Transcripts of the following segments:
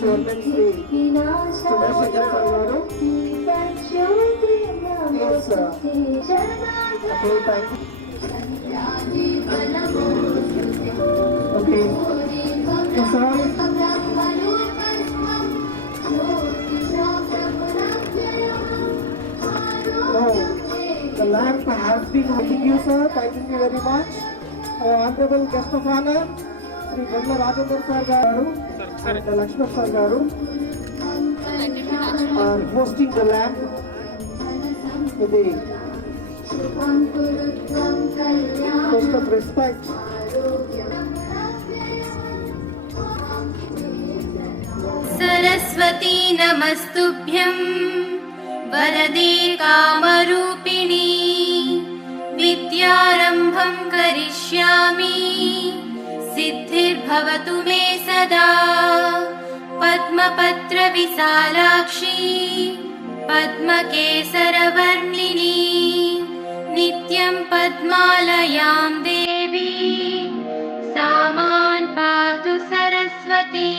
Chairman Shri Chandrasekhar sir గారు. Okay sir, the lamp has been holding you, sir. Thank you very much. Honorable guest of honor, Sri Bandla Rajendra sir garu and Lakshman sir garu are hosting the lamp with the post of respect. Saraswati नमस्तुभ्यं वरदे कामरूपिणी विद्यारम्भं करिष्यामि सिद्धिर्भवतु मे सदा पद्मपत्रविशालाक्षी पद्मकेसरवर्णिनी नित्यं पद्मालयां देवी सा मां पातु Saraswati.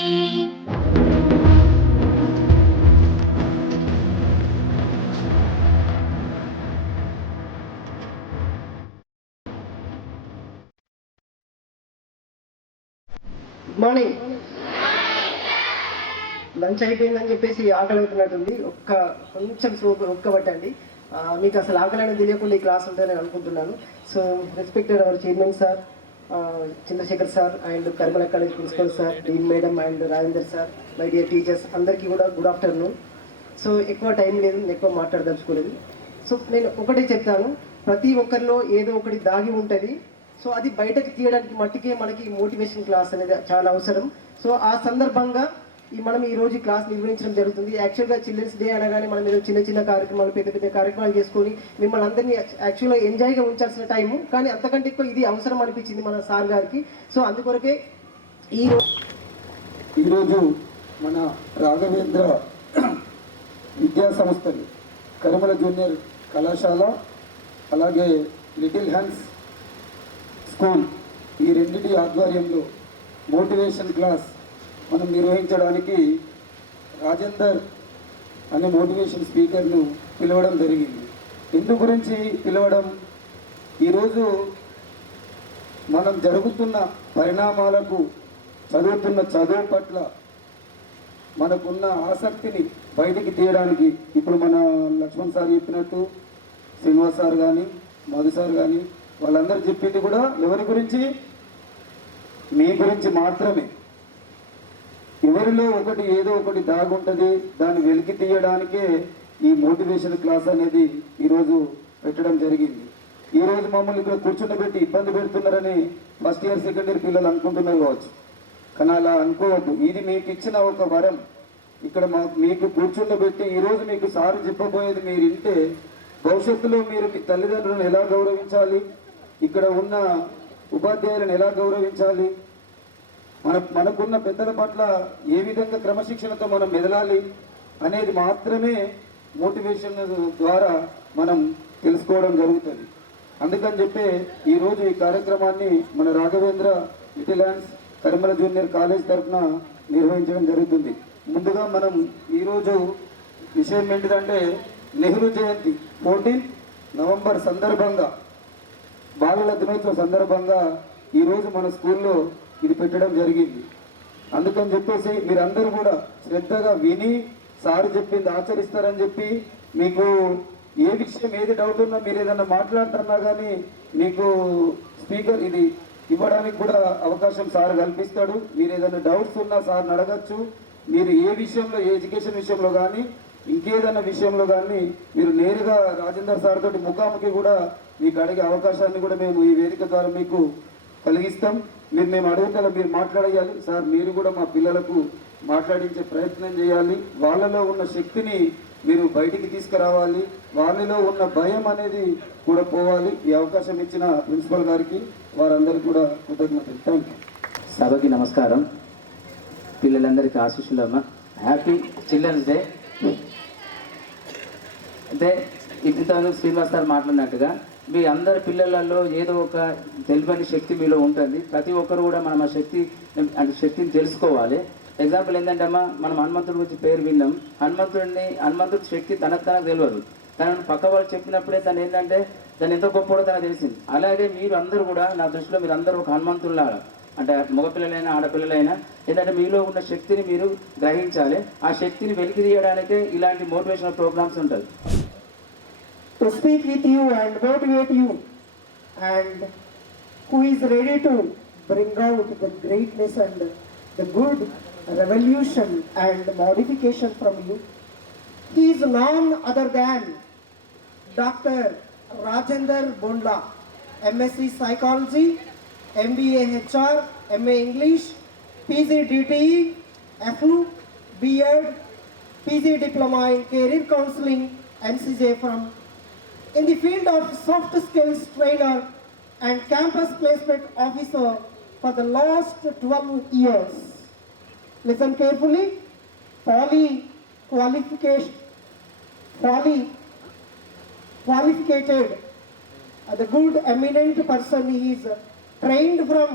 Good morning. Lunch అయిపోయిందని చెప్పేసి ఆకలి అవుతున్నట్టుంది. కొంచెం స్లోగా ఒక్కబట్టండి. మీకు అసలు ఆకలి అనేది తెలియకుండా ఈ క్లాస్ ఉంటుందని నేను అనుకుంటున్నాను. So respected our chairman sir Chandrashekar sir and Karmala college principal sir, dean madam and Rajender sir, my dear teachers అందరికీ కూడా గుడ్ ఆఫ్టర్నూన్. సో ఎక్కువ టైం లేదు, నేను ఎక్కువ మాట్లాడదలుచుకోలేదు. సో నేను ఒకటే చెప్తాను, ప్రతి ఒక్కరిలో ఏదో ఒకటి దాగి ఉంటుంది. సో అది బయటకు తీయడానికి మట్టికే మనకి మోటివేషన్ క్లాస్ అనేది చాలా అవసరం. సో ఆ సందర్భంగా మనం ఈరోజు ఈ క్లాస్ నిర్వహించడం జరుగుతుంది. యాక్చువల్గా చిల్డ్రన్స్ డే అనగానే మనం ఏదో చిన్న చిన్న కార్యక్రమాలు, పెద్ద పెద్ద కార్యక్రమాలు చేసుకొని మిమ్మల్ని అందరినీ యాక్చువల్గా ఎంజాయ్గా ఉంచాల్సిన టైము, కానీ అంతకంటే ఎక్కువ ఇది అవసరం అనిపించింది మన సార్ గారికి. సో అందుకొరకే ఈరోజు మన రాఘవేంద్ర విద్యా సంస్థలు, కర్మల జూనియర్ కళాశాల, అలాగే లిటిల్ హ్యాండ్స్ స్కూల్, ఈ రెండింటి ఆధ్వర్యంలో మోటివేషన్ క్లాస్ మనం నిర్వహించడానికి రాజేందర్ అనే మోటివేషన్ స్పీకర్ను పిలవడం జరిగింది. ఇందు గురించి పిలవడం, ఈరోజు మనం జరుగుతున్న పరిణామాలకు, చదువుతున్న చదువు పట్ల మనకున్న ఆసక్తిని బయటికి తీయడానికి, ఇప్పుడు మన లక్ష్మణ్ సార్ చెప్పినట్టు శ్రీనివాస్ సార్ కానీ, మధు సార్ కానీ, వాళ్ళందరూ చెప్పింది కూడా ఎవరి గురించి? మీ గురించి మాత్రమే. ఎవరిలో ఒకటి ఏదో ఒకటి దాగుంటుంది, దాన్ని వెలికి తీయడానికే ఈ మోటివేషన్ క్లాస్ అనేది ఈరోజు పెట్టడం జరిగింది. ఈరోజు మమ్మల్ని ఇక్కడ కూర్చుండబెట్టి ఇబ్బంది పెడుతున్నారని ఫస్ట్ ఇయర్ సెకండ్ ఇయర్ పిల్లలు అనుకుంటున్నారు కావచ్చు, కానీ అలా అనుకోవద్దు. ఇది మీకు ఇచ్చిన ఒక వరం. ఇక్కడ మీకు కూర్చుండబెట్టి ఈరోజు మీకు సార్ చెప్పబోయేది మీరు వింటే భవిష్యత్తులో మీరు మీ తల్లిదండ్రులను ఎలా గౌరవించాలి, ఇక్కడ ఉన్న ఉపాధ్యాయులను ఎలా గౌరవించాలి, మనకున్న పెద్దల పట్ల ఏ విధంగా క్రమశిక్షణతో మనం మెదలాలి అనేది మాత్రమే మోటివేషన్ ద్వారా మనం తెలుసుకోవడం జరుగుతుంది. అందుకని చెప్పి ఈరోజు ఈ కార్యక్రమాన్ని మన రాఘవేంద్ర లిటిల్ హ్యాండ్స్ కర్మల జూనియర్ కాలేజ్ తరఫున నిర్వహించడం జరుగుతుంది. ముందుగా మనం ఈరోజు విషయం ఏంటిదంటే, నెహ్రూ జయంతి 14 నవంబర్ సందర్భంగా, బాలల దినోత్సవం సందర్భంగా ఈరోజు మన స్కూల్లో ఇది పెట్టడం జరిగింది. అందుకని చెప్పేసి మీరందరూ కూడా శ్రద్ధగా విని సార్ చెప్పింది ఆచరిస్తారని చెప్పి, మీకు ఏ విషయం ఏది డౌట్ ఉన్నా మీరు ఏదన్నా మాట్లాడుతున్నా కానీ మీకు స్పీకర్ ఇది ఇవ్వడానికి కూడా అవకాశం సార్ కల్పిస్తాడు. మీరు ఏదైనా డౌట్స్ ఉన్నా సార్ని అడగచ్చు. మీరు ఏ విషయంలో, ఏ ఎడ్యుకేషన్ విషయంలో కానీ ఇంకేదైనా విషయంలో కానీ మీరు నేరుగా రాజేందర్ సార్ తోటి ముఖాముఖి కూడా మీకు అడిగే అవకాశాన్ని కూడా మేము ఈ వేదిక ద్వారా మీకు కలిగిస్తాం. మేము అడుగుతా మీరు మాట్లాడేయాలి సార్, మీరు కూడా మా పిల్లలకు మాట్లాడించే ప్రయత్నం చేయాలి. వాళ్ళలో ఉన్న శక్తిని మీరు బయటికి తీసుకురావాలి, వాళ్ళలో ఉన్న భయం అనేది కూడా పోవాలి. ఈ అవకాశం ఇచ్చిన ప్రిన్సిపల్ గారికి వారందరికీ కూడా కృతజ్ఞతలు. Thank you. సభకి నమస్కారం. పిల్లలందరికీ ఆశీస్సులమ్మ. Happy children's day. అంటే ఇంతకు శ్రీనివాస్ సార్ మాట్లాడినట్టుగా మీ అందరి పిల్లలలో ఏదో ఒక తెలియని శక్తి మీలో ఉంటుంది. ప్రతి ఒక్కరు కూడా మనం ఆ శక్తిని తెలుసుకోవాలి. ఎగ్జాంపుల్ ఏంటంటే అమ్మా, మనం హనుమంతుడి గురించి పేరు విన్నాం. హనుమంతుడి శక్తి తనకు తెలియదు, కానీ పక్క వాళ్ళు చెప్పినప్పుడే తను ఏంటంటే దాన్ని ఎంత గొప్పడో తనకు తెలిసింది. అలాగే మీరు అందరూ కూడా, నా దృష్టిలో మీరు అందరూ ఒక హనుమంతుల్లాగా, అంటే మగపిల్లలైనా ఆడపిల్లలైనా ఏంటంటే మీలో ఉన్న శక్తిని మీరు గ్రహించాలి. ఆ శక్తిని వెలికి తీయడానికే ఇలాంటి మోటివేషనల్ ప్రోగ్రామ్స్ ఉంటాయి. To speak with you and motivate you, and who is ready to bring out the greatness and the good revolution and modification from you. He is none other than Dr. Rajender Bondla, MSc Psychology, MBA HR, MA English, PG DTE, FLU, B.Ed, PG Diploma in Career Counseling, NCJ from in the field of soft skills trainer and campus placement officer for the last 12 years. Listen carefully. Qualificated, the good eminent person. He is trained from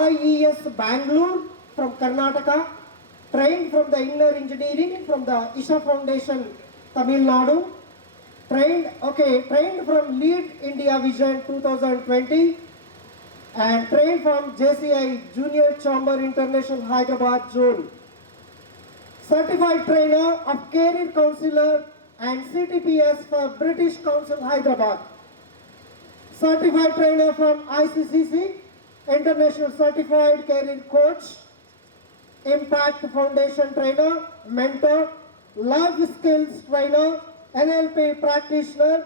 RIES Bangalore from Karnataka, trained from the Inner Engineering from the Isha Foundation, Tamil Nadu, trained from Lead India Vision 2020, and trained from JCI Junior Chamber International Hyderabad Zone. Certified trainer of Career Counselor and CTPS for British Council Hyderabad. Certified trainer from ICCC, International Certified Career Coach, Impact Foundation trainer, mentor, life skills trainer, NLP practitioner,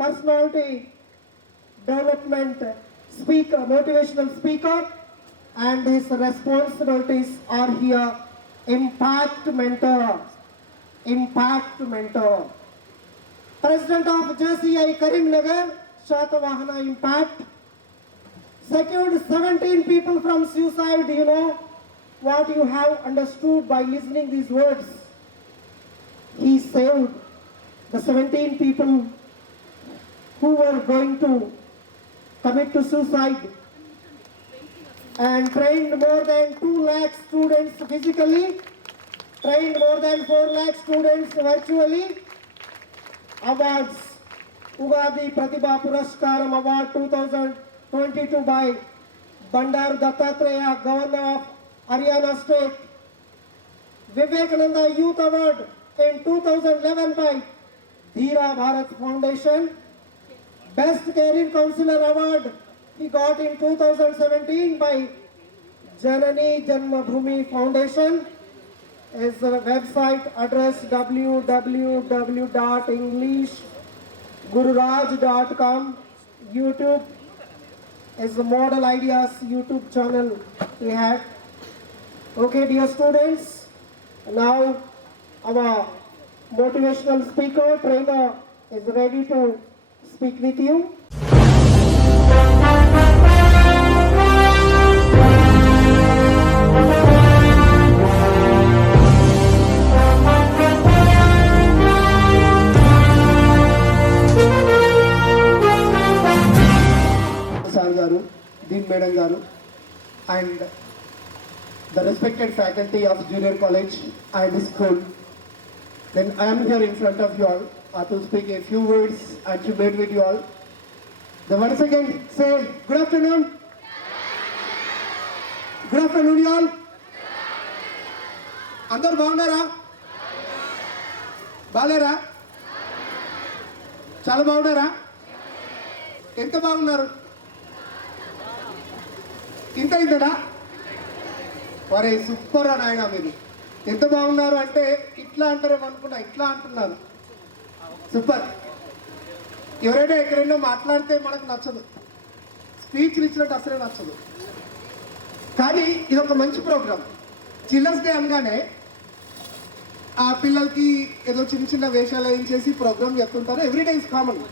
personality development speaker, motivational speaker, and his responsibilities are here. Impact mentor, President of JCI Karimnagar, Shatavahana Impact, secured 17 people from suicide. You know what you have understood by listening these words. He saved the 17 people who were going to commit to suicide, and trained more than 2 lakh students physically, trained more than 4 lakh students virtually. Awards: Ugadi Pratibha Puraskaram Award 2022 by Bandaru Dattatreya, Governor of Haryana State. Vivekananda Youth Award in 2011 by Dheera Bharat Foundation. Best Career Counselor Award he got in 2017 by Janani Janmabhoomi Foundation. His website address www.englishgururaj.com. YouTube is the Model Ideas YouTube channel we had. Okay, dear students, now our motivational speaker, trainer is ready to speak with you. Sir Garu, Dean Madam Garu, and the respected faculty of Junior College and School. Then I am here in front of you all to speak a few words and to meet with you all. Then once again say good afternoon. Good afternoon you all. అందరు బాగున్నారా? బాలేరా? చాలా బాగున్నారా? ఎంత బాగున్నారు? ఇంతడా? వరే super నాయన మీరు. ఎంత బాగున్నారు అంటే ఇట్లా అంటారేమో అనుకున్నా, ఇట్లా అంటున్నారు. సూపర్. ఎవరైనా ఎక్కడైనా మాట్లాడితే మనకు నచ్చదు, స్పీచ్లు ఇచ్చినట్టు అసలే నచ్చదు. కానీ ఇది ఒక మంచి ప్రోగ్రామ్. చిల్డ్రన్స్ డే అనగానే ఆ పిల్లలకి ఏదో చిన్న చిన్న వేషాలు వేయించేసి ప్రోగ్రామ్ చెప్తుంటారు. Everyday is common.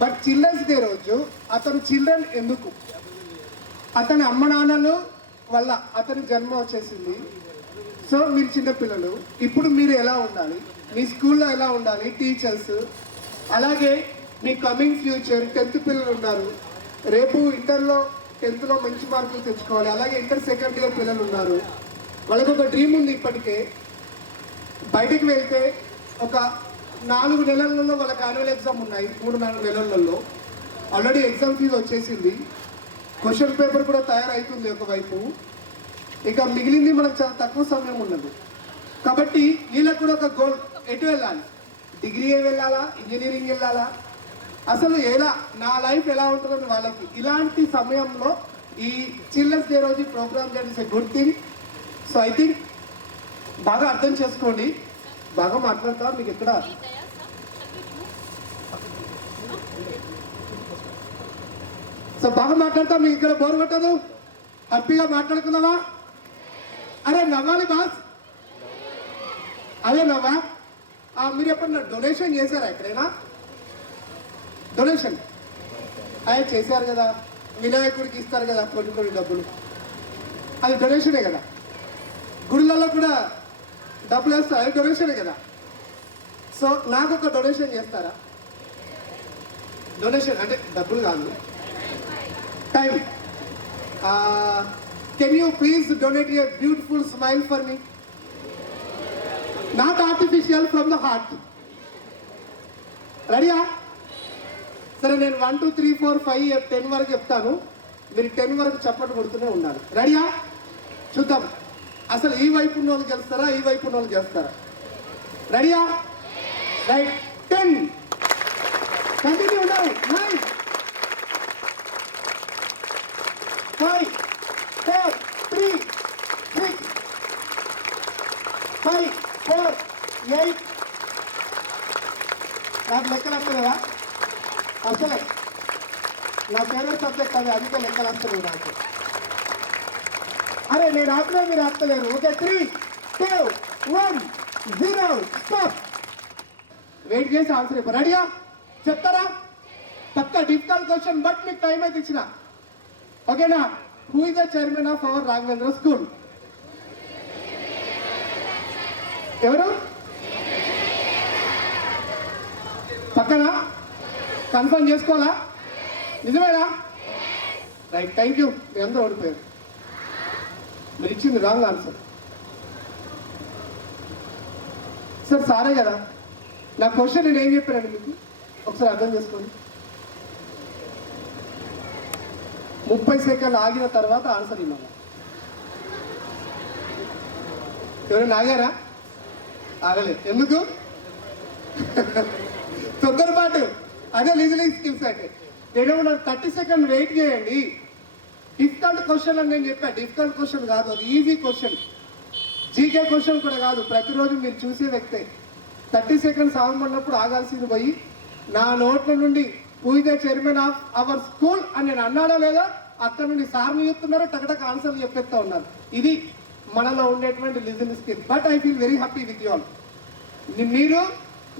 But children's day రోజు అతను చిల్డ్రన్ ఎందుకు, అతని అమ్మ నాన్నలు వల్ల అతని జన్మ వచ్చేసింది. సో మీరు చిన్నపిల్లలు, ఇప్పుడు మీరు ఎలా ఉండాలి, మీ స్కూల్లో ఎలా ఉండాలి, టీచర్స్, అలాగే మీ కమింగ్ ఫ్యూచర్ 10th పిల్లలు ఉన్నారు, రేపు ఇంటర్లో 10th మంచి మార్కులు తెచ్చుకోవాలి, అలాగే ఇంటర్ సెకండ్ ఇయర్ పిల్లలు ఉన్నారు, వాళ్ళకి ఒక డ్రీమ్ ఉంది ఇప్పటికే. బయటికి వెళ్తే ఒక 4 నెలలలో వాళ్ళకి యాన్యువల్ ఎగ్జామ్ ఉన్నాయి. 3-4 నెలలలో ఆల్రెడీ ఎగ్జామ్ ఫీజు వచ్చేసింది. క్వశ్చన్ పేపర్ కూడా తయారవుతుంది ఒకవైపు. ఇక మిగిలింది మనకు చాలా తక్కువ సమయం ఉన్నది. కాబట్టి వీళ్ళకి కూడా ఒక గోల్, ఎటు వెళ్ళాలి, డిగ్రీ వెళ్ళాలా, ఇంజనీరింగ్ వెళ్ళాలా, అసలు ఎలా నా లైఫ్ ఎలా ఉంటుందని వాళ్ళకి. ఇలాంటి సమయంలో ఈ చిల్డ్రన్స్ డే రోజు ప్రోగ్రామ్ చేయడం is a good thing. So I think బాగా అర్థం చేసుకోండి. బాగా మాట్లాడతా మీకు ఎక్కడ బాగా మాట్లాడతా మీకు ఇక్కడ బోర్ కొట్టదు. హ్యాపీగా మాట్లాడుకుందామా? అరే నవ్వాలి బాస్, అదే నవ్వా. మీరు ఎప్పుడన్నా డొనేషన్ చేశారా ఎక్కడైనా? డొనేషన్ అదే చేశారు కదా, వినాయకుడికి ఇస్తారు కదా కొన్ని డబ్బులు, అది డొనేషనే కదా. గుడిలలో కూడా డబ్బులు వేస్తారు, అది డొనేషనే కదా. సో నాకు ఒక డొనేషన్ చేస్తారా? డొనేషన్ అంటే డబ్బులు కాదు, time. Can you please donate a beautiful smile for me, not artificial, from the heart. రెడీయా? సరే, నేను 1 2 3 4 5 10 వరకు చెప్తాను, మీరు 10 వరకు చప్పట్లు కొడుతూనే ఉండాలి. రెడీయా? చూద్దాం అసలు ఈ వైపు ఉన్న వాళ్ళు గెలుస్తారా, ఈ వైపు ఉన్న వాళ్ళు గెలుస్తారా? రెడీయా? రైట్. 10 కంటిన్యూ ఉండాలి. 9 5 4 3 6 5 4 8. నాకు లెక్కలు వస్తలేదా? అసలే నా ఫేవరెట్ సబ్జెక్ట్ అది, అందుకే లెక్కలు వస్తలేదు నాకు. అరే నేను ఆపినా మీరు ఆపలేరు. Okay, 3 2 1 0 stop. వెయిట్ చేసి ఆన్సర్ అయిపోయి. రెడీయా? చెప్తారా? పక్కా డిఫికల్ట్ క్వశ్చన్, బట్ మీకు టైం అయితే ఇచ్చిన. ఓకేనా? Who is the chairman of our Raghavendra school? ఎవరు? పక్కన కన్ఫర్మ్ చేసుకోవాలా? నిజమేనా? Right, thank you. మీ అందరూ ఓడిపోయారు. మీరు ఇచ్చింది రాంగ్ ఆన్సర్. సార్ సారే కదా, నా క్వశ్చన్ నేను ఏం చెప్పానండి మీకు ఒకసారి అర్థం చేసుకోండి. 30 సెకండ్లు ఆగిన తర్వాత ఆన్సర్ ఇవ్వాలి. ఎవరైనా ఆగారా? ఆగలేదు. ఎందుకు? తొందరపాటు. అదే లిజనింగ్ స్కిల్స్ అంటే. నేను 30 సెకండ్ వెయిట్ చేయండి. డిఫికల్ట్ క్వశ్చన్ అని నేను చెప్పాను. డిఫికల్ట్ క్వశ్చన్ కాదు, అది ఈజీ క్వశ్చన్. జీకే క్వశ్చన్ కూడా కాదు, ప్రతిరోజు మీరు చూసే వ్యక్తే. 30 సెకండ్స్ ఆగమన్నప్పుడు ఆగాల్సింది పోయి నా నోట్ల నుండి who is the chairman of our school అని నేను అన్నాడా లేదా, అక్కడ నుండి సార్లు చెప్తున్నారు, టకటక ఆన్సర్లు చెప్పేస్తా ఉన్నారు. ఇది మనలో ఉండేటువంటి listening skill. But I feel very happy with you all. మీరు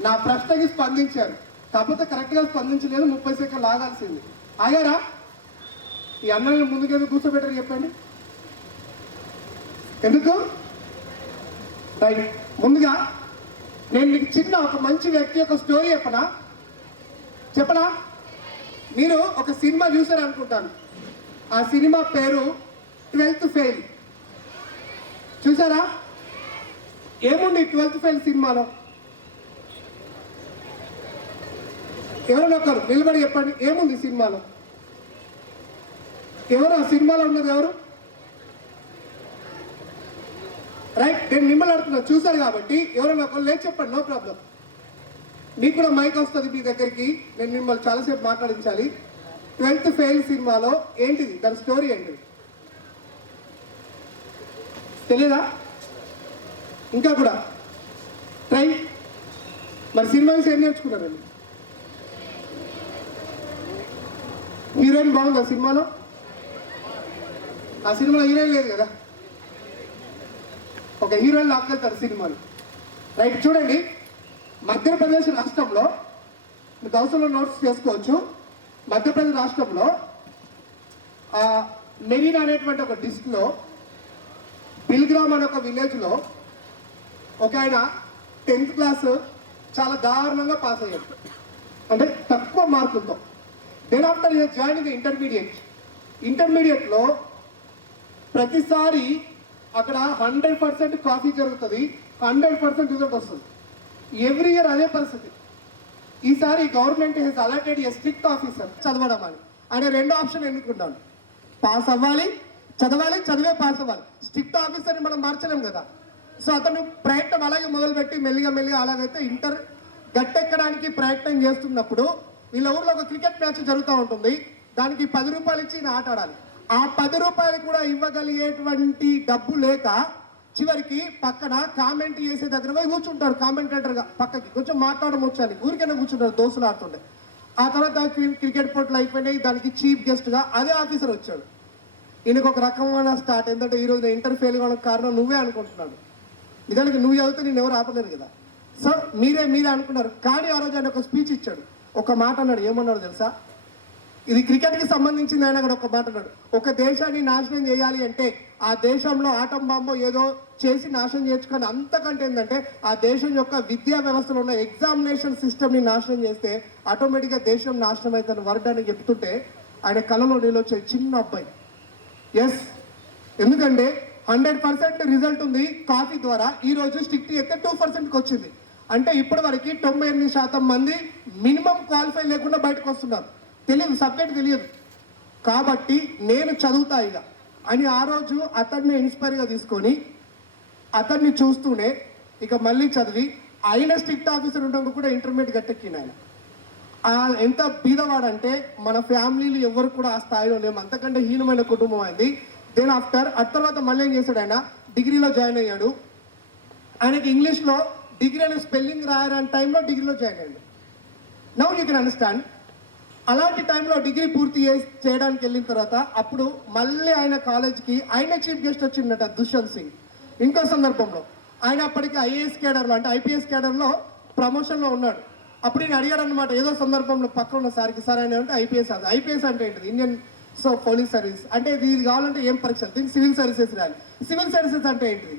నా ప్రశ్నకి స్పందించారు, కాకపోతే కరెక్ట్గా స్పందించలేదు. 30 సెకండ్లు ఆగాల్సింది. ఆగారా? ఈ అన్నల్ని ముందుకెందుకు కూర్చోబెట్టారు చెప్పండి. ఎందుకు? రైట్. ముందుగా నేను మీకు చిన్న ఒక మంచి వ్యక్తి యొక్క స్టోరీ చెప్పనా? మీరు ఒక సినిమా చూసారు అనుకుంటాను. ఆ సినిమా పేరు 12th ఫెయిల్. చూసారా? ఏముంది 12th ఫెయిల్ సినిమాలో? ఎవరైనా ఒకరు నిలబడి చెప్పండి, ఏముంది సినిమాలో? ఎవరు ఆ సినిమాలో ఉన్నది? ఎవరు? రైట్, నేను మిమ్మల్ని అడుగుతున్నా, చూసారు కాబట్టి ఎవరైనా ఒకరు లేదు చెప్పండి, నో ప్రాబ్లం. మీకు కూడా మైక్ వస్తుంది మీ దగ్గరికి, నేను మిమ్మల్ని చాలాసేపు మాట్లాడించాలి. 12th ఫెయిల్ సినిమాలో ఏంటిది, దాని స్టోరీ ఏంటిది తెలీదా? ఇంకా కూడా ట్రై. మరి సినిమా చూసి ఏం నేర్చుకున్నారండి? హీరోయిన్ బాగుందా సినిమాలో? ఆ సినిమాలో హీరోయిన్ లేదు కదా, ఒక హీరోయిన్ లాక్కెళ్తారు సినిమాలు. రైట్, చూడండి. మధ్యప్రదేశ్ రాష్ట్రంలో, మీకు అవసరంలో నోట్స్ చేసుకోవచ్చు. మధ్యప్రదేశ్ రాష్ట్రంలో మెరీనా అనేటువంటి ఒక డిస్ట్రిక్ట్లో బిల్గ్రామ్ అనే ఒక విలేజ్లో ఒక ఆయన 10th క్లాస్ చాలా దారుణంగా పాస్ అయ్యాడు, అంటే తక్కువ మార్కులతో. దెన్ ఆఫ్టర్ జాయిన్ ది ఇంటర్మీడియట్లో ప్రతిసారి అక్కడ 100% కాఫీ జరుగుతుంది, 100% రిజల్ట్ వస్తుంది. ఎవ్రీ ఇయర్ అదే పరిస్థితి. ఈసారి government has allotted A strict officer చదవడం అని. ఆయన రెండో ఆప్షన్ ఎన్నుకుంటాను, పాస్ అవ్వాలి, చదవాలి, చదివే పాస్ అవ్వాలి. స్ట్రిక్ట్ ఆఫీసర్ని మనం మార్చలేం కదా. సో అతను ప్రయత్నం అలాగే మొదలుపెట్టి మెల్లిగా అలాగైతే ఇంటర్ గట్టెక్కడానికి ప్రయత్నం చేస్తున్నప్పుడు వీళ్ళ ఊర్లో ఒక క్రికెట్ మ్యాచ్ జరుగుతూ ఉంటుంది. దానికి 10 రూపాయలు ఇచ్చి ఈయన ఆట ఆడాలి. ఆ 10 రూపాయలు కూడా ఇవ్వగలిగేటువంటి డబ్బు లేక చివరికి పక్కన కామెంట్ చేసే దగ్గర పోయి కూర్చుంటారు. కామెంటేటర్గా పక్కకి కొంచెం మాట్లాడడం వచ్చాను, ఊరికైనా కూర్చుంటారు, దోస్తులు ఆడుతుండే. ఆ తర్వాత క్రికెట్ పోట్లు అయిపోయినాయి, దానికి చీఫ్ గెస్ట్గా అదే ఆఫీసర్ వచ్చాడు. ఈయనకు ఒక రకమైన స్టార్ట్. ఎందుకంటే ఈరోజు నేను ఇంటర్ ఫెయిల్ కావడానికి కారణం నువ్వే అనుకుంటున్నాడు. నిజానికి నువ్వు చదివితే నేను ఎవరు ఆపలేరు కదా. సో మీరే అనుకున్నారు. కానీ ఆ రోజు ఆయన ఒక స్పీచ్ ఇచ్చాడు, ఒక మాట అన్నాడు. ఏమన్నాడు తెలుసా? ఇది క్రికెట్కి సంబంధించింది. ఆయన అక్కడ ఒక మాట అన్నాడు, ఒక దేశాన్ని నాశనం చేయాలి అంటే ఆ దేశంలో ఆటం బాంబో ఏదో చేసి నాశనం చేసుకొని, అంతకంటే ఏంటంటే ఆ దేశం యొక్క విద్యా వ్యవస్థలో ఉన్న ఎగ్జామినేషన్ సిస్టమ్ని నాశనం చేస్తే ఆటోమేటిక్గా దేశం నాశనం అవుతుందని వర్డ్ అని చెప్తుంటే ఆయన కళలో నీళ్ళు వచ్చే చిన్న అబ్బాయి. ఎస్, ఎందుకంటే 100% రిజల్ట్ ఉంది కాఫీ ద్వారా. ఈ రోజు స్ట్రిక్ట్ అయితే 2%కి వచ్చింది. అంటే ఇప్పటి వరకు 98% మంది మినిమం క్వాలిఫై లేకుండా బయటకు వస్తున్నారు. తెలియదు, సబ్జెక్ట్ తెలియదు. కాబట్టి నేను చదువుతా ఇక అని ఆ రోజు అతన్ని ఇన్స్పైర్గా తీసుకొని అతన్ని చూస్తూనే ఇక మళ్ళీ చదివి ఆయన స్ట్రిక్ట్ ఆఫీసర్ ఉండడం కూడా ఇంటర్మీడియట్ గట్టెక్కిన ఆయన. ఎంత బీదవాడంటే మన ఫ్యామిలీలు ఎవరు కూడా ఆ స్థాయిలో లేము, అంతకంటే హీనమైన కుటుంబం అయింది. దెన్ ఆఫ్టర్ తర్వాత మళ్ళీ ఏం చేశాడు, ఆయన డిగ్రీలో జాయిన్ అయ్యాడు. ఆయనకి ఇంగ్లీష్లో డిగ్రీ అనే స్పెల్లింగ్ రాయని టైంలో డిగ్రీలో జాయిన్ అయ్యాడు. Now you can understand. అలాంటి టైంలో డిగ్రీ పూర్తి చేయడానికి వెళ్ళిన తర్వాత అప్పుడు మళ్ళీ ఆయన కాలేజ్కి ఆయన చీఫ్ గెస్ట్ వచ్చిందట, దుష్యంత్ సింగ్. ఇంకో సందర్భంలో ఆయన అప్పటికి ఐఏఎస్ కేడర్లో అంటే ఐపీఎస్ కేడర్లో ప్రమోషన్లో ఉన్నాడు. అప్పుడు నేను అడిగాడు అనమాట, ఏదో సందర్భంలో పక్కన ఉన్న సార్కి, సార్ ఆయన అంటే ఐపీఎస్ అంటే ఏంటిది? Indian police service. అంటే ఇది కావాలంటే ఏం పరీక్షలు? దీనికి సివిల్ సర్వీసెస్ రాయాలి. సివిల్ సర్వీసెస్ అంటే ఏంటిది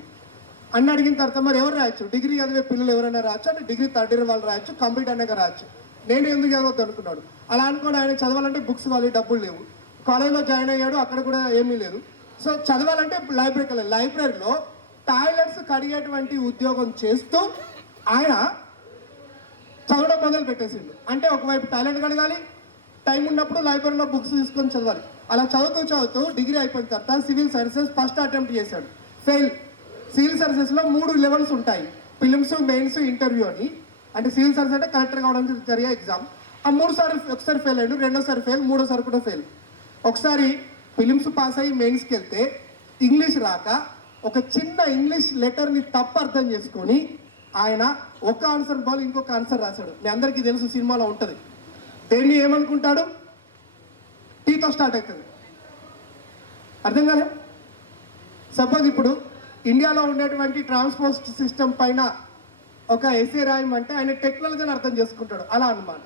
అని అడిగిన తర్వాత మరి ఎవరు రాయొచ్చు? డిగ్రీ చదివే పిల్లలు ఎవరైనా రాయొచ్చు అంటే డిగ్రీ 3rd ఇయర్ వాళ్ళు రాయొచ్చు, కంప్లీట్ అన్నాక రాయొచ్చు. నేను ఎందుకు చదవద్దు అనుకున్నాడు. అలా అనుకోని ఆయన చదవాలంటే బుక్స్ వాళ్ళు డబ్బులు లేవు. కాలేజ్లో జాయిన్ అయ్యాడు, అక్కడ కూడా ఏమీ లేదు. సో చదవాలంటే లైబ్రరీకి వెళ్ళాలి. లైబ్రరీలో టాయిలెట్స్ కడిగేటువంటి ఉద్యోగం చేస్తూ ఆయన చదవడం మొదలు పెట్టేసిండు. అంటే ఒకవైపు టాయిలెట్ కడగాలి, టైం ఉన్నప్పుడు లైబ్రరీలో బుక్స్ తీసుకొని చదవాలి. అలా చదువుతూ డిగ్రీ అయిపోయిన తర్వాత సివిల్ సర్వీసెస్ ఫస్ట్ అటెంప్ట్ చేశాడు, ఫెయిల్. సివిల్ సర్వీసెస్లో 3 లెవెల్స్ ఉంటాయి, ప్రిలిమ్స్, మెయిన్స్, ఇంటర్వ్యూ అని. అంటే సివిల్ సర్వీస్ అంటే కలెక్టర్ కావడానికి జరిగే ఎగ్జామ్. ఆ 3 సార్లు ఒకసారి ఫెయిల్ అయ్యాడు, రెండోసారి ఫెయిల్, మూడోసారి కూడా ఫెయిల్. ఒకసారి ప్రిలిమ్స్ పాస్ అయ్యి మెయిన్స్కి వెళ్తే ఇంగ్లీష్ రాక ఒక చిన్న ఇంగ్లీష్ లెటర్ని తప్పు అర్థం చేసుకొని ఆయన ఒక ఆన్సర్ బాల్ ఇంకొక ఆన్సర్ రాశాడు. మీ అందరికీ తెలుసు, సినిమాలో ఉంటుంది. దేన్ని ఏమనుకుంటాడు? టీతో స్టార్ట్ అవుతుంది. అర్థం కాలే? సపోజ్ ఇప్పుడు ఇండియాలో ఉండేటువంటి ట్రాన్స్పోర్ట్ సిస్టమ్ పైన ఒక ఎస్ఏ రాయమంటే ఆయన టెక్నాలజీని అర్థం చేసుకుంటాడు. అలా అన్నమాట.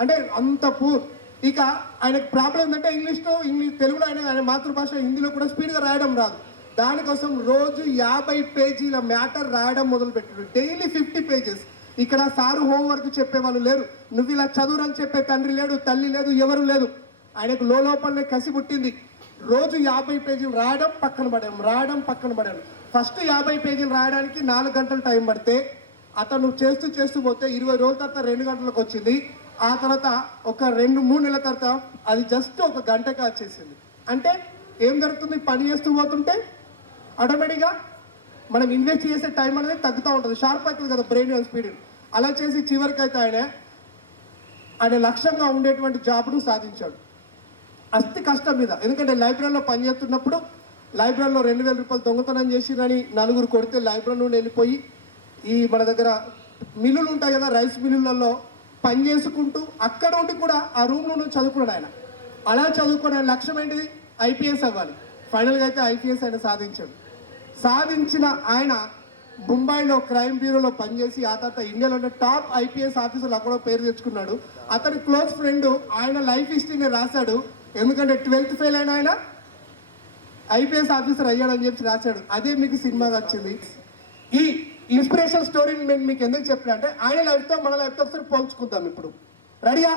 అంటే అంత పూర్. ఇక ఆయనకు ప్రాబ్లం ఏంటంటే ఇంగ్లీష్ తెలుగులో ఆయన మాతృభాష హిందీలో కూడా స్పీడ్గా రాయడం రాదు. దానికోసం రోజు 50 పేజీల మ్యాటర్ రాయడం మొదలుపెట్టాడు. Daily 50 pages. ఇక్కడ సారు హోంవర్క్ చెప్పేవాళ్ళు లేరు, నువ్వు ఇలా చదువురని చెప్పే తండ్రి లేడు, తల్లి లేదు, ఎవరు లేదు. ఆయనకు లోపలనే కసి పుట్టింది. రోజు 50 పేజీలు రాయడం పక్కన పడాను. ఫస్ట్ 50 పేజీలు రాయడానికి 4 గంటలు టైం పడితే అతను చేస్తూ పోతే 20 రోజుల తర్వాత 2 గంటలకు వచ్చింది. ఆ తర్వాత ఒక 2-3 నెలల తర్వాత అది జస్ట్ 1 గంటగా వచ్చేసింది. అంటే ఏం జరుగుతుంది? పని చేస్తూ పోతుంటే ఆటోమేటిక్గా మనం ఇన్వెస్ట్ చేసే టైం అనేది తగ్గుతూ ఉంటుంది, షార్ప్ అవుతుంది కదా బ్రెయిన్ స్పీడ్. అలా చేసి చివరికి అయితే ఆయన లక్ష్యంగా ఉండేటువంటి జాబ్ను సాధించాడు అతి కష్టం మీద. ఎందుకంటే లైబ్రరీలో పనిచేస్తున్నప్పుడు లైబ్రరీలో 2000 రూపాయలు దొంగతనం చేసిరని 4 కొడితే లైబ్రరీ నుండి వెళ్ళిపోయి ఈ మన దగ్గర మిల్లులు ఉంటాయి కదా, రైస్ మిల్లులలో పని చేసుకుంటూ అక్కడ ఉండి కూడా ఆ రూమ్లో నుండి చదువుకున్నాడు ఆయన. అలా చదువుకునే లక్ష్యం ఏంటిది? ఐపీఎస్ అవ్వాలి. ఫైనల్గా అయితే ఐపీఎస్ ఆయన సాధించాడు. సాధించిన ఆయన ముంబైలో క్రైమ్ బ్యూరోలో పనిచేసి ఆ తర్వాత ఇండియాలో ఉన్న టాప్ ఐపీఎస్ ఆఫీసర్లు అక్కడ పేరు తెచ్చుకున్నాడు. అతని క్లోజ్ ఫ్రెండ్ ఆయన లైఫ్ హిస్టరీని రాశాడు. ఎందుకంటే 12th ఫెయిల్ అయిన ఆయన ఐపీఎస్ ఆఫీసర్ అయ్యాడని చెప్పి రాశాడు. అదే మీకు సినిమాగా వచ్చింది. ఈ ఇన్స్పిరేషన్ స్టోరీని నేను మీకు ఎందుకు చెప్పిన అంటే ఆయన లైఫ్తో మన లైఫ్తో ఒకసారి పోల్చుకుందాం. ఇప్పుడు రెడీయా?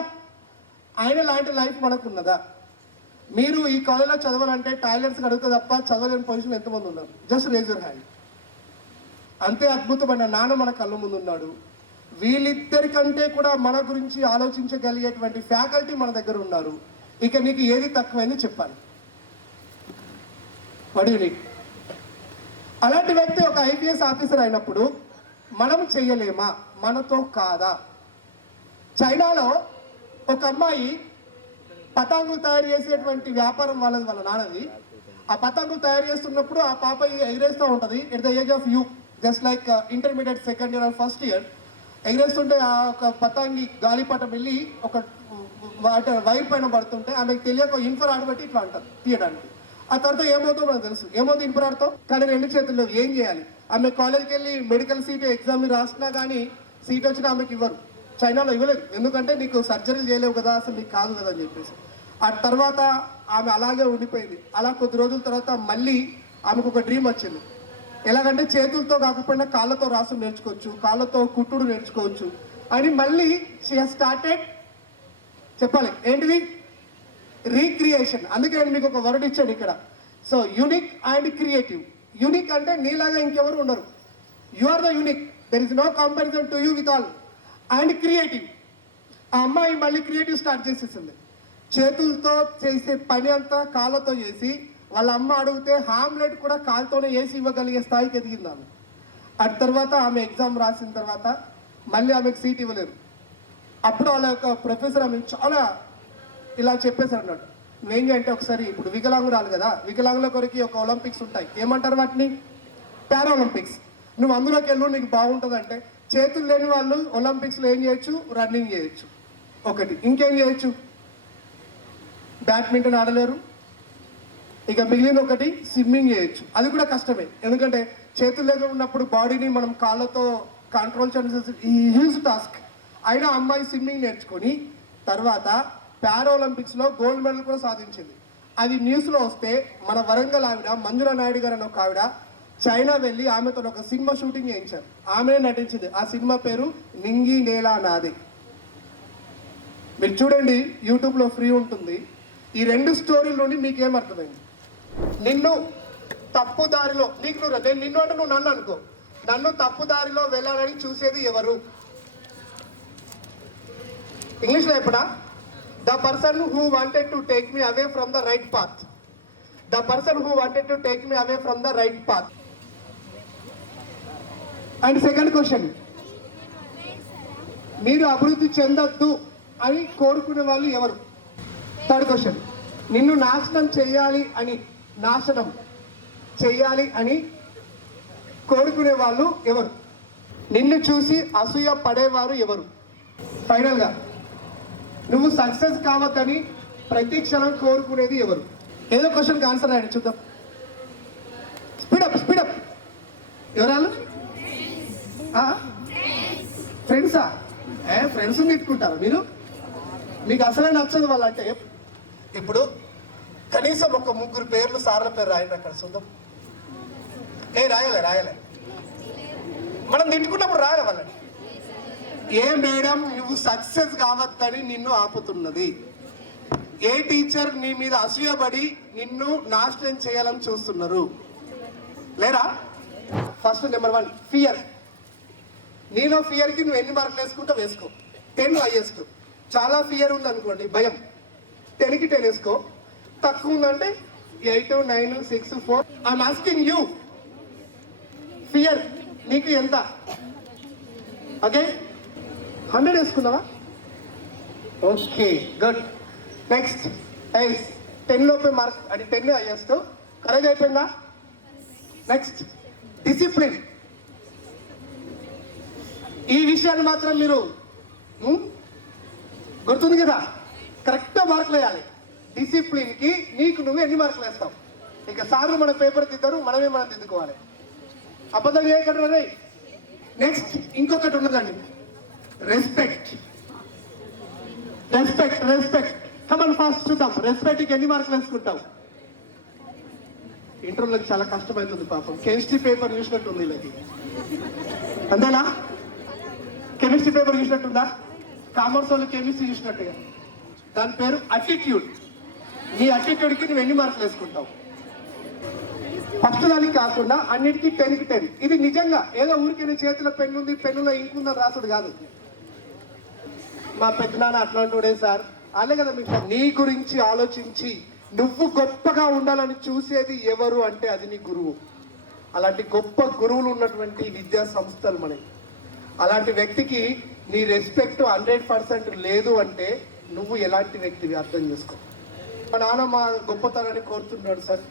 ఆయన లాంటి లైఫ్ మనకున్నదా? మీరు ఈ కాలేజ్లో చదవాలంటే టాయిలెట్స్ అడిగితే తప్ప చదవలేని పొజిషన్ ఎంతమంది ఉన్నారు? Just raise your hand. అంతే అద్భుతమైన నాన్న మన కళ్ళ ముందు ఉన్నాడు. వీళ్ళిద్దరికంటే కూడా మన గురించి ఆలోచించగలిగేటువంటి ఫ్యాకల్టీ మన దగ్గర ఉన్నారు. ఇక నీకు ఏది తక్కువైంది చెప్పాలి. వడిని అలాంటి వ్యక్తి ఒక ఐపీఎస్ ఆఫీసర్ అయినప్పుడు మనం చెయ్యలేమా? మనతో కాదా? చైనాలో ఒక అమ్మాయి పతంగులు తయారు చేసేటువంటి వ్యాపారం వాళ్ళ నాన్నది. ఆ పతంగులు తయారు చేస్తున్నప్పుడు ఆ పాప ఎగిరేస్తూ ఉంటుంది. At the age of you just like intermediate second year or first year ఎగిరేస్తుంటే ఆ ఒక పతంగి గాలిపటం వెళ్ళి ఒక వైర్ పైన పడుతుంటే ఆమెకు తెలియక ఇన్ఫ్రాడ్ బట్టి ఇట్లా అంటారు తీయడానికి. ఆ తర్వాత ఏమవుతుందో మనకు తెలుసు. ఏమవుతుంది ఇన్ఫ్రాడ్తో? కానీ రెండు చేతుల్లో ఏం చేయాలి? ఆమె కాలేజ్కి వెళ్ళి మెడికల్ సీట్ ఎగ్జామ్ రాసినా కానీ సీట్ వచ్చినా ఆమెకి ఇవ్వరు. చైనాలో ఇవ్వలేదు. ఎందుకంటే నీకు సర్జరీలు చేయలేవు కదా, అసలు నీకు కాదు కదా అని చెప్పేసి. ఆ తర్వాత ఆమె అలాగే ఉండిపోయింది. అలా కొద్ది రోజుల తర్వాత మళ్ళీ ఆమెకు ఒక డ్రీమ్ వచ్చింది. ఎలాగంటే చేతులతో కాకపోయినా కాళ్ళతో రాసు నేర్చుకోవచ్చు, కాళ్ళతో కుట్టుడు నేర్చుకోవచ్చు అని మళ్ళీ షీ హాస్ స్టార్టెడ్. చెప్పాలి ఏంటిది? రీక్రియేషన్. అందుకే నేను మీకు ఒక వర్డ్ ఇచ్చాను ఇక్కడ. So unique and creative. Unique అంటే నీలాగా ఇంకెవరు ఉండరు. You are the unique. There is no comparison to you with all. And creative. ఆ అమ్మాయి మళ్ళీ క్రియేటివ్ స్టార్ట్ చేసేసింది. చేతులతో చేసే పని అంతా కాళ్ళతో చేసి వాళ్ళ అమ్మ అడిగితే హామ్లెట్ కూడా కాలుతోనే వేసి ఇవ్వగలిగే స్థాయికి ఎదిగింది ఆమె. ఆ తర్వాత ఆమె ఎగ్జామ్ రాసిన తర్వాత మళ్ళీ ఆమెకు సీట్ ఇవ్వలేరు. అప్పుడు వాళ్ళ యొక్క ప్రొఫెసర్ ఆమె చాలా ఇలా చెప్పేశారు అన్నట్టు. నువ్వేం అంటే ఒకసారి ఇప్పుడు వికలాంగురాలు కదా, వికలాంగుల కొరకు ఒక ఒలింపిక్స్ ఉంటాయి. ఏమంటారు వాటిని? పారాలింపిక్స్. నువ్వు అందులోకి వెళ్ళు, నీకు బాగుంటుంది అంటే చేతులు లేని వాళ్ళు ఒలింపిక్స్లో ఏం చేయొచ్చు? రన్నింగ్ చేయొచ్చు ఒకటి. ఇంకేం చేయొచ్చు? బ్యాడ్మింటన్ ఆడలేరు. ఇక మిగిలిన ఒకటి స్విమ్మింగ్ చేయొచ్చు. అది కూడా కష్టమే, ఎందుకంటే చేతులు లేక ఉన్నప్పుడు బాడీని మనం కాళ్ళతో కంట్రోల్ చేయడం హ్యూజ్ టాస్క్. అయినా అమ్మాయి స్విమ్మింగ్ నేర్చుకొని తర్వాత పారాలింపిక్స్లో గోల్డ్ మెడల్ కూడా సాధించింది. అది న్యూస్లో వస్తే మన వరంగల్ ఆవిడ మంజుల నాయుడు గారు అని ఒక ఆవిడ చైనా వెళ్ళి ఆమెతో ఒక సినిమా షూటింగ్ చేయించారు. ఆమె నటించింది. ఆ సినిమా పేరు నింగి నేలా నాదే. మీరు చూడండి, యూట్యూబ్లో ఫ్రీ ఉంటుంది. ఈ రెండు స్టోరీల నుండి మీకేం అర్థమైంది? నిన్ను తప్పుదారిలో నేను నిన్ను అంటే నువ్వు నన్ను అనుకో. నన్ను తప్పుదారిలో వెళ్ళాలని చూసేది ఎవరు? ఇంగ్లీష్లో చెప్పడా? The person who wanted to take me away from the right path. The person who wanted to take me away from the right path. And second question, మీరు అభివృద్ధి చెందొద్దు అని కోరుకునే వాళ్ళు ఎవరు? థర్డ్ క్వశ్చన్, నిన్ను నాశనం చేయాలి అని కోరుకునే వాళ్ళు ఎవరు? నిన్ను చూసి అసూయ పడేవారు ఎవరు? ఫైనల్గా నువ్వు సక్సెస్ కావద్దని ప్రతి క్షణం కోరుకునేది ఎవరు? ఏదో క్వశ్చన్కి ఆన్సర్ రాయండి చూద్దాం. స్పీడప్. ఎవరాలు? ఫ్రెండ్సా? ఫ్రెండ్స్ తిట్టుకుంటారా మీరు? మీకు అసలే నచ్చదు వాళ్ళంటే. ఇప్పుడు కనీసం ఒక ముగ్గురు పేర్లు సార్ల పేరు రాయండి అక్కడ చూద్దాం. రాయలే. మనం తిట్టుకున్నప్పుడు రాయాలి వాళ్ళని. ఏ మేడం నువ్వు సక్సెస్ కావద్దని నిన్ను ఆపుతున్నది? ఏ టీచర్ నీ మీద అసూయపడి నిన్ను నాశనం చేయాలని చూస్తున్నారు? లేరా? First number 1 fear. నీలో ఫియర్కి నువ్వు ఎన్ని మార్కులు వేసుకుంటా వేసుకో. 10 హైయెస్ట్. చాలా ఫియర్ ఉంది అనుకోండి, భయం, 10కి 10 వేసుకో. తక్కువ ఉందంటే 8, 9, 6, 4. ఐఎమ్ ఆస్కింగ్ యూ, ఫియర్ నీకు ఎంత? ఓకే, 100 వేసుకున్నావా? Okay, good. నెక్స్ట్ 10 లోపే మార్క్, అది 10 హైయెస్ట్. కరెక్ట్ అయిపోయిందా? Next discipline. ఈ విషయాన్ని మాత్రం మీరు గుర్తుంది కదా, కరెక్ట్గా మార్కులు వేయాలి. డిసిప్లిన్కి నీకు నువ్వు ఎన్ని మార్కులు వేస్తావు? ఇక సార్లు మన పేపర్ దిద్దారు, మనం దిద్దుకోవాలి. అబద్ధం చేయకుండా. నెక్స్ట్ ఇంకొకటి ఉన్నదండి, రెస్పెక్ట్. కమన్ ఫాస్ట్ చూద్దాం. రెస్పెక్ట్కి ఎన్ని మార్కులు వేసుకుంటావు? ఇంటర్వ్యూలకు చాలా కష్టమవుతుంది పాపం. కెమిస్ట్రీ పేపర్ చూసినట్టుంది వీళ్ళకి, అంతేనా? కెమిస్ట్రీ పేపర్ చూసినట్టుందా? కామర్స్ వాళ్ళు కెమిస్ట్రీ చూసినట్టుగా. దాని పేరు అటిట్యూడ్. నీ అటిట్యూడ్కి నువ్వు ఎన్ని మార్కులు వేసుకుంటావు? ఫస్ట్ దానికి కాకుండా అన్నిటికీ 10కి 10. ఇది నిజంగా ఏదో ఊరికే చేతిలో పెన్ను ఉంది, పెన్నులో ఇంకు ఉందని రాసుడు కాదు. మా పెద్దనాన్న అట్లాంటివాడే సార్. అలే కదా మీకు. నీ గురించి ఆలోచించి నువ్వు గొప్పగా ఉండాలని చూసేది ఎవరు అంటే అది నీ గురువు. అలాంటి గొప్ప గురువులు ఉన్నటువంటి విద్యా సంస్థలు మనకి. అలాంటి వ్యక్తికి నీ రెస్పెక్ట్ 100% లేదు అంటే నువ్వు ఎలాంటి వ్యక్తివి అర్థం చేసుకో. మా నాన్న మా గొప్పతనాన్ని కోరుతున్నాడు సార్.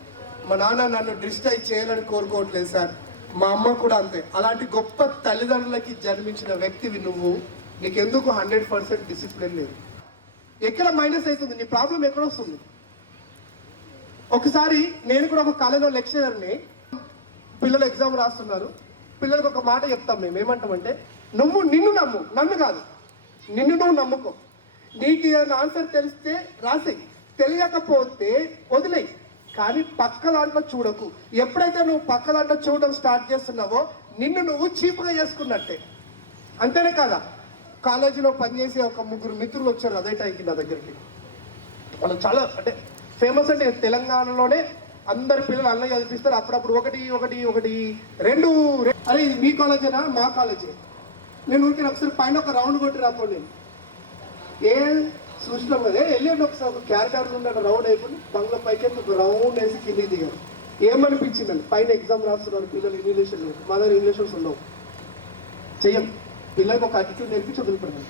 మా నాన్న నన్ను డిస్ట్రైజ్ చేయాలని కోరుకోవట్లేదు సార్. మా అమ్మ కూడా అంతే. అలాంటి గొప్ప తల్లిదండ్రులకి జన్మించిన వ్యక్తివి నువ్వు. నీకెందుకు 100% డిసిప్లిన్ లేదు? ఎక్కడ మైనస్ అవుతుంది? నీ ప్రాబ్లం ఎక్కడ వస్తుంది? ఒకసారి నేను కూడా ఒక కాలేజీలో లెక్చరర్ని. పిల్లలు ఎగ్జామ్ రాస్తున్నారు. పిల్లలకు ఒక మాట చెప్తాం మేము. ఏమంటామంటే, నువ్వు నిన్ను నమ్ము, నన్ను కాదు. నిన్ను నువ్వు నమ్ముకో. నీకు ఏదైనా ఆన్సర్ తెలిస్తే రాసేయి, తెలియకపోతే వదిలేయి. కానీ పక్క దాంట్లో చూడకు. ఎప్పుడైతే నువ్వు పక్క దాంట్లో చూడడం స్టార్ట్ చేస్తున్నావో నిన్ను నువ్వు చీప్గా చేసుకున్నట్టే. అంతేనే కదా? కాలేజీలో పనిచేసే ఒక 3 మిత్రులు వచ్చారు అదే టైంకి నా దగ్గరికి. వాళ్ళు చాలా అంటే ఫేమస్. అంటే తెలంగాణలోనే అందరి పిల్లలు అన్న చదివిస్తారు. అప్పుడప్పుడు ఒకటి 2. అరే ఇది మీ కాలేజేనా? మా కాలేజే. నేను ఊరికి ఒకసారి పైన ఒక రౌండ్ కొట్టి రాపోండి. ఏ చూసినాం కదా, వెళ్ళండి ఒకసారి. ఒక క్యారెక్టర్ ఉండే రౌండ్ అయిపోయి బంగ్లా పైకి ఒక రౌండ్ వేసి కిందికి దిగారు. ఏమనిపించిందండి? పైన ఎగ్జామ్ రాస్తున్నారు పిల్లలు, ఇంగ్లీష్ లేదు, మా దగ్గర ఇంగ్లీష్ ఉండవు. చెయ్యం. పిల్లలకు ఒక అటిట్యూడ్ నేర్పించి వదిలిపెడతాను.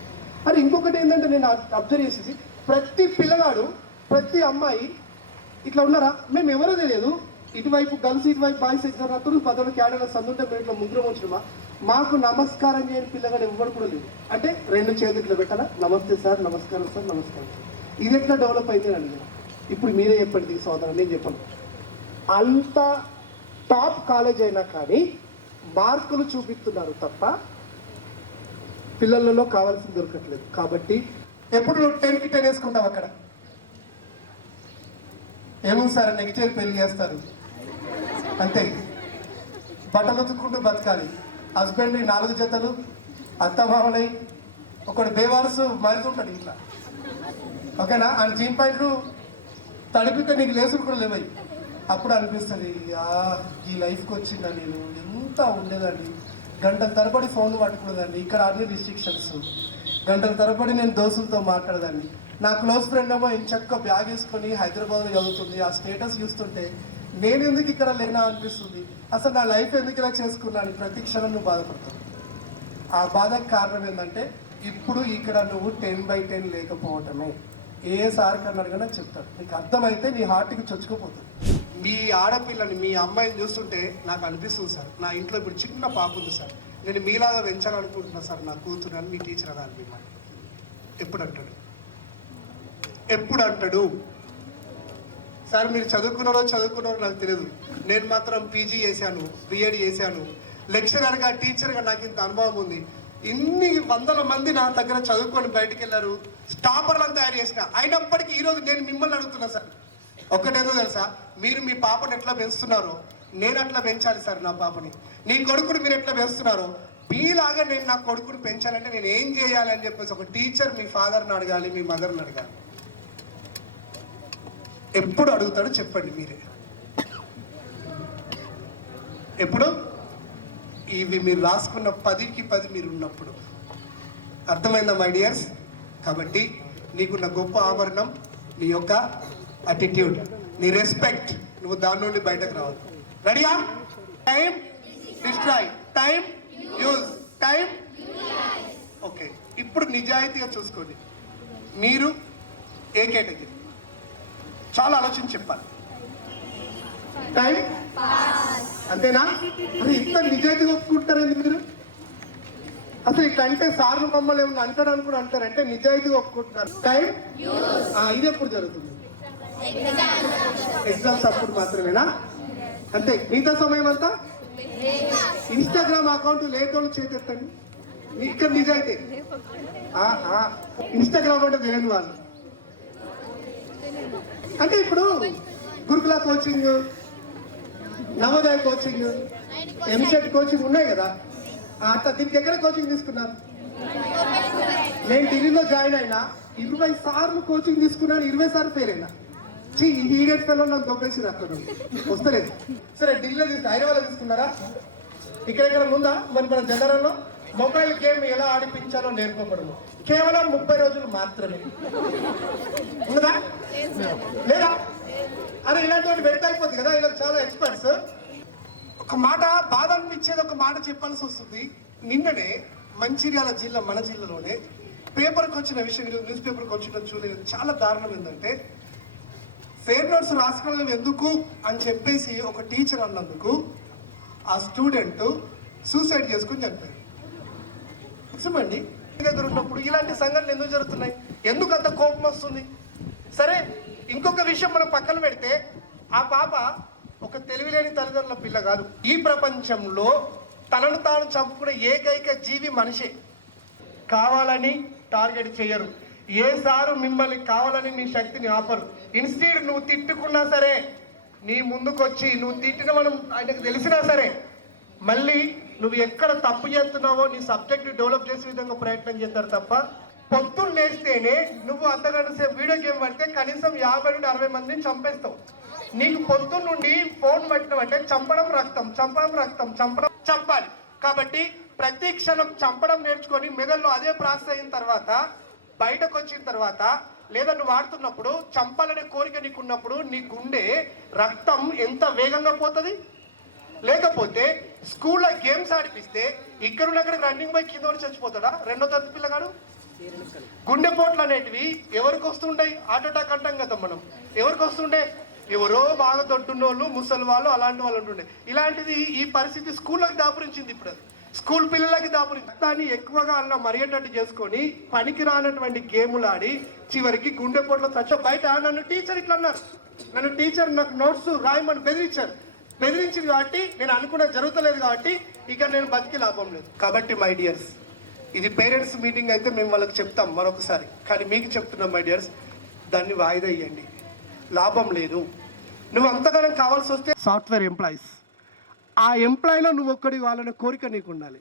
అది ఇంకొకటి ఏంటంటే నేను అబ్జర్వ్ చేసేసి ప్రతి పిల్లగాడు, ప్రతి అమ్మాయి ఇట్లా ఉన్నారా? మేము ఎవరో తెలియదు. ఇటువైపు గర్ల్స్, ఇటువైపు బాయ్స్ ఎగ్జామ్ రాత్రులు 10 క్యాడర్ల సందుంటే మేము ఇట్లా 3 వచ్చినమా? మాకు నమస్కారం చేయని పిల్లగాడు ఎవరు కూడా లేదు. అంటే 2 చేతులు ఇట్లా పెట్టాలా, నమస్తే సార్, నమస్కారం సార్, నమస్కారం సార్. ఇది ఎట్లా డెవలప్ అయింది అని అడిగాను. ఇప్పుడు మీరే చెప్పండి సోదరు, నేను చెప్పాను. అంత టాప్ కాలేజ్ అయినా కానీ మార్కులు చూపిస్తున్నారు తప్ప పిల్లలలో కావాల్సింది దొరకట్లేదు. కాబట్టి ఎప్పుడు నువ్వు 10కి 10 వేసుకుంటావు. అక్కడ ఏముంది సార్, నెగిటివ్ పెళ్లి చేస్తారు అంతే. బట్టలు ఉతుక్కుంటూ బతకాలి. హస్బెండ్ 4 జతలు, అత్తమామలై ఒకడు బేవారసు మారుతుంటాడు ఇట్లా. ఓకేనా? ఆయన జీన్ పాయింట్లు తడిపితే నీకు లేసులు కూడా లేవయి. అప్పుడు అనిపిస్తుంది ఈ లైఫ్కి వచ్చిందా నేను, ఎంత ఉండేదండి. గంటల తరబడి ఫోన్ పట్టుకునేదాన్ని. ఇక్కడ అన్ని రిస్ట్రిక్షన్స్. గంటల తరబడి నేను దోస్తులతో మాట్లాడదాన్ని. నా క్లోజ్ ఫ్రెండ్ ఏమో ఇంచక్క బ్యాగ్ వేసుకొని హైదరాబాద్లో చదువుతుంది. ఆ స్టేటస్ చూస్తుంటే నేను ఎందుకు ఇక్కడ లేనా అనిపిస్తుంది. అసలు నా లైఫ్ ఎందుకు ఇలా చేసుకున్నాను ప్రతి క్షణం నువ్వు బాధపడతావు. ఆ బాధకు కారణం ఏంటంటే ఇప్పుడు ఇక్కడ నువ్వు 10/10 లేకపోవటమే. ఏ సార్ కన్నా అడిగినా చెప్తాడు. నీకు అర్థమైతే నీ హార్ట్కి చొచ్చుకోపోతుంది. మీ ఆడపిల్లని, మీ అమ్మాయిని చూస్తుంటే నాకు అనిపిస్తుంది సార్, నా ఇంట్లో ఇప్పుడు చిన్న పాప ఉంది సార్, నేను మీలాగా పెంచాలనుకుంటున్నా సార్ నా కూతురు అని మీ టీచర్ అలా అనిపించాలి. ఎప్పుడు అంటాడు సార్, మీరు చదువుకున్నారో నాకు తెలియదు. నేను మాత్రం పీజీ చేశాను, బిఎడ్ చేశాను, లెక్చరర్గా, టీచర్గా నాకు ఇంత అనుభవం ఉంది. ఇన్ని 100 మంది నా దగ్గర చదువుకొని బయటికి వెళ్ళారు, స్టాపర్లను తయారు చేసిన. అయినప్పటికీ ఈరోజు నేను మిమ్మల్ని అడుగుతున్నా సార్, ఒక్కటేదో తెలుసా? మీరు మీ పాపను ఎట్లా పెంచుతున్నారో నేను అట్లా పెంచాలి సార్ నా పాపని. నీ కొడుకుని మీరు ఎట్లా పెంచుతున్నారో మీలాగా నేను నా కొడుకుని పెంచాలంటే నేను ఏం చేయాలి అని చెప్పేసి ఒక టీచర్ మీ ఫాదర్ని అడగాలి, మీ మదర్ని అడగాలి. ఎప్పుడు అడుగుతాడో చెప్పండి మీరే. ఎప్పుడు? ఇవి మీరు రాసుకున్న 10కి 10 మీరు ఉన్నప్పుడు. అర్థమైందా మై డియర్స్? కాబట్టి నీకున్న గొప్ప ఆభరణం నీ యొక్క అటిట్యూడ్, నీ రెస్పెక్ట్. నువ్వు దాని నుండి బయటకు రావాలి. రెడీయా? Time destroy, time use, time okay. ఇప్పుడు నిజాయితీగా చూసుకోండి. మీరు ఏ కేటగిరీ? చాలా ఆలోచించి చెప్పాలి. టైం అంతేనా? అది ఇంత నిజాయితీగా ఒప్పుకుంటారండి మీరు? అసలు ఇట్లా అంటే సార్లు మమ్మల్ని ఏమన్నా అంటారని కూడా అంటారంటే నిజాయితీగా ఒప్పుకుంటున్నారు. టైం ఇది ఎప్పుడు జరుగుతుంది? ఎగ్జామ్స్ అప్పుడు మాత్రమేనా? అంతే. మిగతా సమయం అంతా ఇన్స్టాగ్రామ్ అకౌంట్ లేటోళ్ళు చేతెత్తండి. ఇక్కడ నిజాయితీ. ఇన్స్టాగ్రామ్ అంటే తెలియని వాళ్ళు. అంటే ఇప్పుడు గురుకుల coaching, Navodaya coaching, EAMCET coaching ఉన్నాయి కదా, అట్లా దీనికి ఎక్కడ కోచింగ్ తీసుకున్నారు? నేను ఢిల్లీలో జాయిన్ అయినా 20 సార్లు కోచింగ్ తీసుకున్నాను, 20 సార్లు ఫెయిల్ అయినా. ఈగెట్ పిల్లలు నాకు దొబ్బేసి అక్కడ వస్తలేదు. సరే ఢిల్లీలో హైదరాబాద్ తీసుకున్నారా? ఇక్కడ ముందా మరి మన జనరల్లో మొబైల్ గేమ్ ఎలా ఆడిపించాలో నేర్పబడము కేవలం 30 రోజులు మాత్రమే ఉన్నదా లేదా? అరే ఇలాంటి వెంట అయిపోతుంది కదా, ఇలా చాలా ఎక్స్పర్ట్స్. ఒక మాట బాధ అనిపించేది, ఒక మాట చెప్పాల్సి వస్తుంది. నిన్ననే మంచిర్యాల జిల్లా, మన జిల్లాలోనే పేపర్కి వచ్చిన విషయం, న్యూస్ పేపర్కి వచ్చిన చూడలేదు. చాలా దారుణం ఏంటంటే ఫెయిర్ నోట్స్ రాసుకోవడం ఎందుకు అని చెప్పేసి ఒక టీచర్ అన్నందుకు ఆ స్టూడెంట్ సూసైడ్ చేసుకుని చనిపోయారు. నిజమండి, దగ్గర ఉన్నప్పుడు ఇలాంటి సంఘటనలు ఎందుకు జరుగుతున్నాయి? ఎందుకు అంత కోపం వస్తుంది? సరే, ఇంకొక విషయం మనం పక్కన పెడితే, ఆ పాప ఒక తెలివిలేని తల్లిదండ్రుల పిల్ల కాదు. ఈ ప్రపంచంలో తనను తాను చంపుకునే ఏకైక జీవి మనిషే. కావాలని టార్గెట్ చేయరు. ఏ సారు మిమ్మల్ని కావాలని మీ శక్తిని ఆపరు. ఇన్స్టెడ్ నువ్వు తిట్టుకున్నా సరే, నీ ముందుకొచ్చి నువ్వు తిట్టిన మనం ఆయనకు తెలిసినా సరే, మళ్ళీ నువ్వు ఎక్కడ తప్పు చేస్తున్నావో నీ సబ్జెక్ట్ డెవలప్ చేసే విధంగా ప్రయత్నం చేస్తారు తప్ప, పొద్దున్న లేస్తేనే నువ్వు అర్ధగంట సేపు వీడియో గేమ్ పడితే కనీసం 50 నుండి 60 మందిని చంపేస్తావు. నీకు పొద్దున్న నుండి ఫోన్ పట్టినవంటే చంపడం రక్తం, చంపడం రక్తం, చంపడం చంపాలి. కాబట్టి ప్రతి క్షణం చంపడం నేర్చుకొని మెదడులో అదే ప్రాసెస్ అయిన తర్వాత, బయటకు వచ్చిన తర్వాత, లేదా నువ్వు ఆడుతున్నప్పుడు చంపాలనే కోరిక నీకున్నప్పుడు నీ గుండె రక్తం ఎంత వేగంగా పోతుంది. లేకపోతే స్కూల్లో గేమ్స్ ఆడిపిస్తే ఇక్కడున్న అక్కడికి రన్నింగ్ బైక్ కింద చచ్చిపోతాడా రెండో తరగతి పిల్లగాడు? గుండెపోట్లు అనేటివి ఎవరికి వస్తుంటాయి? హార్ట్ అటాక్ అంటాం కదా మనం. ఎవరికి వస్తుండే? ఎవరో బాగా దొడ్డున్నోళ్ళు, ముసలి వాళ్ళు, అలాంటి వాళ్ళు ఉంటుండే. ఇలాంటిది ఈ పరిస్థితి స్కూళ్ళకి దాపురించింది. ఇప్పుడు అది స్కూల్ పిల్లలకి దాపురించింది. దాన్ని ఎక్కువగా అన్న మరిగేటట్టు చేసుకొని పనికి రానటువంటి గేములు ఆడి చివరికి గుండెపోట్లో బయట నన్ను టీచర్ ఇట్లా అన్నారు. నన్ను టీచర్ నాకు నోట్స్ రాయమని బెదిరించింది కాబట్టి నేను అనుకున్న జరుగుతలేదు కాబట్టి ఇక నేను బతికి లాభం లేదు. కాబట్టి మై డియర్స్, ఇది పేరెంట్స్ మీటింగ్ అయితే మేము వాళ్ళకి చెప్తాం మరొకసారి, కానీ మీకు చెప్తున్నాం మై డియర్స్, దాన్ని వాయిదా ఇవ్వండి. లాభం లేదు. నువ్వు అంతగానం కావాల్సి వస్తే సాఫ్ట్వేర్ ఎంప్లాయీస్, ఆ ఎంప్లాయీలో నువ్వు ఒక్కడి వాళ్ళని కోరిక నీకు ఉండాలి.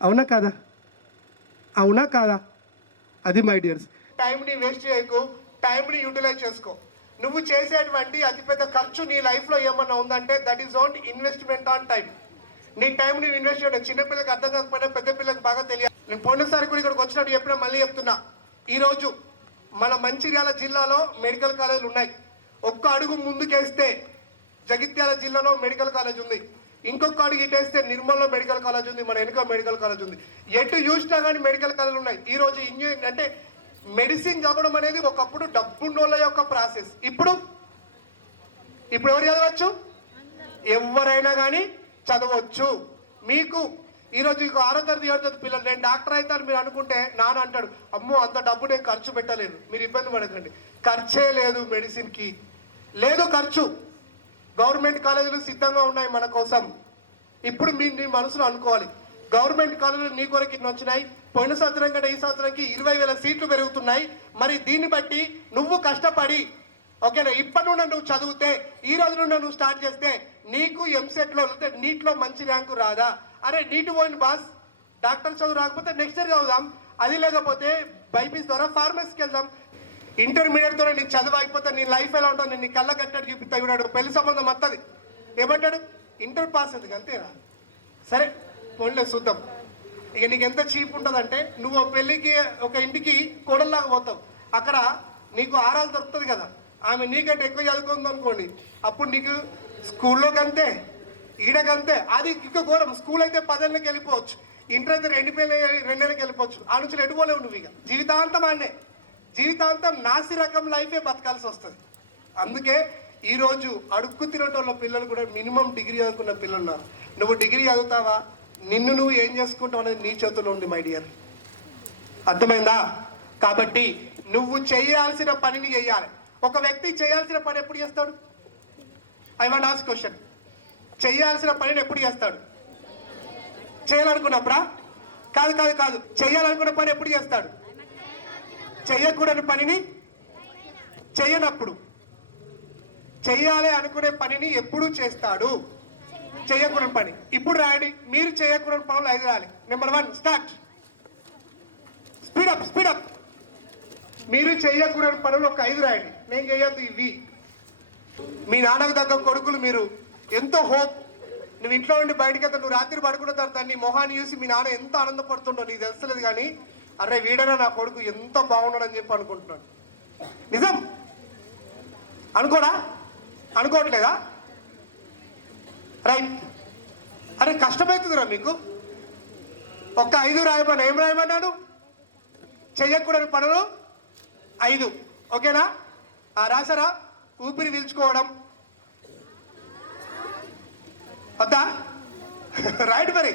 అవునా కాదా? అవునా కాదా? అది మై డియర్స్. టైంని వేస్ట్ చేయకు, టైంని యూటిలైజ్ చేసుకో. నువ్వు చేసేటువంటి అతిపెద్ద ఖర్చు నీ లైఫ్లో ఏమన్నా ఉందంటే that is own investment on time. నీ టైం నువ్వు ఇన్వెస్ట్ చేయడం. చిన్నపిల్లకి అర్థం కాకపోయినా పెద్ద పిల్లలకు బాగా తెలియాలి. నేను పోయినసారి కూడా ఇక్కడికి వచ్చినట్టు చెప్పినా మళ్ళీ చెప్తున్నా. ఈరోజు మన మంచిర్యాల జిల్లాలో మెడికల్ కాలేజీలు ఉన్నాయి. ఒక్క అడుగు ముందుకేస్తే జగిత్యాల జిల్లాలో మెడికల్ కాలేజ్ ఉంది. ఇంకొక అడుగు ఇటేస్తే నిర్మల్లో మెడికల్ కాలేజ్ ఉంది. మన వెనుక మెడికల్ కాలేజ్ ఉంది. ఎటు చూసినా కానీ మెడికల్ కాలేజీలు ఉన్నాయి. ఈరోజు ఇంజనీరింగ్ అంటే మెడిసిన్ చదవడం అనేది ఒకప్పుడు డబ్బున్నోళ్ళ యొక్క ప్రాసెస్. ఇప్పుడు ఎవరు చదవచ్చు? ఎవరైనా కానీ చదవచ్చు. మీకు ఈరోజు 6వ తరగతి 7వ తరగతి పిల్లలు నేను డాక్టర్ అవుతాను మీరు అనుకుంటే నాన్న అంటాడు, అమ్మో అంత డబ్బు నేను ఖర్చు పెట్టలేను. మీరు ఇబ్బంది పడకండి, ఖర్చే లేదు మెడిసిన్కి, లేదు ఖర్చు. గవర్నమెంట్ కాలేజీలు సిద్ధంగా ఉన్నాయి మన కోసం. ఇప్పుడు మీరు నీ మనసులో అనుకోవాలి, గవర్నమెంట్ కాలేజీలు నీ కొరకు ఇన్ని వచ్చినాయి. పోయిన సంవత్సరం కంటే ఈ సంవత్సరానికి 20,000 సీట్లు పెరుగుతున్నాయి. మరి దీన్ని బట్టి నువ్వు కష్టపడి ఓకేనా, ఇప్పటి నుండి నువ్వు చదివితే, ఈ రోజు నుండి నువ్వు స్టార్ట్ చేస్తే నీకు ఎంసెట్లో నీట్లో మంచి ర్యాంకు రాదా? అరే నీటి పోయిన బాస్, డాక్టర్ చదువు రాకపోతే నెక్స్ట్ ఇయర్ చదువుదాం. అది లేకపోతే బైపీస్ ద్వారా ఫార్మసీకి వెళ్దాం. ఇంటర్మీడియట్ ద్వారా నీకు చదువు అయిపోతే నీ లైఫ్ ఎలా ఉంటుంది? నేను నీ కళ్ళ కట్టడి చూపిస్తా. ఇవిడాడు పెళ్లి సంబంధం వస్తుంది ఏమంటాడు? ఇంటర్ పాస్ అది అంతేనా? సరే పోన్లే చూద్దాం. ఇక నీకు ఎంత చీప్ ఉంటుందంటే, నువ్వు పెళ్ళికి ఒక ఇంటికి కోడల్లాగా పోతావు. అక్కడ నీకు ఆరాలు దొరుకుతుంది కదా, ఆమె నీకంటే ఎక్కువ చదువుకుంది అనుకోండి, అప్పుడు నీకు స్కూల్లోకి అంతే, ఈడకంతే. అది ఇంకా ఘోరం. స్కూల్ అయితే 10 ఏళ్ళకి వెళ్ళిపోవచ్చు, ఇంటర్ అయితే 2 ఏళ్ళకి వెళ్ళిపోవచ్చు. ఆ నుంచి ఎడుకోలేవు నువ్వు. ఇక జీవితాంతం అన్నే, జీవితాంతం నాసి రకం లైఫే బతకాల్సి వస్తుంది. అందుకే ఈరోజు అడుక్కు తినటోళ్ళ పిల్లలు కూడా మినిమం డిగ్రీ చదువుకున్న పిల్లలు ఉన్నారు. నువ్వు డిగ్రీ చదువుతావా, నిన్ను నువ్వు ఏం చేసుకుంటావు అనేది నీ చేతుల్లో ఉంది మై డియర్. అర్థమైందా? కాబట్టి నువ్వు చేయాల్సిన పనిని చేయాలి. ఒక వ్యక్తి చేయాల్సిన పని ఎప్పుడు చేస్తాడు? I want ask question. చేయాల్సిన పనిని ఎప్పుడు చేస్తాడు? చేయాలనుకున్నప్పుడా? కాదు కాదు కాదు, చేయాలనుకున్న పని ఎప్పుడు చేస్తాడు? చెయ్యకూడని పనిని చెయ్యనప్పుడు. చెయ్యాలి అనుకునే పనిని ఎప్పుడు చేస్తాడు? చేయకూడని పని. ఇప్పుడు రాయండి, మీరు చేయకూడని పనులు 5 రాయాలి. Number 1 start. స్పీడప్. మీరు చేయకూడని పనులు ఒక 5 రాయండి. నేను చేయొద్దు ఇవి. మీ నాన్నకు తగ్గ కొడుకులు మీరు. ఎంతో హోప్. నువ్వు ఇంట్లో ఉండి బయటకి వెళ్తా, నువ్వు రాత్రి పడుకున్న తర్వాత నీ మొహాన్ని చూసి మీ నాన్న ఎంత ఆనందపడుతుండో నీకు తెలుస్తలేదు. కానీ అరే వీడనా నా కొడుకు ఎంత బాగున్నాడని చెప్పి అనుకుంటున్నాడు. నిజం అనుకోడా? అనుకోవట్లేదా? రైట్. అరే కష్టమవుతుందిరా మీకు. ఒక్క 5 రాయమని ఏం రాయమన్నాడు? చెయ్యకూడని పనులు 5. ఓకేనా? రాసారా? ఊపిరి పీల్చుకోవడం వద్దా? రైట్. మరి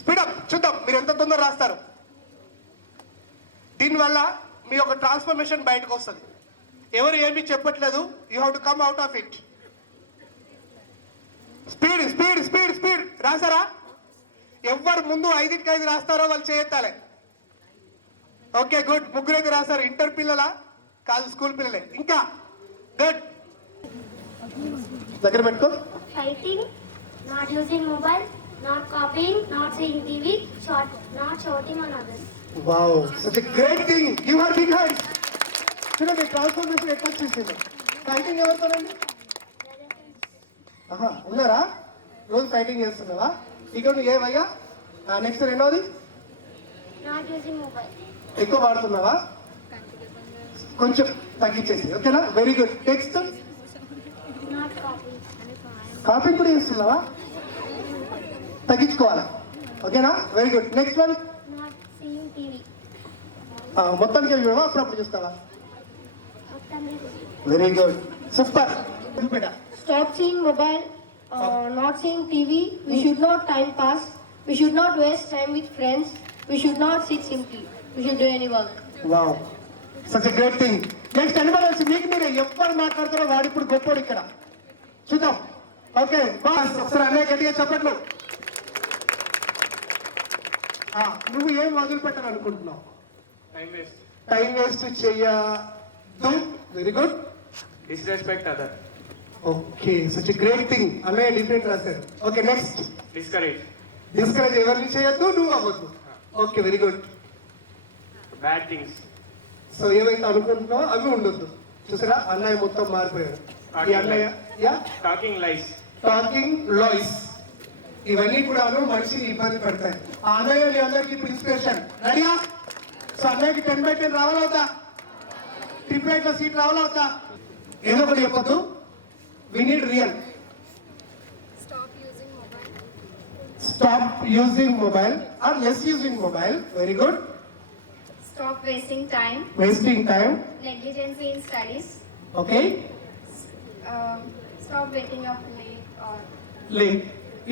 స్పీడప్ చూద్దాం మీరు ఎంత తొందర రాస్తారు. దీనివల్ల మీ యొక్క ట్రాన్స్ఫర్మేషన్ బయటకు వస్తుంది. ఎవరు ఏమీ చెప్పట్లేదు. You have to come out of it. Speed speed speed speed. రాసారా? ఎవరు ముందు 5కి 5 రాస్తారో వాళ్ళు చేయెత్తాలి. Okay good. 3 అయితే రాస్తారు. ఇంటర్ పిల్లలా? కాదు, స్కూల్ పిల్లలే. ఇంకా గుడ్. దగ్గర పెట్టుకో. Fighting, not using mobile, not copying, not seeing TV, not shouting on others. Wow, such a great thing. Give her big hands. చూడండి ట్రాన్స్ఫర్మేషన్ ఎట్లా చేసింది. ఫైటింగ్ ఎవరితోనండి? ఉన్నారా? రోజు ఫైటింగ్ చేస్తున్నావా? ఇక నువ్వు ఏవయ్యా? నెక్స్ట్ రెండోది Not using mobile. ఎక్కువ వాడుతున్నావా? కొంచెం తగ్గించేసి. ఓకేనా? Very good. Next Not copying. Copy కూడా చేస్తున్నావా? తగ్గించుకోవాలా. ఓకేనా? Very good. Next one. Not seeing TV. మొత్తానికి చూడవా? అప్పుడప్పుడు చూస్తావా? October. Very good. Super. Stop seeing mobile, not seeing TV. We should not time pass. We should not waste time with friends. We should not sit simply. We should do any work. Wow, such a great thing. Next Animal వచ్చి మీకు మీరే ఎవరు మాట్లాడతారో వాడు ఇప్పుడు గొప్పోడు ఇక్కడ. చూద్దాం. ఓకే బాస్, ఒకసారి అన్నయ్య గట్టిగా చెప్పట్లు. నువ్వు ఏం వదిలిపెట్టాను అనుకుంటున్నావు? టైం వేస్ట్ చెయ్యదు. Very good. Disrespect other. Okay, such a great thing. అన్నయ్య డిఫరెంట్ రాశారు. Okay next. Discourage. డిస్కరేజ్ ఎవరిని చేయొద్దు, నువ్వు అవ్వద్దు. Okay very good. Bad things. So ఏవైతే అనుకుంటున్నావో అవి ఉండొద్దు. చూసారా, అన్నయ్య మొత్తం మారిపోయాడు. ఈ అన్నయ్య Talking lies. టాకింగ్ లాయిస్, ఇవన్నీ కూడాను మనిషిని ఇబ్బంది పెడతాయి. ఆ అన్నయ్య మీ అందరికి ఇప్పుడు ఇన్స్పిరేషన్. రెడీయా? సో అన్నయ్యకి 10/10 రావాలవుతా? ట్రిప్లెట్ లో సీట్ రావాలవుతా? ఏదో ఒకటి చెప్పొద్దు. We need real. Stop using mobile or less using mobile. Very good. Stop wasting time. Wasting time. Negligence in studies. Okay. Stop waking up late or లేదు,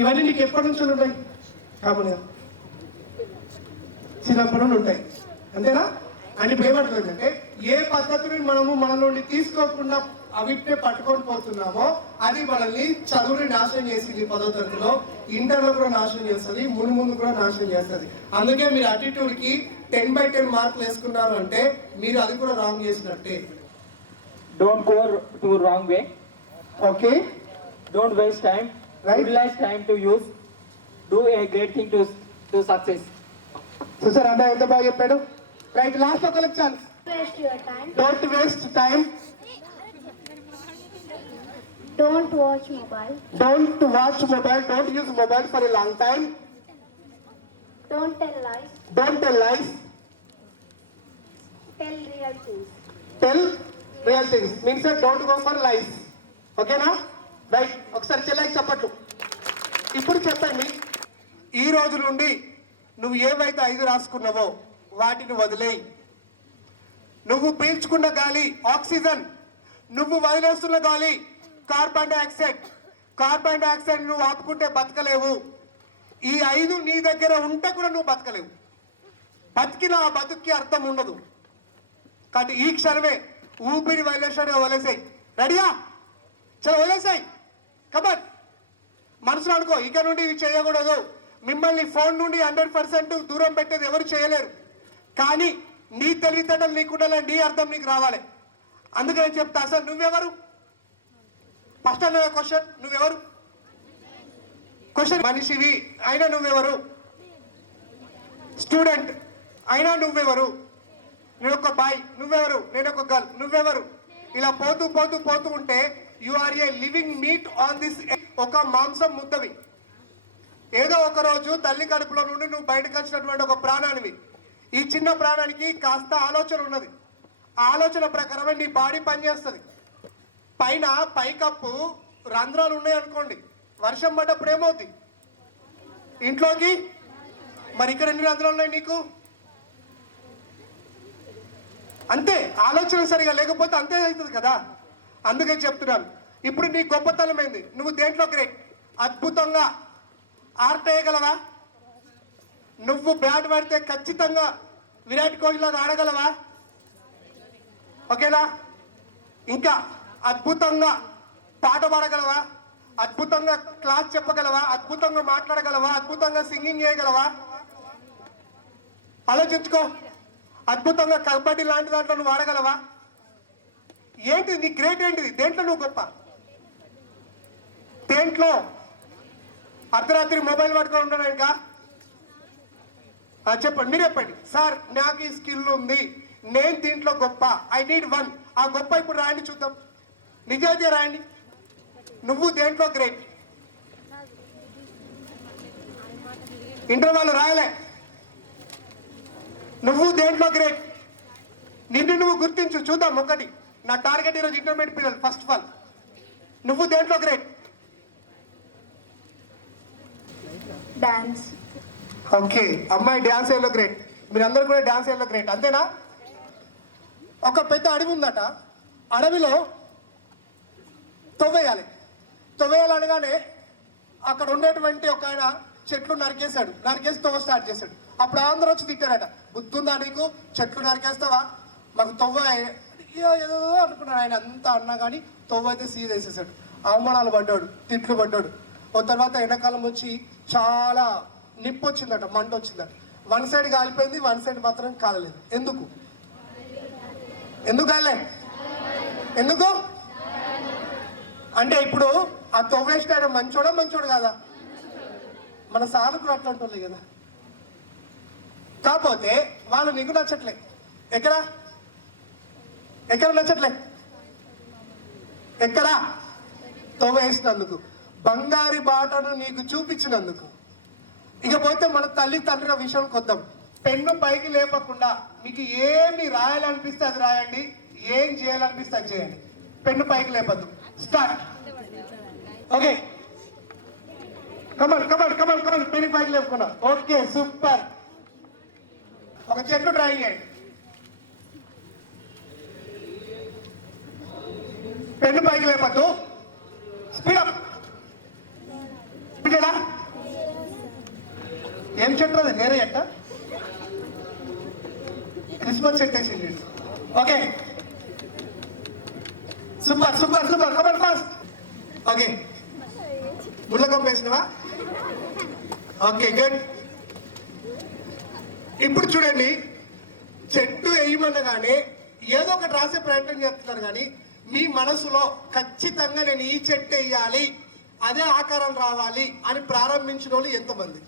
ఇవన్నీ నీకు ఎప్పటి నుంచి ఉంటాయి? కామన్గా చిన్నప్పటి నుండి ఉంటాయి, అంతేనా? అంటే ఇప్పుడు ఏమంటుందంటే ఏ పద్ధతిని మనము మన నుండి తీసుకోకుండా అవిట్నే పట్టుకొని పోతున్నామో అది మనల్ని చదువుని నాశనం చేసింది. 10వ తరగతిలో, ఇంటర్లో కూడా నాశనం చేస్తుంది, ముందు కూడా నాశనం చేస్తుంది. అందుకే మీరు అటిట్యూడ్కి 10/10 మార్కులు వేసుకున్నారు అంటే మీరు అది కూడా రాంగ్ చేసినట్టే. Don't go to wrong way. Okay. Don't waste time. Right. Utilize time to use. Do a great thing to success. చూసారు అన్న ఎంత బాగా చెప్పాడు. రైట్, లాస్ట్ ఒకరికి chance. waste your time. Don't waste time. Don't watch mobile. Don't watch mobile. Don't use mobile for a long time. Don't tell lies. Don't tell lies. Tell real things. Tell real things. Means that don't go for lies. ఓకేనా? Right. ఒకసారి చెల్లెకి చెప్పట్లు. ఇప్పుడు చెప్పండి, ఈ రోజు నుండి నువ్వు ఏవైతే 5 రాసుకున్నావో వాటిని వదిలేయి. నువ్వు పీల్చుకున్న గాలి ఆక్సిజన్, నువ్వు వదిలేస్తున్న గాలి కార్బన్ డైఆక్సైడ్. కార్బన్ డైఆక్సైడ్ నువ్వు ఆపుకుంటే బతకలేవు. ఈ 5 నీ దగ్గర ఉంటే కూడా నువ్వు బతకలేవు. బతికిన ఆ బతుక్కి అర్థం ఉండదు. కాబట్టి ఈ క్షణమే ఊపిరి వదిలేసాయి. రెడీయా? చలో వదిలేసాయి. కబర్ మనసులో అనుకో, ఇక నుండి ఇవి చేయకూడదు. మిమ్మల్ని ఫోన్ నుండి 100% దూరం పెట్టేది ఎవరు చేయలేరు. కానీ నీ తెలివితేటలు నీకుండాలి, నీ అర్థం నీకు రావాలి. అందుకని చెప్తా, సార్ నువ్వెవరు? ఫస్ట్ అన్న క్వశ్చన్, నువ్వెవరు? క్వశ్చన్, మనిషివి అయినా నువ్వెవరు? స్టూడెంట్ అయినా నువ్వెవరు? నేను ఒక బాయ్, నువ్వెవరు? నేను ఒక గర్ల్, నువ్వెవరు? ఇలా పోతూ పోతూ పోతూ ఉంటే you are a living meat on this. ఒక మాంసం ముద్దవి. ఏదో ఒక రోజు తల్లి కడుపులో నుండి నువ్వు బయటకు వచ్చినటువంటి ఒక ప్రాణానివి. ఈ చిన్న ప్రాణానికి కాస్త ఆలోచన ఉన్నది. ఆ ఆలోచన ప్రకారమే నీ బాడీ పనిచేస్తుంది. పైన పైకప్పు రంధ్రాలు ఉన్నాయి అనుకోండి, వర్షం పడ్డప్పుడు ఏమవుతుంది ఇంట్లోకి? మరి ఇక్కడ ఎన్ని రంధ్రాలు ఉన్నాయి నీకు? అంతే. ఆలోచన సరిగా లేకపోతే అంతే అవుతుంది కదా. అందుకే చెప్తున్నాను, ఇప్పుడు నీ గొప్పతనం ఏంది? నువ్వు దేంట్లో గ్రేట్? అద్భుతంగా ఆర్ట్ వేయగలవా? నువ్వు బ్యాట్ పడితే ఖచ్చితంగా విరాట్ కోహ్లీలాగా ఆడగలవా? ఓకేనా? ఇంకా అద్భుతంగా పాట పాడగలవా? అద్భుతంగా క్లాస్ చెప్పగలవా? అద్భుతంగా మాట్లాడగలవా? అద్భుతంగా సింగింగ్ చేయగలవా? ఆలోచించుకో. అద్భుతంగా కబడ్డీ లాంటి దాంట్లో నువ్వు ఆడగలవా? ఏంటి నీ గ్రేట్ ఏంటిది? దేంట్లో నువ్వు గొప్ప? దేంట్లో? అర్ధరాత్రి మొబైల్ పట్టుకొని ఉండడం ఇంకా? చెప్పండి, మీరు చెప్పండి. సార్ నాకు ఈ స్కిల్ ఉంది, నేను దీంట్లో గొప్ప, ఐ నీడ్ వన్. ఆ గొప్ప ఇప్పుడు రాయండి చూద్దాం. నిజాయితీ రాయండి. నువ్వు దేంట్లో గ్రేట్? ఇంటర్ వాళ్ళు రాయలే. నువ్వు దేంట్లో గ్రేట్? నిన్ను నువ్వు గుర్తించు చూద్దాం. ఒకటి నా టార్గెట్ ఈరోజు ఇంటర్మీడియట్ పిల్లలు. ఫస్ట్ ఆఫ్ ఆల్ నువ్వు దేంట్లో గ్రేట్? డాన్స్. ఓకే, అమ్మాయి డ్యాన్స్ వేయలో గ్రేట్. మీరందరూ కూడా డ్యాన్స్ వేయలో గ్రేట్, అంతేనా? ఒక పెద్ద అడవి ఉందట. అడవిలో తవ్వేయాలి. తవ్వేయాలనగానే అక్కడ ఉండేటువంటి ఒక ఆయన చెట్లు నరికేశాడు. నరికేసి తవ్వ స్టార్ట్ చేశాడు. అప్పుడు అందరూ వచ్చి తిట్టారట, బుద్ధుందా నీకు? చెట్లు నరికేస్తావా? మాకు తవ్వ ఏదో అనుకున్నాడు. ఆయన అంతా అన్నా కానీ తవ్వ అయితే సీజ్ వేసేసాడు. అవమానాలు పడ్డాడు, తిట్లు పడ్డాడు. ఓ తర్వాత ఎండాకాలం వచ్చి చాలా నిప్పు వచ్చిందట, మంట వచ్చిందట. వన్ సైడ్ కాలిపోయింది, వన్ సైడ్ మాత్రం కాలలేదు. ఎందుకు? ఎందుకు కాలే? ఎందుకు అంటే ఇప్పుడు ఆ తవ్వేసిన ఆయన మంచోడు కాదా? మన సాధకులు అట్లాంటి కదా. కాకపోతే వాళ్ళు నీకు నచ్చట్లే. ఎక్కడ నచ్చట్లే? ఎక్కడ? తవ్వేసినందుకు, బంగారి బాటను నీకు చూపించినందుకు. ఇకపోతే మన తల్లి తండ్రుల విషయానికి వద్దాం. పెన్ను పైకి లేపకుండా మీకు ఏమి రాయాలనిపిస్తే అది రాయండి, ఏం చేయాలనిపిస్తే అది చేయండి. పెన్ను పైకి లేపద్దు. స్టార్ట్. ఓకే, కమాన్ కమాన్ కమాన్ కమాన్. పెన్ను పైకి లేపుకున్నా. Okay, super. ఒక చెట్టు డ్రాయింగ్ చేయండి. పెన్ను పైకి లేపద్దు. స్పీడప్. ఏం చెట్టు అది? నేరే చెట్ట? క్రిస్మస్ చెట్టు వేసింది. Okay, super super super. Come on fast. Okay, ముళ్ళకం వేసినవా? Okay, good. ఇప్పుడు చూడండి, చెట్టు వేయమనగానే ఏదో ఒకటి రాసే ప్రయత్నం చేస్తున్నారు, కానీ మీ మనసులో ఖచ్చితంగా నేను ఈ చెట్టు వేయాలి, అదే ఆకారం రావాలి అని ప్రారంభించిన వాళ్ళు ఎంతమంది?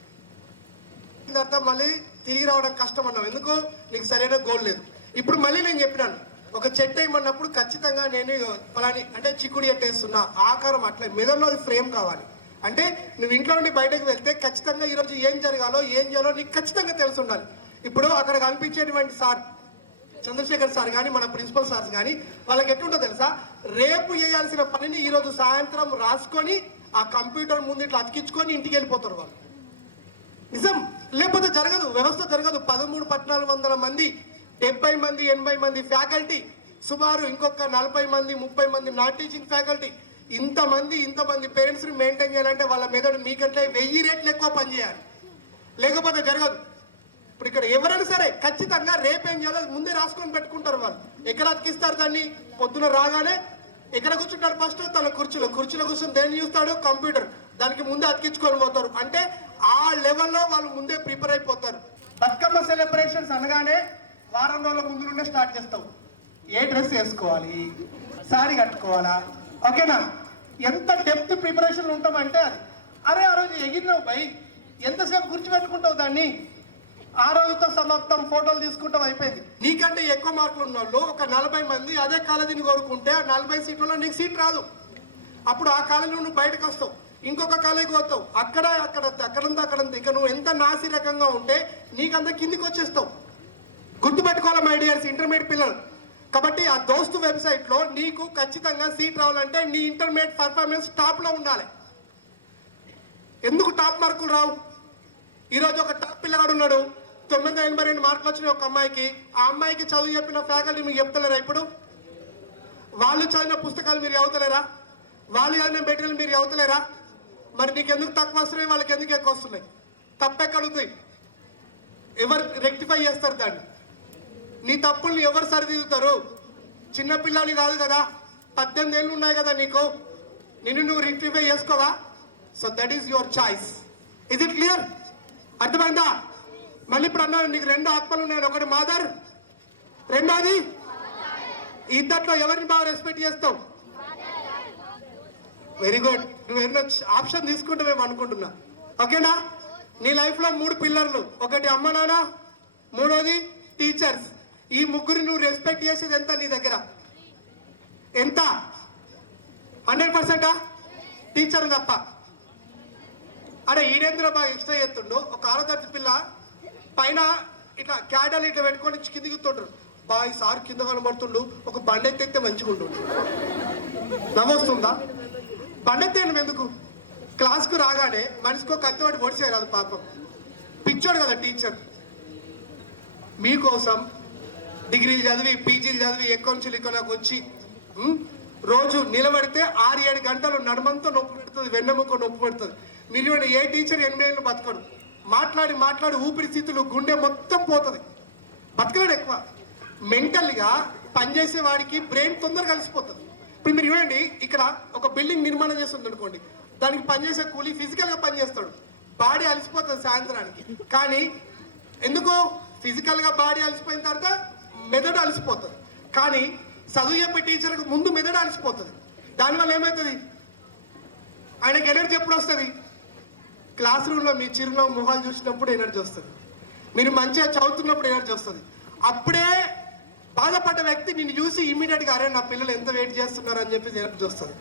తర్వాత మళ్ళీ తిరిగి రావడం కష్టం అన్నావు. ఎందుకు? నీకు సరైన గోల్ లేదు. ఇప్పుడు మళ్ళీ నేను చెప్పినాను, ఒక చెట్టు వేయమన్నప్పుడు ఖచ్చితంగా నేను ఫలాని అంటే చిక్కుడు ఎట్టేస్తున్నా ఆకారం అట్లా మెదడులో అది ఫ్రేమ్ కావాలి. అంటే నువ్వు ఇంట్లో నుండి బయటకు వెళ్తే ఖచ్చితంగా ఈరోజు ఏం జరగాలో ఏం చేయాలో నీకు ఖచ్చితంగా తెలిసి ఉండాలి. ఇప్పుడు అక్కడ కనిపించేటువంటి సార్ చంద్రశేఖర్ సార్ కానీ మన ప్రిన్సిపల్ సార్స్ కానీ వాళ్ళకి ఎట్లుంటో తెలుసా? రేపు చేయాల్సిన పనిని ఈరోజు సాయంత్రం రాసుకొని ఆ కంప్యూటర్ ముందు ఇట్లా అతికించుకొని ఇంటికి వెళ్ళిపోతారు వాళ్ళు. నిజం, లేకపోతే జరగదు, వ్యవస్థ జరగదు. 1300-1400 మంది, 70 మంది 80 మంది ఫ్యాకల్టీ, సుమారు ఇంకొక 40 మంది 30 మంది నాన్ టీచింగ్ ఫ్యాకల్టీ, ఇంతమంది పేరెంట్స్ని మెయింటైన్ చేయాలంటే వాళ్ళ మెదడు మీకంటే 1000 రెట్లు ఎక్కువ పనిచేయాలి, లేకపోతే జరగదు. ఇప్పుడు ఇక్కడ ఎవరైనా సరే ఖచ్చితంగా రేపేం చేయాలో ముందే రాసుకొని పెట్టుకుంటారు. వాళ్ళు ఎక్కడ అతికిస్తారు దాన్ని? పొద్దున రాగానే ఎక్కడ కూర్చుంటారు? ఫస్ట్ తన కుర్చీలో కూర్చొని దేన్ని చూస్తాడు? కంప్యూటర్. దానికి ముందే అతికించుకొని పోతారు. అంటే ఆ లెవెల్లో వాళ్ళు ముందే ప్రిపేర్ అయిపోతారు. బతుకమ్మ సెలబ్రేషన్స్ అనగానే వారం రోజుల ముందు నుండే స్టార్ట్ చేస్తావు. ఏ డ్రెస్ వేసుకోవాలి, సారీ కట్టుకోవాలా, ఓకేనా? ఎంత డెప్త్ ప్రిపరేషన్ ఉంటామంటే అది. అరే ఆ రోజు ఎగిరినావు బై, ఎంతసేపు కూర్చోబెట్టుకుంటావు దాన్ని? ఆ రోజుతో సమాప్తం, ఫోటోలు తీసుకుంటాం, అయిపోయింది. నీకంటే ఎక్కువ మార్కులు ఉన్న వాళ్ళు ఒక 40 మంది అదే కాలేజీని కోరుకుంటే ఆ 40 సీట్లలో నీకు సీట్ రాదు. అప్పుడు ఆ కాలేజీలో నువ్వు బయటకు వస్తావు, ఇంకొక కాలేజీకి వస్తావు, అక్కడంతా ఇక నువ్వు ఎంత నాసి రకంగా ఉంటే నీకంతా కిందికి వచ్చేస్తావు. గుర్తుపెట్టుకోవాలి మై డియర్స్ ఇంటర్మీడియట్ పిల్లలు. కాబట్టి ఆ దోస్తు వెబ్సైట్లో నీకు ఖచ్చితంగా సీట్ రావాలంటే నీ ఇంటర్మీడియట్ పర్ఫార్మెన్స్ టాప్లో ఉండాలి. ఎందుకు టాప్ మార్కులు రావు? ఈరోజు ఒక టాప్ పిల్లగాడు ఉన్నాడు, 982 మార్కులు వచ్చినాయి ఒక అమ్మాయికి. ఆ అమ్మాయికి చదువు చెప్పిన ఫ్యాకల్టీ మీకు చెప్తలేరా? ఇప్పుడు వాళ్ళు చదివిన పుస్తకాలు మీరు చదువుతలేరా? వాళ్ళు చదివిన మెటీరియల్ మీరు చదువుతలేరా? మరి నీకు ఎందుకు తక్కువ వస్తున్నాయి, వాళ్ళకి ఎందుకు ఎక్కువ వస్తున్నాయి? తప్పెక్కడుంది? ఎవరు రెక్టిఫై చేస్తారు దాన్ని? నీ తప్పుల్ని ఎవరు సరిదిద్దుతారు? చిన్నపిల్లలు కాదు కదా, 18 ఏళ్ళు ఉన్నాయి కదా నీకు, నిన్ను నువ్వు రెక్టిఫై చేసుకోవా? So that is your choice. Is it clear? అర్థమైందా? మళ్ళీ ఇప్పుడు అన్నాను నీకు 2 ఆత్మలు ఉన్నాయి, ఒకటి మదర్, రెండోది ఇద్దట్లో ఎవరిని బాగా రెస్పెక్ట్ చేస్తావు? Very good. నువ్వు ఎన్నో ఆప్షన్ తీసుకుంటావేమో అనుకుంటున్నా. ఓకేనా? నీ లైఫ్లో 3 పిల్లర్లు, ఒకటి అమ్మ నాన్న, మూడోది టీచర్స్. ఈ ముగ్గురు నువ్వు రెస్పెక్ట్ చేసేది ఎంత నీ దగ్గర? ఎంత? 100%? టీచర్ తప్ప. అరే ఈడేంద్ర బాగా ఎక్స్ట్రా చేస్తుండు. ఒక ఆడదర్శి పిల్ల పైన ఇట్లా క్యాడల్ ఇట్లా పెట్టుకొని కిందికి తోడు బాయ్ సార్ కింద కనబడుతుండు, ఒక బండి ఎత్తే మంచిగా ఉంటుండు. నవ్వొస్తుందా? బండి ఎత్తేయడం ఎందుకు? క్లాస్కు రాగానే మనిషికో కత్తివాడి పొడిచేయరు, అది పాపం పిచ్చోడు కదా టీచర్. మీకోసం డిగ్రీలు చదివి పీజీలు చదివి ఎక్కడి నాకు వచ్చి రోజు నిలబడితే 6-7 గంటలు నడుమంతా నొప్పి పెడుతుంది, వెన్నెముక నొప్పి పెడుతుంది. మీరు ఏ టీచర్ 8 ఏళ్ళు బతకడు. మాట్లాడి ఊపిరిస్థితులు గుండె మొత్తం పోతుంది, బతకలేడు ఎక్కువ. మెంటల్గా పనిచేసే వాడికి బ్రెయిన్ తొందరగా కలిసిపోతుంది. ఇప్పుడు మీరు చూడండి, ఇక్కడ ఒక బిల్డింగ్ నిర్మాణం చేస్తుంది అనుకోండి, దానికి పనిచేసే కూలీ ఫిజికల్గా పనిచేస్తాడు, బాడీ అలసిపోతుంది సాయంత్రానికి. కానీ ఎందుకు? ఫిజికల్గా బాడీ అలసిపోయిన తర్వాత మెదడు అలసిపోతుంది. కానీ చదువు చెప్పే టీచర్కి ముందు మెదడు అలసిపోతుంది. దానివల్ల ఏమవుతుంది? ఆయనకి ఎనర్జీ ఎప్పుడు వస్తుంది? క్లాస్ రూమ్లో మీ చిరునవ్వు మొహాలు చూసినప్పుడు ఎనర్జీ వస్తుంది, మీరు మంచిగా చదువుతున్నప్పుడు ఎనర్జీ వస్తుంది. అప్పుడే బాధపడ్డ వ్యక్తి నిన్ను చూసి ఇమీడియట్గా అరే నా పిల్లలు ఎంత వెయిట్ చేస్తున్నారు అని చెప్పి ఎనర్జీ వస్తుంది.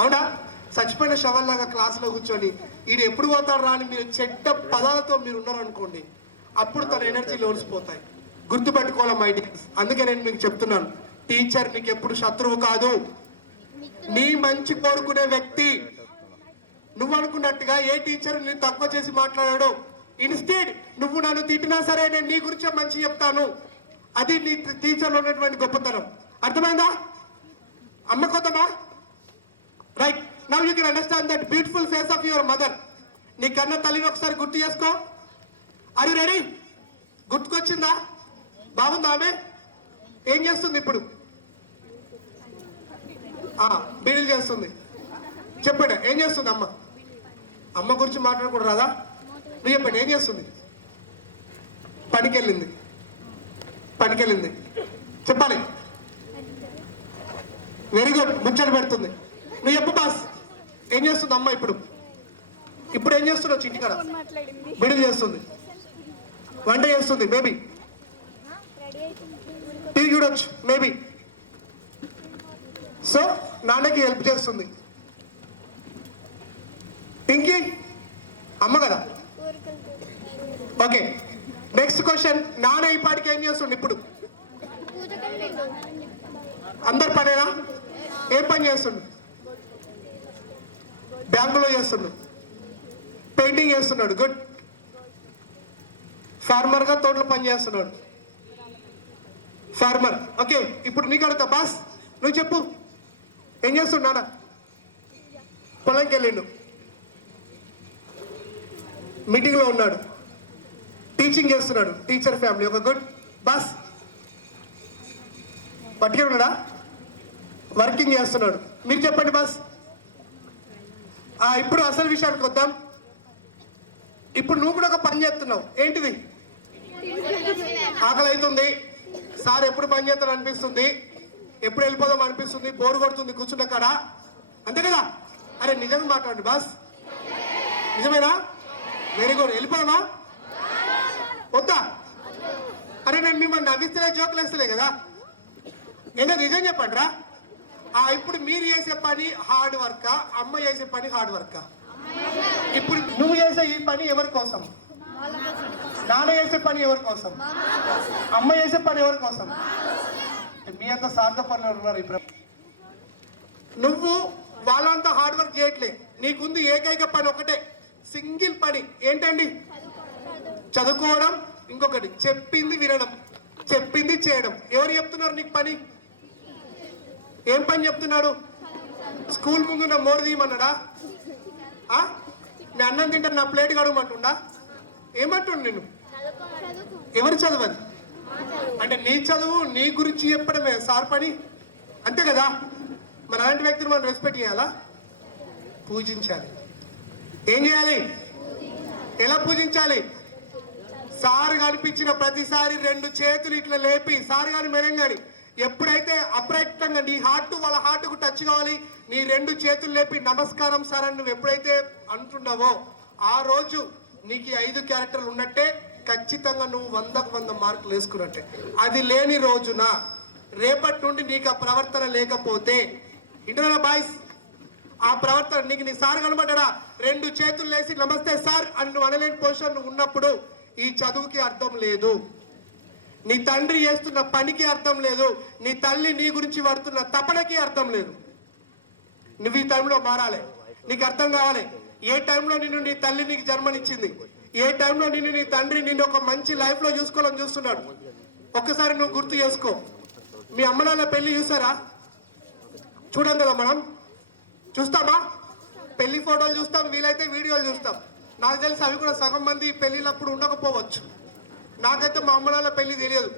అవునా? చచ్చిపోయిన శవల్లాగా క్లాస్లో కూర్చొని ఈడు ఎప్పుడు పోతాడు రా అని మీరు చెడ్డ పదాలతో మీరు ఉన్నారనుకోండి, అప్పుడు తన ఎనర్జీ లోల్సిపోతాయి. గుర్తుపెట్టుకోవాలి మై డియర్స్. అందుకే నేను మీకు చెప్తున్నాను, టీచర్ నీకు ఎప్పుడు శత్రువు కాదు, నీ మంచి కోరుకునే వ్యక్తి. నువ్వు అనుకున్నట్టుగా ఏ టీచర్ నేను తక్కువ చేసి మాట్లాడాడు. ఇన్స్టెడ్ నువ్వు నన్ను తిట్టినా సరే నేను నీ గురించే మంచి చెప్తాను. అది నీ టీచర్లో ఉన్నటువంటి గొప్పతనం. అర్థమైందా? అమ్మ కొత్తమా? Right. Now you can understand that beautiful face of your mother. నీ కన్న తల్లిని ఒకసారి గుర్తు చేసుకో. Are you ready? గుర్తుకొచ్చిందా? బాగుందా? ఆమె ఏం చేస్తుంది ఇప్పుడు? బీడీలు చేస్తుంది. చెప్పండి ఏం చేస్తుంది అమ్మ? అమ్మ గురించి మాట్లాడకూడదు రాదా? నువ్వు చెప్పండి ఏం చేస్తుంది? పనికెళ్ళింది. చెప్పాలి. Very good. ముచ్చట పెడుతుంది. నువ్వు చెప్పు బాస్, ఏం చేస్తుంది అమ్మ ఇప్పుడు? ఏం చేస్తున్నావు? ఇంటికాడ బీడీలు చేస్తుంది, వంట చేస్తుంది, మేబీ టీవీ చూడొచ్చు, మేబీ. సో నాన్నకి హెల్ప్ చేస్తుంది. పింకీ అమ్మ కదా? ఓకే. Next question. నాన్న ఈ పాటికి ఏం చేస్తుండు ఇప్పుడు? అందరు పనేనా? ఏం పని చేస్తుండు? బ్యాంకులో చేస్తుండు, పెయింటింగ్ చేస్తున్నాడు. గుడ్. ఫార్మర్గా తోటలో పని చేస్తున్నాడు. ఫార్మర్. ఓకే. ఇప్పుడు నీకు అడుగుతా బాస్, నువ్వు చెప్పు ఏం చేస్తున్నాడా? పొలంకి వెళ్ళిండు, మీటింగ్లో ఉన్నాడు, టీచింగ్ చేస్తున్నాడు, టీచర్ ఫ్యామిలీ. ఒక గుడ్. బాస్ పట్టుకే ఉన్నాడా? వర్కింగ్ చేస్తున్నాడు. మీరు చెప్పండి బాస్. ఇప్పుడు అసలు విషయానికి వద్దాం. ఇప్పుడు నువ్వు కూడా ఒక పని చేస్తున్నావు. ఏంటిది? ఆకలి అవుతుంది, సార్ ఎప్పుడు పని చేస్తాడు అనిపిస్తుంది, ఎప్పుడు వెళ్ళిపోదాం అనిపిస్తుంది, బోరు కొడుతుంది కూర్చున్న కాడ, అంతే కదా? అరే నిజంగా మాట్లాడండి బాస్, నిజమేనా? Very good. వెళ్ళిపోదామా? వద్దా? అరే నేను మిమ్మల్ని నవ్విస్తలే, జోకులు వేస్తలే కదా. ఏదో నిజం చెప్పండి రా. ఇప్పుడు మీరు చేసే పని హార్డ్ వర్కా, అమ్మ చేసే పని హార్డ్ వర్కా? ఇప్పుడు నువ్వు చేసే ఈ పని ఎవరి కోసం? నాన్న చేసే పని ఎవరి కోసం? అమ్మ చేసే పని ఎవరి కోసం? మీ అంత స్వార్థ పనులు ఉన్నారు ఇప్పుడు. నువ్వు వాళ్ళంతా హార్డ్ వర్క్ చేయట్లే. నీకుంది ఏకైక పని ఒకటే, సింగిల్ పని. ఏంటండి? చదువుకోవడం. ఇంకొకటి చెప్పింది వినడం, చెప్పింది చేయడం. ఎవరు చెప్తున్నారు నీకు పని? ఏం పని చెప్తున్నాడు? స్కూల్ ముందున్న మోరు తీయమన్నాడా? మీ అన్నం తింటారు, నా ప్లేట్ కడగమంటుండా? ఏమంటుండు నిన్ను? ఎవరు చదవదు అంటే నీ చదువు నీ గురించి చెప్పడమే సార్ పని, అంతే కదా. మన అలాంటి వ్యక్తిని మనం రెస్పెక్ట్ చేయాలా? పూజించాలి. ఏం చేయాలి? ఎలా పూజించాలి? సార్ కనిపించిన ప్రతిసారి 2 చేతులు ఇట్లా లేపి, సార్ గాని మేడం గాని ఎప్పుడైతే అప్రయత్నంగా నీ హార్ట్ వాళ్ళ హార్ట్కు టచ్ కావాలి, నీ 2 చేతులు లేపి నమస్కారం సార్ అని నువ్వు ఎప్పుడైతే అంటున్నావో ఆ రోజు నీకు 5 క్యారెక్టర్లు ఉన్నట్టే. ఖచ్చితంగా నువ్వు 100కు 100 మార్కులు వేసుకున్నట్టే. అది లేని రోజున రేపటి నుండి నీకు ఆ ప్రవర్తన లేకపోతే, ఇంటర్నల్ బాయ్స్, ఆ ప్రవర్తన నీకు నీ సార్ కనబడ్డా 2 చేతులు లేసి నమస్తే సార్ అని నువ్వు అనలేని పొజిషన్ ఉన్నప్పుడు ఈ చదువుకి అర్థం లేదు, నీ తండ్రి చేస్తున్న పనికి అర్థం లేదు, నీ తల్లి నీ గురించి పడుతున్న తపనకి అర్థం లేదు. నువ్వు ఈ టైంలో మారాలి. నీకు అర్థం కావాలి ఏ టైంలో నిన్ను నీ తల్లి నీకు జన్మనిచ్చింది, ఏ టైంలో నిన్ను నీ తండ్రి నిన్ను ఒక మంచి లైఫ్లో చూసుకోవాలని చూస్తున్నాడు. ఒక్కసారి నువ్వు గుర్తు చేసుకో. మీ అమ్మ నాన్న పెళ్లి చూసారా? చూడం కదా మనం, చూస్తామా? పెళ్లి ఫోటోలు చూస్తాం, వీలైతే వీడియోలు చూస్తాం. నాకు తెలిసి అవి కూడా సగం మంది పెళ్ళిళ్ళప్పుడు ఉండకపోవచ్చు. నాకైతే మా అమ్మ నాన్న పెళ్లి తెలియదు,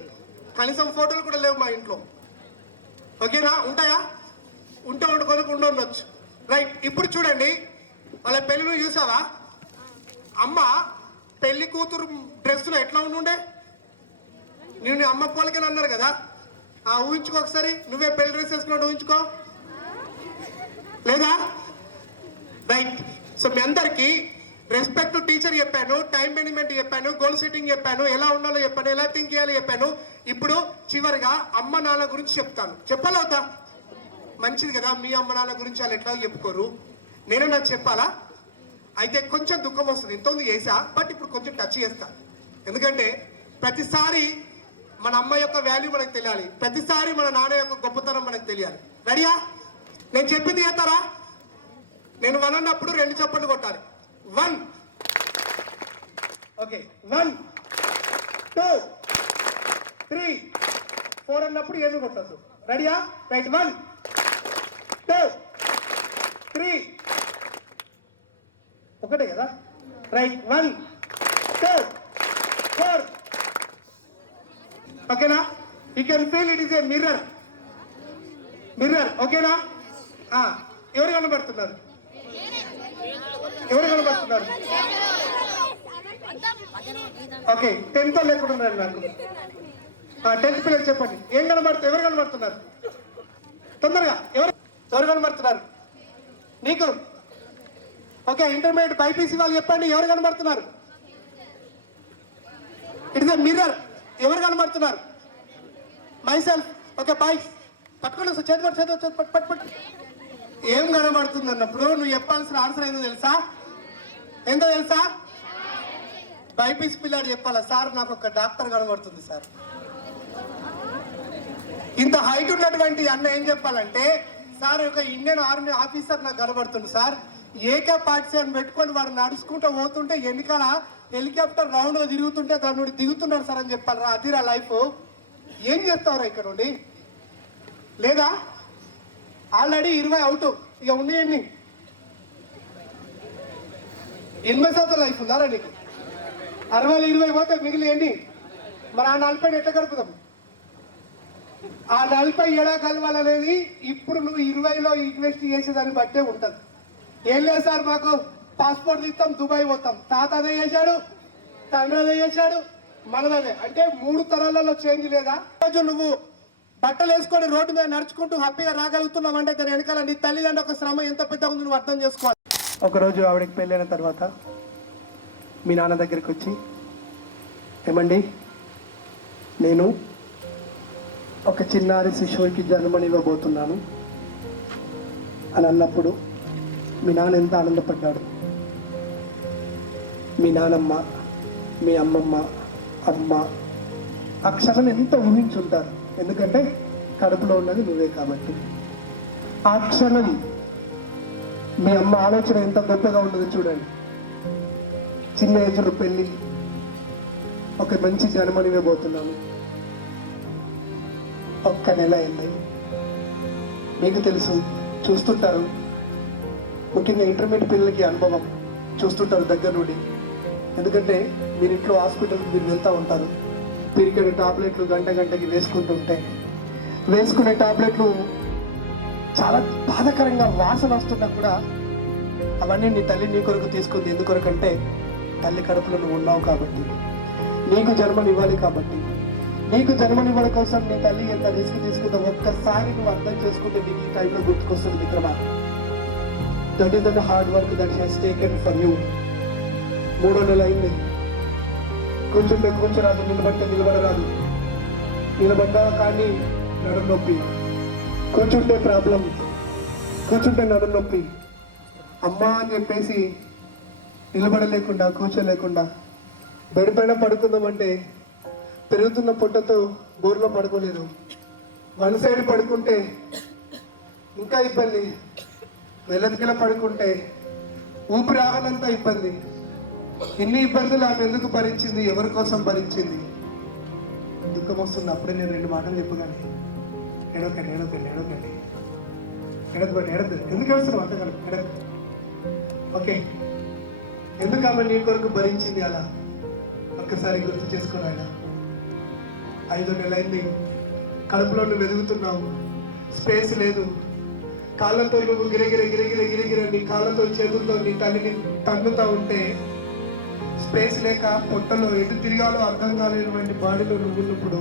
కనీసం ఫోటోలు కూడా లేవు మా ఇంట్లో. ఓకేనా? ఉంటాయా? ఉంటే వండుకొని ఉండొచ్చు. రైట్. ఇప్పుడు చూడండి, వాళ్ళ పెళ్లి చూసావా? అమ్మ పెళ్లి కూతురు డ్రెస్సులో ఎట్లా ఉండే? నేను అమ్మ పోలికని అన్నారు కదా. ఊహించుకో ఒకసారి, నువ్వే పెళ్లి డ్రెస్ వేసుకున్నాడు ఊహించుకో, లేదా? రైట్. సో మీ అందరికీ రెస్పెక్ట్ టీచర్ చెప్పాను, టైం మేనేజ్మెంట్ చెప్పాను, గోల్ సెట్టింగ్ చెప్పాను, ఎలా ఉండాలో చెప్పాను, ఎలా థింక్ చేయాలో చెప్పాను. ఇప్పుడు చివరిగా అమ్మ నాన్న గురించి చెప్తాను. చెప్పాలవుతా? మంచిది కదా, మీ అమ్మ నాన్న గురించి వాళ్ళు ఎట్లా చెప్పుకోరు, నేను నాకు చెప్పాలా? అయితే కొంచెం దుఃఖం వస్తుంది, ఇంతోంది చేసా, బట్ ఇప్పుడు కొంచెం టచ్ చేస్తా. ఎందుకంటే ప్రతిసారి మన అమ్మ యొక్క వాల్యూ మనకు తెలియాలి, ప్రతిసారి మన నాన్న యొక్క గొప్పతనం మనకు తెలియాలి. రెడీయా? నేను చెప్పింది చేస్తారా? నేను 1 అన్నప్పుడు 2 చప్పట్లు కొట్టాలి. 1, ఓకే, 1, 2, 3, 4 అన్నప్పుడు ఏమి కొట్టద్దు. రెడీయా? రైట్. 1, 2, 3, ఒకటే కదా. రైట్. 1, 2, 4. ఓకేనా? You can feel it is a mirror. Mirror, ఓకేనా? ఎవరు కనబడుతున్నారు? ఎవరు కనబడుతున్నారు? ఓకే, 10th లేకుండా ఉన్నారు నాకు. 10th పిల్లలు చెప్పండి, ఏం కనబడుతుంది? ఎవరు కనబడుతున్నారు? తొందరగా ఎవరు కనబడుతున్నారు నీకు? ఓకే, ఇంటర్మీడియట్ బైపీసీ వాళ్ళు చెప్పండి, ఎవరు కనబడుతున్నారు? It is a mirror. ఎవరు కనబడుతున్నారు? మైసెల్ఫ్. ఓకే, బాయ్స్ పట్టుకోండి, చేతి పట్టు. ఏం కనబడుతుంది అన్నప్పుడు నువ్వు చెప్పాల్సిన ఆన్సర్ ఏందో తెలుసా? ఏందో తెలుసా? బైపీసీ పిల్లాడు చెప్పాలా, సార్ నాకు ఒక డాక్టర్ కనబడుతుంది సార్. ఇంత హైట్ ఉన్నటువంటి అన్న ఏం చెప్పాలంటే, సార్ ఒక ఇండియన్ ఆర్మీ ఆఫీసర్ నాకు కనబడుతుంది సార్, ఏకే పార్టీ అని పెట్టుకొని వాడు నడుచుకుంటూ పోతుంటే వెనకాల హెలికాప్టర్ రౌండ్గా తిరుగుతుంటే దాని నుండి దిగుతున్నాడు సార్ అని చెప్పాలరా. అదిరా లైఫ్. ఏం చేస్తావురా ఇక్కడ నుండి? లేదా ఆల్రెడీ 20 అవుట్, ఇక ఉన్నాయండి 80 సంవత్సరాల లైఫ్ ఉందారా నీకు? 60 20 పోతే మిగిలియండి. మరి ఆ 40 ఎట్లా గడుపుదాం? ఆ 40 ఎలా కలవాలనేది ఇప్పుడు నువ్వు 20లో ఇన్వెస్ట్ చేసేదాన్ని బట్టే ఉంటుంది. ఏం లేదు సార్, మాకు పాస్పోర్ట్ తీస్తాం, దుబాయ్ పోతాం. తాత అదే చేశాడు, తండ్రి అదే చేశాడు, మనదదే. అంటే 3 తరాలలో చేంజ్ లేదా? రోజు నువ్వు బట్టలు వేసుకొని రోడ్డు మీద నడుచుకుంటూ హ్యాపీగా రాగలుగుతున్నావు అంటే దాని వెనకాల నీ తల్లిదండ్రుల ఒక శ్రమ ఎంత పెద్దగా ఉంది నువ్వు అర్థం చేసుకోవాలి. ఒకరోజు ఆవిడకి పెళ్ళైన తర్వాత మీ నాన్న దగ్గరికి వచ్చి, ఏమండి, నేను ఒక చిన్నారి శిశువుకి జన్మనివ్వబోతున్నాను అని అన్నప్పుడు మీ నాన్న ఎంత ఆనందపడ్డాడు. మీ నానమ్మ, మీ అమ్మమ్మ, అమ్మ ఆ క్షణం ఎంత ఊహించుంటారు. ఎందుకంటే కడుపులో ఉన్నది నువ్వే కాబట్టి. ఆ క్షణం మీ అమ్మ ఆలోచన ఎంత గొప్పగా ఉండదు చూడండి. చిన్న ఏజ్లో పెళ్ళి, ఒక మంచి జన్మనివ్వబోతున్నాను. ఒక్క నెల అయింది. మీకు తెలుసు, చూస్తుంటారు, ముఖ్యంగా ఇంటర్మీడియట్ పిల్లలకి అనుభవం చూస్తుంటారు దగ్గర నుండి. ఎందుకంటే మీరు ఇంట్లో హాస్పిటల్కి మీరు వెళ్తూ ఉంటారు. పిరికెడు టాబ్లెట్లు గంటకి వేసుకుంటుంటే వేసుకునే టాబ్లెట్లు చాలా బాధాకరంగా వాసన వస్తున్నా కూడా అవన్నీ నీ తల్లి నీ కొరకు తీసుకుంది. ఎందుకొరకంటే తల్లి కడుపులో నువ్వు ఉన్నావు కాబట్టి, నీకు జన్మనివ్వాలి కాబట్టి. నీకు జన్మనివ్వడం కోసం నీ తల్లి ఎంత రిస్క్ తీసుకుందో ఒక్కసారి నువ్వు అర్థం చేసుకుంటే నీకు ఈ టైంలో గుర్తుకొస్తుంది మిత్రమా. That is the hard work that has taken for you. 3వ నెల అయింది. కూర్చుంటే కూర్చోరాదు, నిలబడితే నిలబడరాదు. నిలబడ్డా కానీ నడుము నొప్పి, కూర్చుంటే ప్రాబ్లం, కూర్చుంటే నడుము నొప్పి. అమ్మా అని చెప్పేసి నిలబడలేకుండా కూర్చోలేకుండా బెడ్ పైన పడుకుందామంటే పెరుగుతున్న పొట్టతో బోర్లో పడుకోలేదు. వన్ సైడ్ పడుకుంటే ఇంకా ఇబ్బంది, వెల్లదికల పడుకుంటే ఊపిరి ఆగనంత ఇబ్బంది. ఇన్ని ఇబ్బందులు ఆమె ఎందుకు భరించింది? ఎవరి కోసం భరించింది? దుఃఖం వస్తుంది. అప్పుడే నేను 2 మాటలు చెప్పగానే ఎడకండి ఎడకండి ఎడకండి ఎడకండి ఎడద్దు. ఎందుకు వేస్తున్నావు అంతగాను? ఎడక. ఓకే, ఎందుకు ఆమె నీ కొరకు భరించింది అలా ఒక్కసారి గుర్తు చేసుకుని ఆయన. 5వ నెల అయింది. కడుపులో నువ్వు ఎదుగుతున్నావు, స్పేస్ లేదు. కాళ్ళతో నువ్వు గిరగిర గిరగిర గిరగిర నీ కాళ్ళతో చేతులతో నీ తల్లిని తన్నుతా ఉంటే స్పేస్ లేక పొట్టలో ఎటు తిరగాలో అర్థం కాలేనటువంటి బాడీలో నువ్వు ఉన్నప్పుడు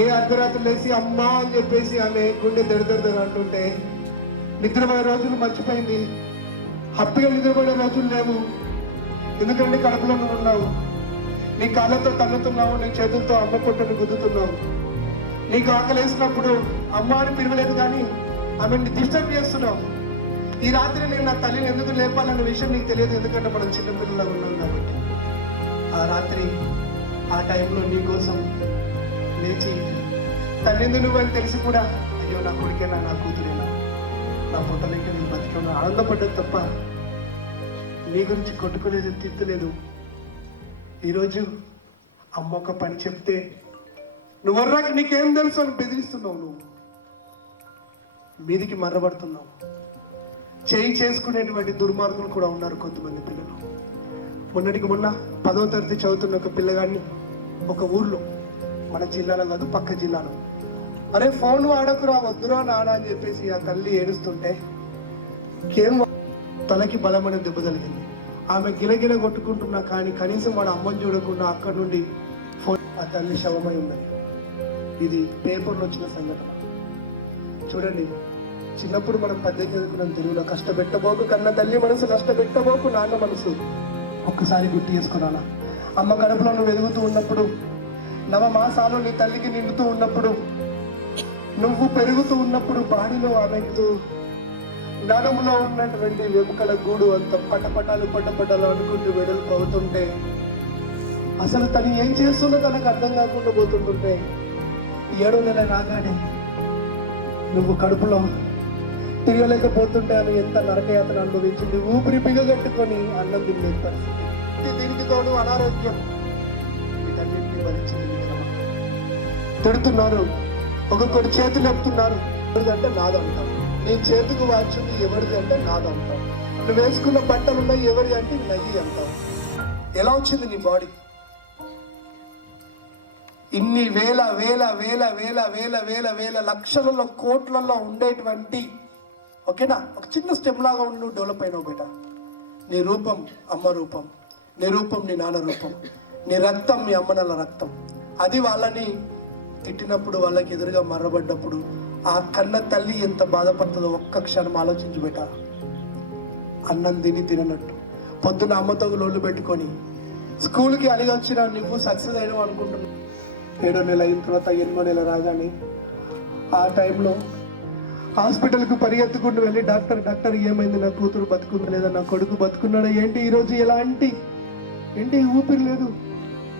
ఏ అర్ధరాత్రి లేసి అమ్మా అని చెప్పేసి ఆమె గుండె దెడదెడదర అంటుంటే నిద్రపోయే రోజులు మర్చిపోయింది. హ్యాపీగా నిద్రపోయే రోజులు లేవు. ఎందుకంటే కడుపులో నువ్వు ఉన్నావు. నీ కాళ్ళతో తన్నుతున్నావు, నీ చేతులతో అమ్మ పొట్టను గుద్దుతున్నావు. నీకు ఆకలేసినప్పుడు అమ్మ అని పిలవలేదు కానీ ఆమెని డిస్టర్బ్ చేస్తున్నావు. ఈ రాత్రి నేను నా తల్లిని ఎందుకు లేపాలన్న విషయం నీకు తెలియదు. ఎందుకంటే మనం చిన్నపిల్లలా ఉన్నాం కాబట్టి. ఆ రాత్రి ఆ టైంలో నీ కోసం లేచి తల్లింది నువ్వని తెలిసి కూడా అయ్యో నా కొడుకేనా, నా కూతురేనా, నా పొట్టలేక నేను బతికన్నా ఆనందపడ్డది తప్ప నీ గురించి కొట్టుకోలేదు, తిట్టలేదు. ఈరోజు అమ్మ ఒక పని చెప్తే నువ్వర్రాకి నీకేం తెలుసు అని బెదిరిస్తున్నావు. నువ్వు మీదికి మర్రబడుతున్నావు. చేయి చేసుకునేటువంటి దుర్మార్గులు కూడా ఉన్నారు కొంతమంది పిల్లలు. మొన్నటికి మొన్న 10వ తరగతి చదువుతున్న ఒక పిల్లగాడిని ఒక ఊర్లో, మన జిల్లాలో కాదు పక్క జిల్లాలో, అరే ఫోన్ వాడకురా, వద్దురా నాన్న అని చెప్పేసి ఆ తల్లి ఏడుస్తుంటే తలకి బలమైన దెబ్బ తగిలింది. ఆమె గిలగిల కొట్టుకుంటున్నా కానీ కనీసం వాడు అమ్మని చూడకుండా అక్కడి నుండి ఫోన్, ఆ తల్లి శవమై ఉన్నది. ఇది పేపర్లో వచ్చిన సంఘటన. చూడండి, చిన్నప్పుడు మనం పద్యం చదువుకున్నాం తెలుగులో, కష్టపెట్టబోకు కన్న తల్లి మనసు, నష్టపెట్టబోకు నాన్న మనసు. ఒక్కసారి గుర్తు చేసుకున్నానా? అమ్మ కడుపులో నువ్వు ఎదుగుతూ ఉన్నప్పుడు, 9 మాసాలు నీ తల్లికి నిండుతూ ఉన్నప్పుడు, నువ్వు పెరుగుతూ ఉన్నప్పుడు బాడీలో ఆమెకు నడుములో ఉన్నటువంటి వెముకల గూడు అంత పటపటాలు అనుకుంటూ వెడల్పు అవుతుంటే అసలు తను ఏం చేస్తుందో తనకు అర్థం కాకుండా పోతుంటుంటే 7వ నెల రాగానే నువ్వు కడుపులో తిరగలేకపోతుంటే ఆమె ఎంత నరకయాతన అనుభవించింది. ఊపిరి బిగగట్టుకొని అన్నం తినే పరిస్థితి. దీనికి తోడు అనారోగ్యం. వీటన్నింటినీ భరించింది. తిడుతున్నారు, ఒక్కొక్కటి చేతులు ఎత్తున్నారు. ఎవరిది అంటే నాదంటాం. నీ చేతికి వాచింది ఎవరిది అంటే నాదంటాం. నువ్వు వేసుకున్న బట్టలు ఉన్నాయి ఎవరి అంటే నయ్యి అంటావు. ఎలా వచ్చింది నీ బాడీ? ఇన్ని వేల వేల వేల వేల వేల వేల వేల లక్షలలో కోట్లలో ఉండేటువంటి, ఓకేనా, ఒక చిన్న స్టెమ్ లాగా ఉండి నువ్వు డెవలప్ అయినావు బేట. నీ రూపం అమ్మ రూపం, నీ రూపం నీ నాన్న రూపం, నీ రక్తం మీ అమ్మనల రక్తం. అది వాళ్ళని తిట్టినప్పుడు, వాళ్ళకి ఎదురుగా మర్రబడ్డప్పుడు ఆ కన్న తల్లి ఎంత బాధపడుతుందో ఒక్క క్షణం ఆలోచించు బేట. అన్నం తిననట్టు పొద్దున అమ్మతో లోళ్ళు పెట్టుకొని స్కూల్కి అలిగి వచ్చిన నువ్వు సక్సెస్ అయినావు అనుకుంటున్నావు. 7వ నెల అయిన తర్వాత 8వ నెల రాగానే ఆ టైంలో హాస్పిటల్కి పరిగెత్తుకుంటూ వెళ్ళి డాక్టర్ ఏమైంది, నా కూతురు బతుకుందా లేదా, నా కొడుకు బతుకున్నాడా, ఏంటి ఈరోజు ఏంటి ఊపిరి లేదు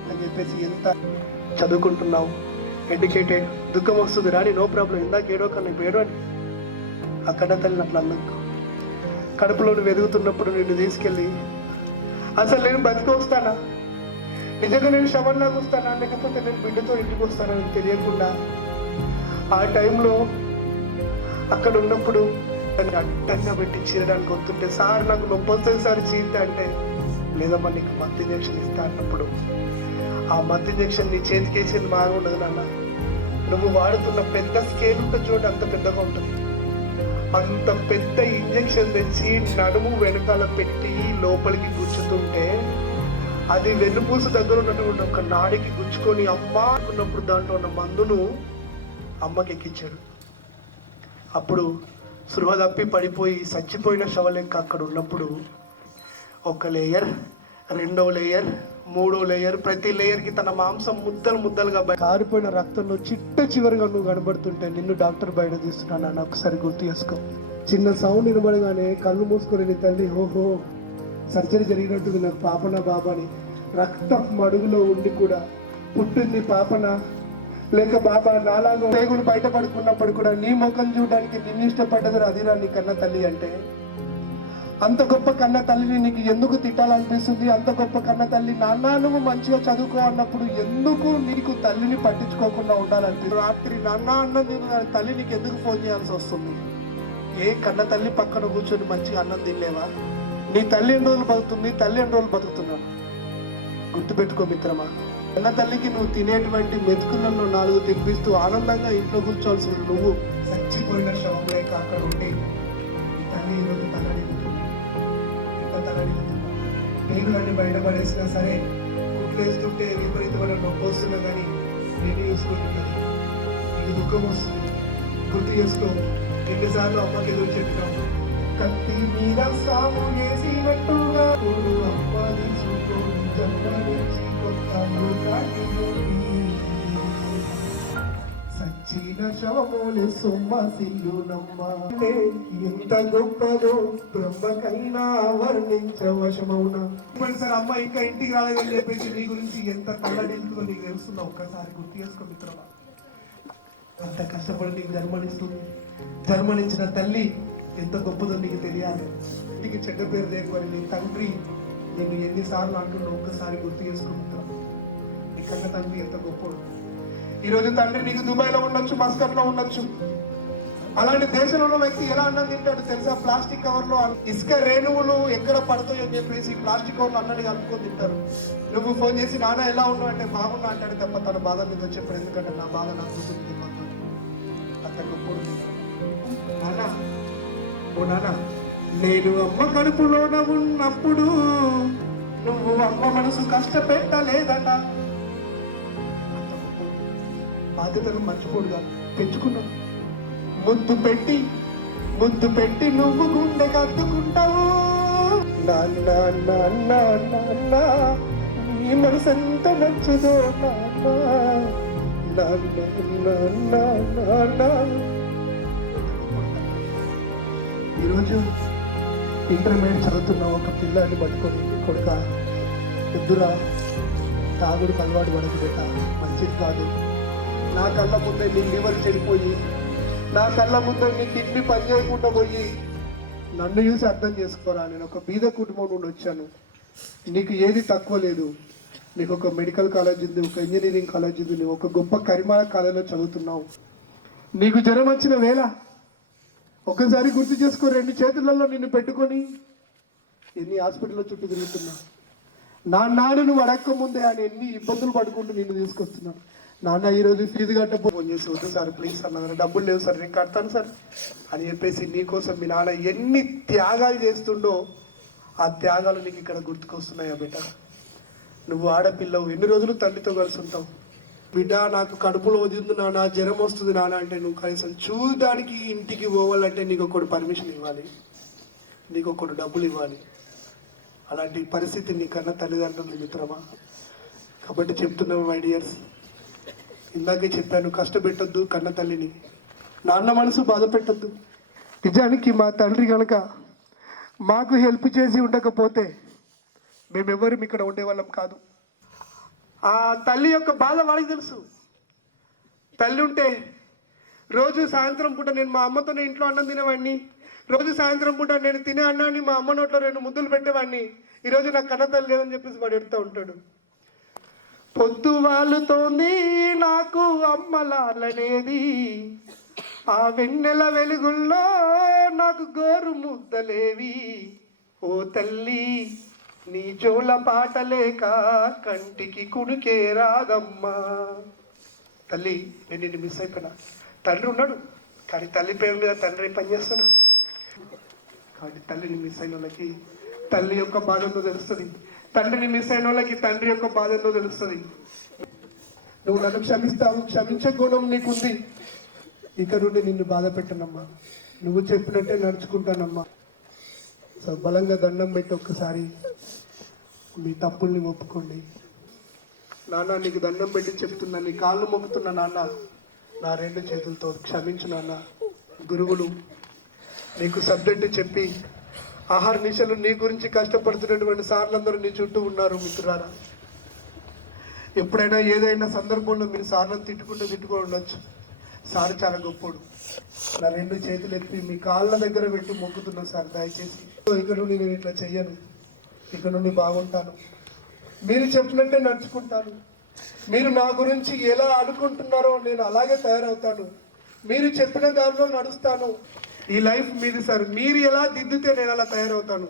అని చెప్పేసి ఎంత చదువుకుంటున్నావు, ఎడ్యుకేటెడ్, దుఃఖం వస్తుంది రాని, నో ప్రాబ్లం, ఇందాక ఏడో కన్నా ఇప్పుడు ఏడో అని ఆ కన్న తల్లిని అట్లా అన్నాక కడుపులో నువ్వు ఎదుగుతున్నప్పుడు నిన్ను తీసుకెళ్ళి అసలు నేను బతికి వస్తానా, నిజంగా నేను శవంలాగా వస్తానా, లేకపోతే నేను బిడ్డతో ఇంటికి వస్తానని తెలియకుండా ఆ టైంలో అక్కడ ఉన్నప్పుడు దాన్ని అడ్డంగా పెట్టి చీరడానికి వస్తుంటే, సార్ నాకు నొప్పి వస్తుంది సార్ చీరితే అంటే, లేదమ్మా నీకు మత్తు ఇంజక్షన్ ఇస్తా అన్నప్పుడు ఆ మత్తు ఇంజక్షన్ నీ చేతికేసేది బాగా ఉండదు నాన్న, నువ్వు వాడుతున్న పెద్ద స్కేల్ ఉంటుంది చూడండి, అంత పెద్దగా ఉంటుంది, అంత పెద్ద ఇంజక్షన్ తెచ్చి నడుము వెనకాల పెట్టి లోపలికి గుచ్చుతుంటే అది వెన్నుపూస దగ్గర ఉన్నటువంటి ఒక నాడికి గుచ్చుకొని అమ్మ అనుకున్నప్పుడు దాంట్లో ఉన్న మందును అమ్మకి ఎక్కించాడు. అప్పుడు సృహ తప్పి పడిపోయి చచ్చిపోయిన శవలెక్క అక్కడ ఉన్నప్పుడు ఒక లేయర్, 2వ లేయర్, 3వ లేయర్, ప్రతి లేయర్కి తన మాంసం ముద్దలుగా కారిపోయిన రక్తంలో చివరిగా నువ్వు కనబడుతుంటే నిన్ను డాక్టర్ బయట తీస్తున్నాను అన్న ఒకసారి గుర్తు చేసుకో. చిన్న సౌండ్ వినబడగానే కళ్ళు మూసుకొని నీ తల్లి ఓహో సర్జరీ జరిగినట్టుంది నాకు పాపన బాబాని, రక్త మడుగులో ఉండి కూడా పుట్టింది పాపన లేక బాబా నాలాగా పేగులు బయట పడుకున్నప్పుడు కూడా నీ ముఖం చూడడానికి నిన్ను ఇష్టపడ్డది అదిరా నీ కన్న తల్లి అంటే. అంత గొప్ప కన్న తల్లిని నీకు ఎందుకు తిట్టాలనిపిస్తుంది? అంత గొప్ప కన్న తల్లి నాన్న నువ్వు మంచిగా చదువుకో అన్నప్పుడు ఎందుకు నీకు తల్లిని పట్టించుకోకుండా ఉండాలనిపిస్తుంది? రాత్రి నాన్న అన్నది తల్లి నీకు ఎందుకు ఫోన్ చేయాల్సి వస్తుంది? ఏ కన్న తల్లి పక్కన కూర్చొని మంచిగా అన్నం తినలేవా? నీ తల్లి ఎన్ని రోజులు బతుకుతుంది, తల్లి ఎన్ని రోజులు బతుకుతున్నాను గుర్తుపెట్టుకో మిత్రమా. కన్న తల్లికి నువ్వు తినేటువంటి మెతుకులను 4 తినిపిస్తూ ఆనందంగా ఇంట్లో కూర్చోవలసిన నువ్వు చచ్చిపోయిన శవం లేక అక్కడ ఉండి తల్లి ఈరోజు పేగులన్నీ బయటపడేసినా సరే కుట్లు వేస్తుంటే విపరీతమైన నొప్పి వస్తున్నా కానీ నేను చూసుకుంటున్నది నీకు దుఃఖం వస్తుంది. గుర్తు చేసుకో, ఎన్నిసార్లు అమ్మకి ఎదురు చెప్పినావు, కత్తి మీద సాము వేసినట్టుగా అమ్మ తీసుకొని జన్మనిచ్చి కొత్త సచ్చిన శవములే సొమ్మసిల్లునమ్మ. ఎంత గొప్పదో బ్రహ్మకైనా వర్ణించవశమౌనా. సార్ అమ్మ ఇంకా ఇంటికి రాలేదని చెప్పేసి నీ గురించి ఎంత తల్లడిల్తుందో నీకు తెలుస్తుందో ఒక్కసారి గుర్తు చేసుకో మిత్రమా. అంత కష్టపడి నీకు జన్మనిచ్చిన తల్లి ఎంత గొప్పదో నీకు తెలియాలి. ఇంటికి చెడ్డ పేరు లేకపోయి నీ తండ్రి నేను ఎన్నిసార్లు అంటున్నా ఒక్కసారి గుర్తు చేసుకుంటా. నీ కన్న తండ్రి ఎంత గొప్పడు. ఈరోజు తండ్రి నీకు దుబాయ్లో ఉండొచ్చు, మస్కట్లో ఉండొచ్చు. అలాంటి దేశంలో ఉన్న వ్యక్తి ఎలా అన్నం తింటాడు తెలుసా? ప్లాస్టిక్ కవర్లో ఇసుక రేణువులు ఎక్కడ పడతాయో అని చెప్పేసి ప్లాస్టిక్ కవర్లో అన్నని కలుపుకొని తింటారు. నువ్వు ఫోన్ చేసి నాన్న ఎలా ఉన్నావు అంటే బాగున్నా అంటాడు తప్ప తన బాధ మీద చెప్పాడు. ఎందుకంటే నా బాధ నాకు కూతురు తెలియదు. అంత గొప్పడు నాన్న. ఓ నాన్న, నేను అమ్మ కడుపులోన ఉన్నప్పుడు నువ్వు అమ్మ మనసు కష్టపెట్టలేదట. బాధ్యతను మర్చిపోడుగా పెంచుకున్నావు. ముద్దు పెట్టి నువ్వు గుండె కత్తుకుంటావు. నాన్న నాన్న నాన్న నీ మనసు ఎంత మంచిదో నాన్న నాన్న నాన్న. ఈరోజు ఇంటర్మీడియట్ చదువుతున్న ఒక పిల్లాన్ని పట్టుకొని కొడుక వద్దురా, తాగుడుకు అలవాటు పడకు బేట, మంచిది కాదు. నా కళ్ళ ముందే నీ లివర్ చెడిపోయి, నా కళ్ళ ముందే నీ కిడ్నీ పని చేయకుండా పోయి నన్ను చూసి అర్థం చేసుకోరా. నేను ఒక బీద కుటుంబం నుండి వచ్చాను. నీకు ఏది తక్కువ లేదు. నీకు ఒక మెడికల్ కాలేజ్ ఉంది, ఒక ఇంజనీరింగ్ కాలేజ్ ఉంది, నువ్వు ఒక గొప్ప కరిమాల కాలేజీలో చదువుతున్నావు. నీకు జ్వరం వచ్చిన వేళ ఒకసారి గుర్తు చేసుకో, 2 చేతులలో నిన్ను పెట్టుకొని ఎన్ని హాస్పిటల్లో చుట్టూ తిరుగుతున్నా. నాన్న నువ్వు అడక్క ముందే అని ఎన్ని ఇబ్బందులు పడుకుంటూ నిన్ను తీసుకొస్తున్నాను. నాన్న ఈరోజు ఫీజు ఫోన్ చేసి వద్దు సార్ ప్లీజ్ సార్, నా దగ్గర డబ్బులు లేవు సార్, నేను కడతాను సార్ అని చెప్పేసి నీకోసం మీ నాన్న ఎన్ని త్యాగాలు చేస్తుండో ఆ త్యాగాలు నీకు ఇక్కడ గుర్తుకొస్తున్నాయా బిడ్డ? నువ్వు ఆడపిల్లవు, ఎన్ని రోజులు తండ్రితో కలిసి ఉంటావు బిడ్డ? నాకు కడుపులో వదిలింది నాన్న, జ్వరం వస్తుంది నాన్న అంటే నువ్వు కనీసం చూడడానికి ఇంటికి పోవాలంటే నీకు ఒకటి పర్మిషన్ ఇవ్వాలి, నీకు ఒకటి డబ్బులు ఇవ్వాలి. అలాంటి పరిస్థితి నీ కన్న తల్లిదండ్రులు మిత్రమా. కాబట్టి చెప్తున్నావు మై డియర్స్, ఇందాకే చెప్పాను, కష్టపెట్టొద్దు కన్న తల్లిని, నాన్న మనసు బాధ పెట్టద్దు. నిజానికి మా తండ్రి కనుక మాకు హెల్ప్ చేసి ఉండకపోతే మేమెవ్వరం ఇక్కడ ఉండేవాళ్ళం కాదు. ఆ తల్లి యొక్క బాధ వాడికి తెలుసు. తల్లి ఉంటే రోజు సాయంత్రం పూట నేను మా అమ్మతోనే ఇంట్లో అన్నం తినేవాడిని, రోజు సాయంత్రం పూట నేను తినే అన్నాన్ని మా అమ్మ నోట్లో 2 ముద్దులు పెట్టేవాడిని. ఈరోజు నాకు కన్న తల్లి లేదని చెప్పేసి వాడు ఎడుతూ ఉంటాడు. పొద్దు వాళ్ళతోంది నాకు అమ్మలాలనేది, ఆ వెన్నెల వెలుగుల్లో నాకు గోరు ముద్దలేవి, ఓ తల్లి నీ జోల పాటలేక కంటికి కుడికే రాదమ్మా. తల్లి నేను నిన్ను మిస్ అయిపోయినా. తండ్రి ఉన్నాడు కానీ తల్లి పేరు మీద తండ్రి పనిచేస్తాడు. కాబట్టి తల్లిని మిస్ అయిన వాళ్ళకి తల్లి యొక్క బాధ ఎంతో తెలుస్తుంది, తండ్రిని మిస్ అయిన వాళ్ళకి తండ్రి యొక్క బాధ ఎంతో తెలుస్తుంది. నువ్వు నన్ను క్షమిస్తావు, క్షమించే గుణం నీకుంది. ఇక నుండి నిన్ను బాధ పెట్టనమ్మా, నువ్వు చెప్పినట్టే నడుచుకుంటానమ్మా. సో బలంగా దండం పెట్టి ఒక్కసారి మీ తప్పుల్ని ఒప్పుకోండి. నాన్న నీకు దండం పెట్టి చెప్తున్నా, నీ కాళ్ళు మొక్కుతున్నా నాన్న, నా 2 చేతులతో క్షమించు నాన్న. గురువులు నీకు సబ్జెక్టు చెప్పి ఆహార నిశలు నీ గురించి కష్టపడుతున్నటువంటి సార్లందరూ నీ చుట్టూ ఉన్నారు మిత్రులారా. ఎప్పుడైనా ఏదైనా సందర్భంలో మీరు సార్లను తిట్టుకుంటూ ఉండొచ్చు. సార్ చాలా గొప్పోడు. నా 2 చేతులు ఎత్తి మీ కాళ్ళ దగ్గర పెట్టి మొక్కుతున్నా సార్, దయచేసి ఇక నుండి నేను ఇట్లా చెయ్యను, ఇక నుండి బాగుంటాను, మీరు చెప్పినట్టే నడుచుకుంటాను, మీరు నా గురించి ఎలా అనుకుంటున్నారో నేను అలాగే తయారవుతాను, మీరు చెప్పిన దారిలో నడుస్తాను, ఈ లైఫ్ మీది సార్, మీరు ఎలా దిద్దితే నేను అలా తయారవుతాను.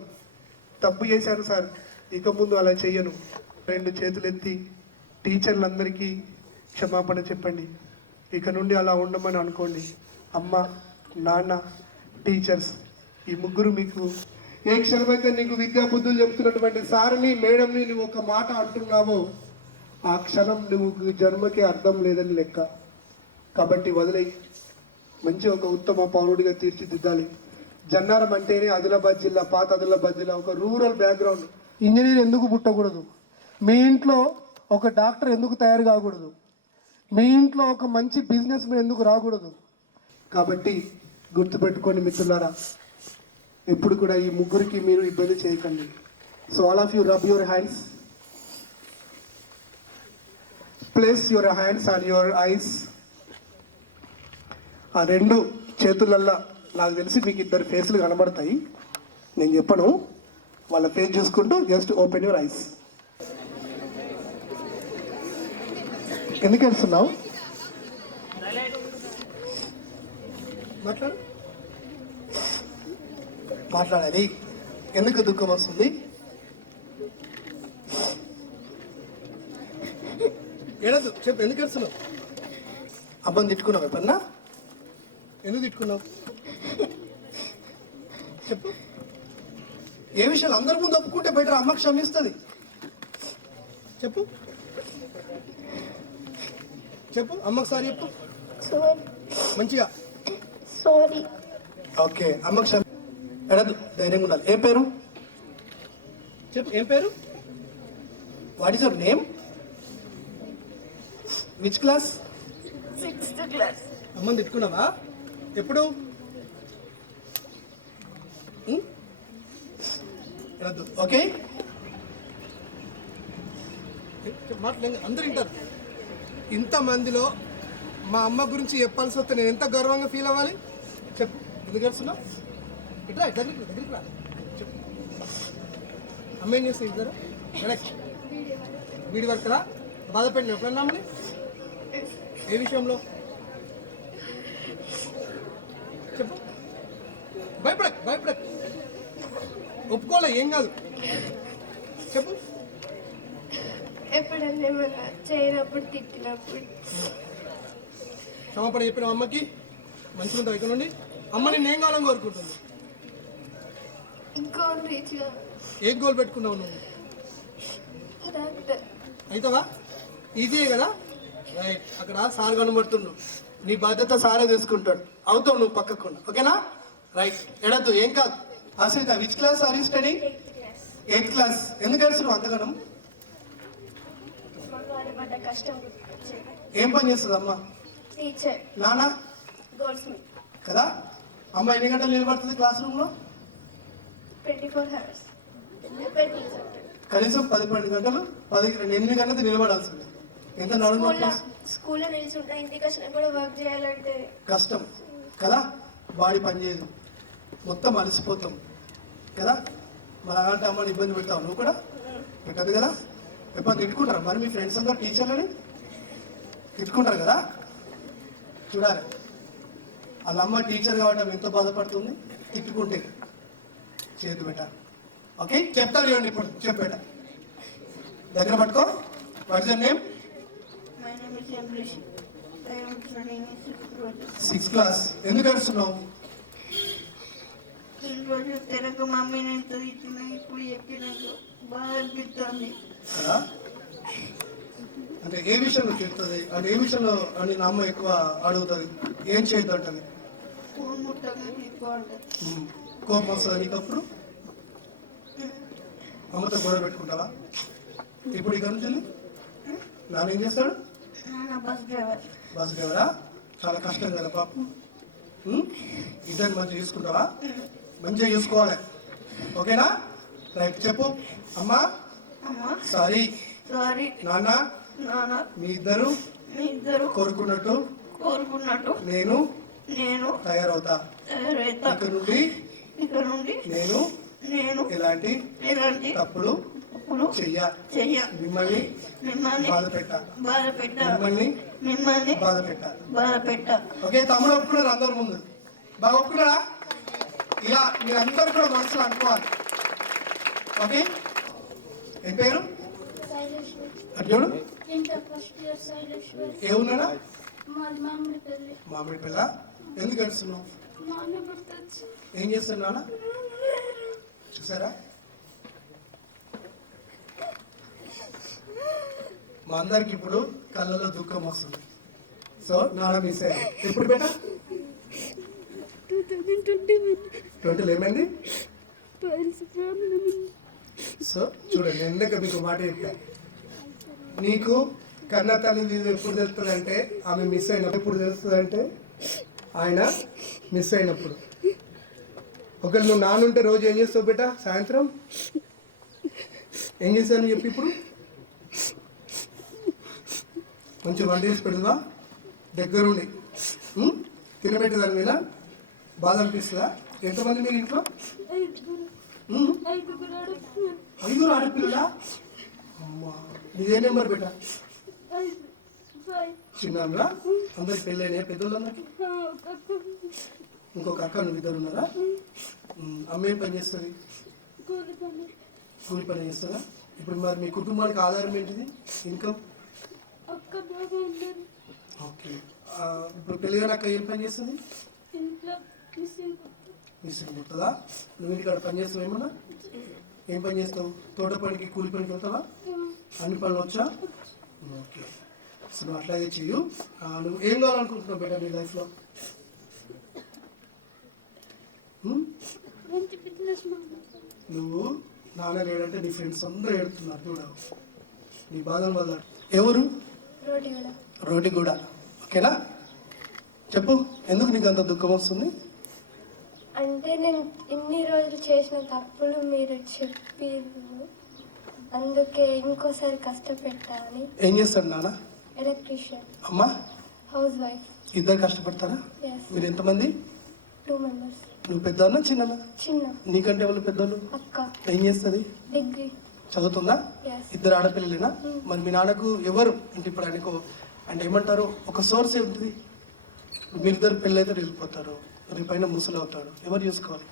తప్పు చేశాను సార్, ఇక ముందు అలా చెయ్యను. 2 చేతులు ఎత్తి టీచర్లందరికీ క్షమాపణ చెప్పండి. ఇక నుండి అలా ఉండమని అనుకోండి. అమ్మ, నాన్న, టీచర్స్ ఈ ముగ్గురు మీకు ఏ క్షణమైతే నీకు విద్యా బుద్ధులు చెప్తున్నటువంటి సార్ని మేడంని నువ్వు ఒక మాట అంటున్నావో ఆ క్షణం నువ్వు జన్మకి అర్థం లేదని లెక్క. కాబట్టి వదిలేయి, మంచి ఒక ఉత్తమ పౌరుడిగా తీర్చిదిద్దాలి. జన్నారం అంటేనే ఆదిలాబాద్ జిల్లా, పాత ఆదిలాబాద్ జిల్లా ఒక రూరల్ బ్యాక్గ్రౌండ్. ఇంజనీర్ ఎందుకు పుట్టకూడదు? మీ ఇంట్లో ఒక డాక్టర్ ఎందుకు తయారు కాకూడదు? మీ ఇంట్లో ఒక మంచి బిజినెస్ మ్యాన్ ఎందుకు రాకూడదు? కాబట్టి గుర్తుపెట్టుకోండి మిత్రులారా, ఎప్పుడు కూడా ఈ ముగ్గురికి మీరు ఇబ్బంది చేయకండి. So all of you rub your hands, place your hands on your eyes. ఆ 2 చేతులల్లా నాకు తెలిసి మీకు 2 ఫేస్లు కనబడతాయి, నేను చెప్పను, వాళ్ళ ఫేస్ చూసుకుంటూ జస్ట్ ఓపెన్ యువర్ ఐస్. ఎందుకు వెళ్తున్నావు? మాట్లాడాలి. ఎందుకు దుఃఖం వస్తుంది? ఏడదు చెప్పు, ఎందుకు వెళ్తున్నావు? అబ్బని తిట్టుకున్నావు ఎప్పుడన్నా? ఎందుకు తిట్టుకున్నావు చెప్పు. ఏ విషయాలు అందరి ముందు ఒప్పుకుంటే బయట అమ్మ క్షమిస్తుంది. చెప్పు చెప్పు, అమ్మకు సారీ చెప్పు మంచిగా. Sorry. ఓకే, అమ్మకు క్షమి. ఎడదు, ధైర్యంగా ఉండాలి. ఏం పేరు చెప్పు, ఏం పేరు? What is your name? Which class? 6th class. అమ్మని తిట్టుకున్నావా ఎప్పుడు? ఎడద్దు. ఓకే, మాట్లాడండి, అందరు వింటారు. ఇంతమందిలో మా అమ్మ గురించి చెప్పాల్సి వస్తే నేను ఎంత గర్వంగా ఫీల్ అవ్వాలి చెప్పు. ఎందుకు వస్తున్నావు? ఇట్లా దగ్గరికి రా చెప్పు. అమ్మ ఏం చేస్తుంది ఇద్దరు? వీడి వర్క్ రా. బాధపడిన ఎప్పుడన్నా అమ్మని? ఏ విషయంలో చెప్పు. భయపడక్ ఒప్పుకోలే, ఏం కాదు చెప్పు. ఎప్పుడన్నా ఏమన్నా చేయనప్పుడు, తిట్టినప్పుడు. క్షమాపణ చెప్పిన అమ్మకి మంచిగా ఉంటుంది. ఇక్కడ నుండి అమ్మ నేను ఏం కావాలని కోరుకుంటుంది? Goal reach. ఏం గోల్ పెట్టుకున్నావు నువ్వు? డాక్టర్ అవుతావా? ఈజీయే కదా. రైట్, అక్కడ సార్ కనబడుతుండు, నీ బాధ్యత సారే తీసుకుంటాడు. అవుతావు నువ్వు పక్కకుండా, ఓకేనా? రైట్, ఎడద్దు, ఏం కాదు. Ashritha, which class are you study? 8th class. ఎందుకు ఏడుస్తున్నావు అంతగానం? కష్టం ఏం పని చేస్తుంది అమ్మ? టీచర్. నాన్న గోల్డ్ స్మిత్. కదా. అమ్మ ఎన్ని గంటలు నిలబడుతుంది క్లాస్ రూమ్లో? 24 hours. కనీసం 10-12 గంటలు, 8 గంటలు నిలబడాల్సింది. ఎంత నడుము స్కూల్లో నిల్చుంటా, ఇంటికి వచ్చినా కూడా వర్క్ చేయాలంటే కష్టం కదా. బాడీ పనిచేయదు, మొత్తం అలసిపోతాం కదా. మరి అలాంటి అమ్మని ఇబ్బంది పెడతావు నువ్వు కూడా? పెట్టదు కదా. ఎప్పుడు తిట్టుకుంటారు మరి మీ ఫ్రెండ్స్ అందరూ టీచర్లని తిట్టుకుంటారు కదా. చూడాలి వాళ్ళ అమ్మ టీచర్ కాబట్టి ఆమె ఎంత బాధపడుతుంది తిట్టుకుంటే. చేతి పెట్ట. ఓకే చెప్తాను చూడండి ఇప్పుడు. చెప్పేట దగ్గర పట్టుకో. What is your name? My name is Amrish. I am studying in 6th grade. 6th class. ఎందుకు ఏడుస్తున్నావు? ఈరోజు తెలుగు మమ్మీని ఎంత ఇచ్చినా ఇప్పుడు ఎక్కినాక బాగా అనిపిస్తుంది కదా. అంటే ఏ విషయంలో చెప్తుంది అంటే ఏ విషయంలో అని నా అమ్మ ఎక్కువ అడుగుతుంది? ఏం చేయొద్దు అంటుంది? ఫోన్ ముట్టగా తీసుకోవాలి. కోపం వస్తుంది నీకు అప్పుడు? అమ్మతో గొడవ పెట్టుకుంటావా? ఇప్పుడు ఇక నుంచి నాన్న ఏం చేస్తాడు? Bus driver. బస్ డ్రైవరా? చాలా కష్టం కదా పాపం. ఇద్దరిని మంచిగా చూసుకుంటావా? మంచిగా చూసుకోవాలి. ఓకేనా? రైట్ చెప్పు. అమ్మా సారీ. సారీ నాన్న నాన్న. మీ ఇద్దరు కోరుకున్నట్టు నేను తయారవుతా. ఇక్కడ నుండి నేను ఎలాంటి తప్పులు చెయ్య. మిమ్మల్ని బాధ పెట్ట. మిమ్మల్ని బాధ పెట్ట. ఓకే తమ్ముడు ఒప్పుకున్నారు అందరి ముందు? బాగా ఒప్పుకున్నారా? ఇలా మీరందరూ కూడా మనసులో అనుకోవాలి. ఓకే ఏం పేరు? అర్జుడు. ఏ ఉన్నాడా? మామిడి పిల్ల. ఎందుకు ఏడుస్తున్నావు? ఏం చేస్తాడు నాన్న? చూసారా మా అందరికి ఇప్పుడు కళ్ళలో దుఃఖం వస్తుంది. సో నాన్న మిస్ అయ్యారు. ఎప్పుడు బేటా? 2020 ఏమైంది? సో చూడండి ఎందాక మీకు మాట చెప్పా. నీకు కన్న తల్లి విలువ ఎప్పుడు తెలుస్తుంది అంటే ఆమె మిస్ అయినప్పుడు. ఎప్పుడు తెలుస్తుంది అంటే ఆయన మిస్ అయినప్పుడు. ఒకవేళ నువ్వు నాన్నుంటే రోజు ఏం చేస్తావు బేటా? సాయంత్రం ఏం చేస్తాను చెప్పి ఇప్పుడు మంచి వంట చేసి పెడుతుందా? దగ్గరుండి తినబెట్టి దాని మీద బాధ అనిపిస్తుందా? ఎంతమంది మీరు ఇంట్లో? 5 ఆడపిల్లలా? అమ్మా ఇదే నెంబర్ బేటా? చిన్నగా అందరికి పెళ్ళైనా పెద్దోళ్ళందరికి? ఇంకొక అక్క నువ్వు ఇద్దరు ఉన్నారా? అమ్మ ఏం పని చేస్తుంది? కూలి పని చేస్తుందా? ఇప్పుడు మరి మీ కుటుంబానికి ఆధారం ఏంటిది? ఇన్కమ్? ఓకే. ఇప్పుడు పెళ్ళిగా అక్క ఏం పని చేస్తుంది? మిషన్ కుడుతుందా? నువ్వు ఇంటికాడ పని చేస్తావు ఏమన్నా? ఏం పని చేస్తావు? తోట పనికి కూలి పనికి వెళ్తావా? అన్ని పనులు వచ్చా? ఓకే. సో నువ్వు అట్లాగే చెయ్యు. నువ్వు ఏం కావాలనుకుంటున్నావు బేటా నీ లైఫ్లో? నువ్వు నాన్న లేడంటే నీ ఫ్రెండ్స్ అందరూ ఏడుతున్నారు చూడ. నీ బాధలు వల్ల. ఎవరు? రోటిగూడ. ఓకేనా? చెప్పు ఎందుకు నీకు అంత దుఃఖం వస్తుంది? అంటే నేను ఇన్ని రోజులు చేసిన తప్పులు మీరు చెప్పారు, అందుకే ఇంకోసారి కష్టపెట్టాలని. ఏం చేస్తాడు నాన్న? ఎలక్ట్రీషియన్. అమ్మా? House wife. ఇద్దరు కష్టపడతారా? మీరు ఎంతమంది? 2 members. నువ్వు పెద్దనా చిన్ననా? చిన్న. నీకంటే వాళ్ళు పెద్దోళ్ళు? అక్క. ఏం చేస్తుంది? డిగ్రీ చదువుతుందా? ఇద్దరు ఆడపిల్లలేనా? మరి మీ నాన్నకు ఎవరు అంటే ఇప్పుడు ఆయనకు అంటే ఏమంటారు ఒక సోర్స్ ఉంటుంది. మీరిద్దరు పెళ్ళైతే వెళ్ళిపోతారు, రేపైనా ముసలు అవుతాడు, ఎవరు చూసుకోవాలి?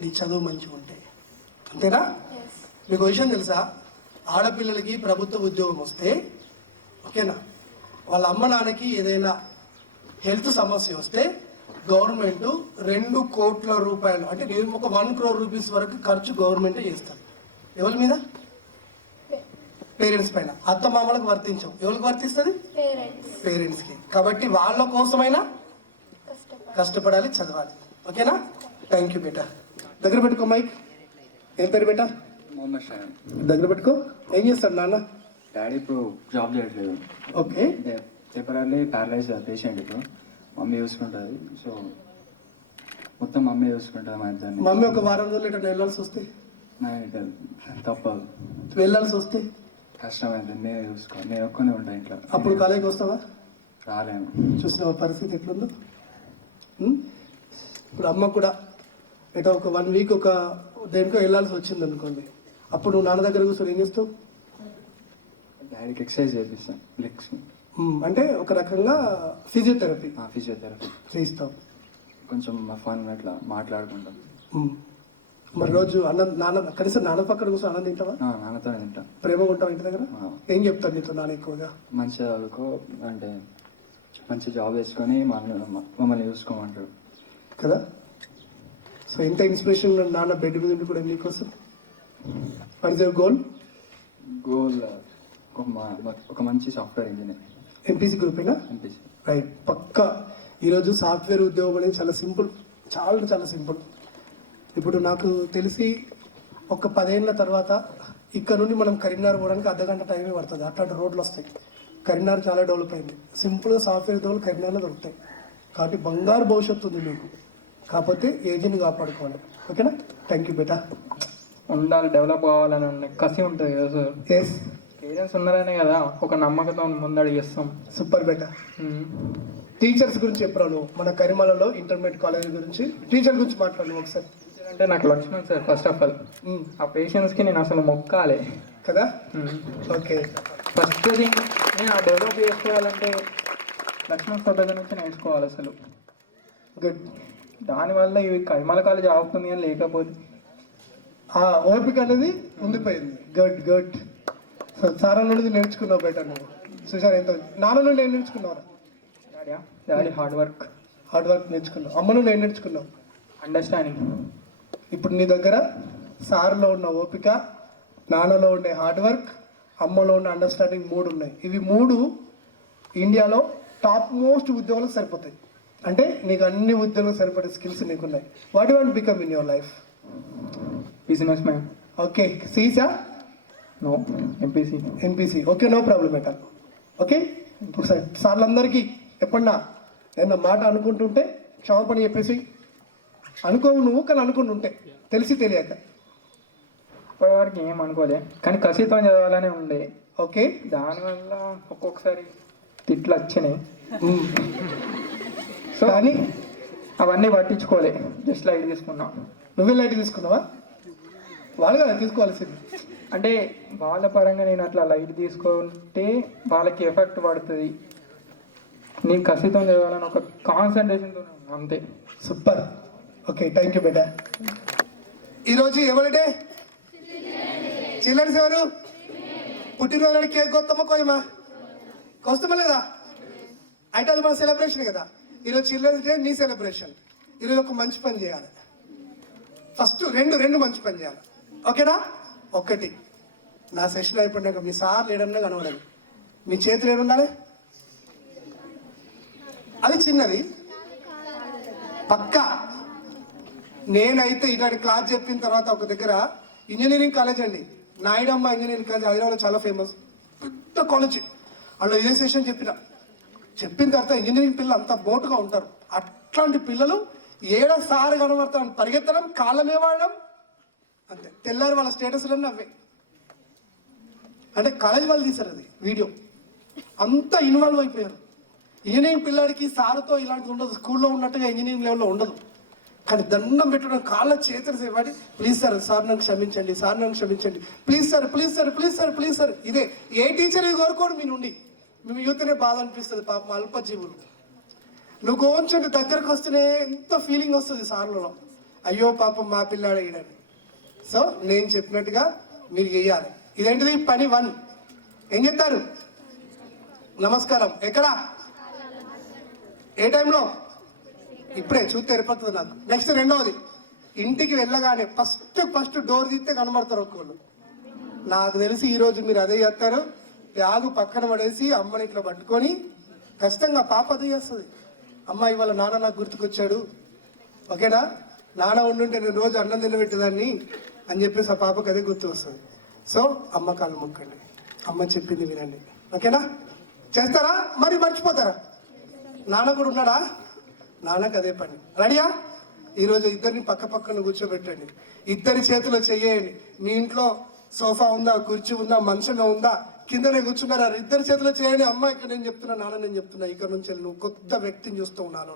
నీ చదువు మంచిగా ఉంటే అంతేనా? మీకు విషయం తెలుసా? ఆడపిల్లలకి ప్రభుత్వ ఉద్యోగం వస్తే ఓకేనా, వాళ్ళ అమ్మ నాన్నకి ఏదైనా హెల్త్ సమస్య వస్తే గవర్నమెంట్ 2 కోట్ల రూపాయలు అంటే ఒక 1 crore రూపీస్ వరకు ఖర్చు గవర్నమెంటే చేస్తారు. ఎవరి మీద? పేరెంట్స్ పైన. అత్త మామలకు వర్తించవు. ఎవరికి వర్తిస్తుంది? పేరెంట్స్కి. కాబట్టి వాళ్ళ కోసమైనా కష్టపడాలి, చదవాలి. ఓకేనా? థ్యాంక్ యూ బేటా. దగ్గర పెట్టుకో మైక్. ఏం పేరు బేటా? మొహమ్మద్ షాయన్. దగ్గర పెట్టుకో. ఏం చేస్తాడు నాన్న? డాడీ ఇప్పుడు జాబ్ చేయట్లేదు. ఓకే. టెంపరీ ప్యారలైజ్ పేషెంట్ ఇప్పుడు. మమ్మీ చూసుకుంటుంది. సో మొత్తం మమ్మీ చూసుకుంటుంది మా ఇద్దరిని. మమ్మీ ఒక వారం రోజులు ఇట్లా వెళ్ళాల్సి వస్తే తప్పదు. వెళ్ళాల్సి వస్తే కష్టమైంది. నేను నేను ఒక్కనే ఉంటాను ఇంట్లో. అప్పుడు కాలేజీకి వస్తావా? రాలేను. చూసిన పరిస్థితి ఎట్లుందో. ఇప్పుడు అమ్మ కూడా ఎటో ఒక 1 వీక్ ఒక దేనికో వెళ్ళాల్సి వచ్చింది అనుకోండి, అప్పుడు నువ్వు నాన్న దగ్గర కూర్చొని ఏం చేస్తావు? డాడీకి ఎక్సర్సైజ్ చేపిస్తాను. లెగ్స్ అంటే ఒక రకంగా ఫిజియోథెరపీ చేయిస్తావు. కొంచెం ఫన్ అట్లా మాట్లాడుకుంటాం. మరి రోజు నాన్న కనీసం నాన్న పక్కన కూర్చొని అన్నం తింటావా? నాన్నతోనే తింటాం. ప్రేమగా ఉంటావు ఇంటి దగ్గర? ఏం చెప్తాను నీతో నాన్న ఎక్కువగా? మంచిగా చదువుకో అంటే మంచి జాబ్ తెచ్చుకొని మమ్మల్ని చూసుకోమంటాడు కదా. సో ఎంత ఇన్స్పిరేషన్ నాన్న బెడ్ మీద ఉండి కూడా నీకోసం. What is your goal? ఒక మంచి సాఫ్ట్వేర్ ఇంజనీర్. ఎంపీసీ గ్రూపేనా? ఎంపీసీ. రైట్. పక్కా ఈరోజు సాఫ్ట్వేర్ ఉద్యోగం అనేది చాలా సింపుల్, చాలా సింపుల్. ఇప్పుడు నాకు తెలిసి ఒక 10 ఏళ్ళ తర్వాత ఇక్కడ నుండి మనం కరీంనగర్ పోవడానికి అర్ధగంట టైమే పడుతుంది. అట్లాంటి రోడ్లు వస్తాయి. కరీంనగర్ చాలా డెవలప్ అయింది. సింపుల్గా సాఫ్ట్వేర్ ఉద్యోగాలు కరీంనగర్లో దొరుకుతాయి. కాబట్టి బంగారు భవిష్యత్తు ఉంది మీకు. కాకపోతే ఏజీని కాపాడుకోవాలి. ఓకేనా? థ్యాంక్ యూ బేటా. ఉండాలి, డెవలప్ కావాలని ఉన్నాయి కసి ఉంటుంది కదా సార్. ఎస్, పేరెంట్స్ ఉన్నారనే కదా ఒక నమ్మకంతో ముందడుగేస్తాం. సూపర్ బేటా. టీచర్స్ గురించి చెప్పరా నువ్వు? మన కరిమలలో ఇంటర్మీడియట్ కాలేజ్ గురించి టీచర్ గురించి మాట్లాడు ఒకసారి. అంటే నాకు Lakshman sir first of all. ఆ పేషెంట్స్కి నేను అసలు మొక్కాలి కదా. ఓకే. ఫస్ట్ థింగ్ నేను ఆ డెవలప్ చేసుకోవాలంటే లక్ష్మణ్ సార్ దగ్గర నుంచి నేర్చుకోవాలి అసలు. గుడ్. దానివల్ల ఇవి కైమల కాలేజ్ ఆగుతుంది అని లేకపోతే ఆ ఓపిక అనేది ఉండిపోయింది. గుడ్. సో సారా నుండి నేర్చుకున్నావు బేటా నువ్వు. సుషార్ ఎంత నాన్న నుండి ఏం నేర్చుకున్నావు? డాడీ హార్డ్ వర్క్ నేర్చుకున్నావు. అమ్మ నుండి ఏం నేర్చుకున్నావు? అండర్స్టాండింగ్. ఇప్పుడు నీ దగ్గర సార్లో ఉన్న ఓపిక, నాన్నలో ఉండే హార్డ్ వర్క్, అమ్మలో ఉన్న అండర్స్టాండింగ్ 3 ఉన్నాయి. ఇవి 3 ఇండియాలో టాప్ మోస్ట్ ఉద్యోగాలకు సరిపోతాయి. అంటే నీకు అన్ని ఉద్యోగాలకు సరిపడే స్కిల్స్ నీకున్నాయి. What you want become in your life? Business man. Okay. సీసా? No. MPC. Okay, no problem బేటా. ఓకే. ఇప్పుడు సార్లందరికీ ఎప్పుడన్నా ఏమన్నా మాట అనుకుంటుంటే క్షమాపణ చెప్పేసి. అనుకోవు నువ్వు, కానీ అనుకుని ఉంటే తెలిసి తెలియక. ఇప్పటివరకు ఏం అనుకోలే, కానీ కసితో చదవాలనే ఉండే. ఓకే. దానివల్ల ఒక్కొక్కసారి తిట్లు వచ్చినాయి. సో అని అవన్నీ పట్టించుకోలే, జస్ట్ లైట్ తీసుకున్నాం. నువ్వే లైట్ తీసుకున్నావా? వాళ్ళు కదా తీసుకోవాల్సింది. అంటే వాళ్ళ పరంగా నేను అట్లా లైట్ తీసుకుంటే వాళ్ళకి ఎఫెక్ట్ పడుతుంది. నేను కసితో చదవాలని ఒక కాన్సన్ట్రేషన్తో అంతే. సూపర్. ఓకే, థ్యాంక్ యూ బేటా. ఈరోజు ఎవరిడే? చిల్డ్రన్స్ ఎవరు? పుట్టినరోజు కేక్ కొత్తమా కోయమా? కొస్తమా లేదా? అయితే అది మన సెలబ్రేషన్ కదా. ఈరోజు చిల్డ్రన్స్ డే, నీ సెలబ్రేషన్. ఈరోజు ఒక మంచి పని చేయాలి. ఫస్ట్ రెండు మంచి పని చేయాలి. ఓకేనా? ఒకటి, నా సెషన్ అయిపోయినాక మీ సార్ లేడన్నా కనబడాలి. మీ చేతులు ఏముండాలి? అది చిన్నది పక్కా. నేనైతే ఇలాంటి క్లాస్ చెప్పిన తర్వాత ఒక దగ్గర ఇంజనీరింగ్ కాలేజ్ అండి, నాయుడమ్మ ఇంజనీరింగ్ కాలేజ్, హైదరాబాద్లో చాలా ఫేమస్, పెద్ద కాలేజ్. అందులో ఇదే సెషన్ చెప్పిన తర్వాత ఇంజనీరింగ్ పిల్లలు అంత బోటుగా ఉంటారు. అట్లాంటి పిల్లలు ఏడ సార్ కనబడతాను పరిగెత్తడం, కాళ్ళమే వాడడం, అంతే. తెల్లారి వాళ్ళ స్టేటస్లన్నీ అవే. అంటే కాలేజ్ వాళ్ళు తీశారు అది వీడియో. అంతా ఇన్వాల్వ్ అయిపోయారు. ఇంజనీరింగ్ పిల్లాడికి సార్తో ఇలాంటిది ఉండదు, స్కూల్లో ఉన్నట్టుగా ఇంజనీరింగ్ లెవెల్లో ఉండదు. కానీ దండం పెట్టడం, కాళ్ళ చేతులు ఇవ్వండి, ప్లీజ్ సార్ నన్ను క్షమించండి, ప్లీజ్ సార్. ఇదే ఏ టీచర్ కోరుకోడు మీ నుండి. మేము యూత్నే బాధ అనిపిస్తుంది. పాపం అల్పజీవులు. నువ్వు కొంచెం దగ్గరకు వస్తేనే ఎంత ఫీలింగ్ వస్తుంది సార్లలో, అయ్యో పాపం మా పిల్లాడు అయ్యాడని. సో నేను చెప్పినట్టుగా మీరు చెయ్యాలి. ఇదేంటిది పని 1. ఏం చెప్తారు? నమస్కారం. ఎక్కడా? ఏ టైంలో? ఇప్పుడే చూస్తే ఏర్పడుతుంది నాకు. నెక్స్ట్ 2వది, ఇంటికి వెళ్ళగానే ఫస్ట్ డోర్ తీస్తే కనబడతారు ఒక్కళ్ళు. నాకు తెలిసి ఈరోజు మీరు అదే చేస్తారు. బ్యాగు పక్కన పడేసి అమ్మని ఇట్లా పట్టుకొని ఖచ్చితంగా పాప అదే చేస్తుంది. అమ్మ ఇవాళ నాన్న నాకు గుర్తుకొచ్చాడు. ఓకేనా? నాన్న ఉండుంటే నేను రోజు అన్నం తినబెట్టేదాన్ని, అని చెప్పేసి ఆ పాపకు అదే గుర్తు వస్తుంది. సో అమ్మ కాళ్ళు మొక్కండి, అమ్మ చెప్పింది వినండి. ఓకేనా? చేస్తారా? మరి మర్చిపోతారా? నాన్న కూడా ఉన్నాడా? నాన్నకు అదే పని. రెడీయా? ఈరోజు ఇద్దరిని పక్క పక్కన కూర్చోబెట్టండి, ఇద్దరి చేతిలో చెయ్యండి. మీ ఇంట్లో సోఫా ఉందా, కుర్చీ ఉందా, మంచంగా ఉందా, కిందనే కూర్చున్నారా? ఇద్దరి చేతిలో చేయండి. అమ్మ ఇక్కడ నేను చెప్తున్నా, నాన్న నేను చెప్తున్నా, ఇక్కడ నుంచి నువ్వు కొత్త వ్యక్తిని చూస్తూ ఉన్నాను.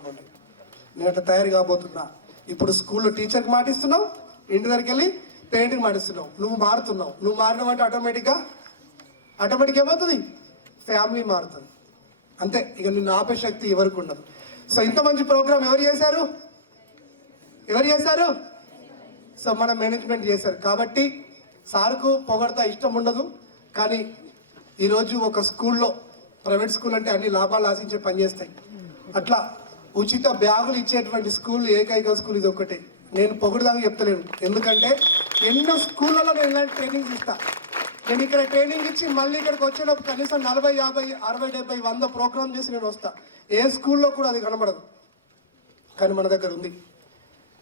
నేను అట్లా తయారు కాబోతున్నా. ఇప్పుడు స్కూల్లో టీచర్కి మాటిస్తున్నావు, ఇంటి దగ్గరికి వెళ్ళి పేరెంట్కి మాటిస్తున్నావు. నువ్వు మారుతున్నావు. నువ్వు మారినవంటే ఆటోమేటిక్ ఏమవుతుంది? ఫ్యామిలీ మారుతుంది. అంతే. ఇక నిన్ను ఆపే శక్తి ఎవరికి ఉండదు. సో ఇంత మంచి ప్రోగ్రామ్ ఎవరు చేశారు? సో మన మేనేజ్మెంట్ చేశారు. కాబట్టి సార్కు పొగడతా ఇష్టం ఉండదు, కానీ ఈరోజు ఒక స్కూల్లో, ప్రైవేట్ స్కూల్ అంటే అన్ని లాభాలు ఆశించే పనిచేస్తాయి. అట్లా ఉచిత బ్యాగులు ఇచ్చేటువంటి స్కూల్ ఏకైక స్కూల్ ఇది ఒక్కటే. నేను పొగడదాకా చెప్తలేను, ఎందుకంటే ఎన్నో స్కూళ్ళలో నేను ఇలాంటి ట్రైనింగ్స్ ఇస్తా. నేను ఇక్కడ ట్రైనింగ్ ఇచ్చి మళ్ళీ ఇక్కడికి వచ్చేటప్పుడు కనీసం 40, 50, 60, 70, 100 ప్రోగ్రామ్ చేసి నేను వస్తా. ఏ స్కూల్లో కూడా అది కనబడదు, కానీ మన దగ్గర ఉంది.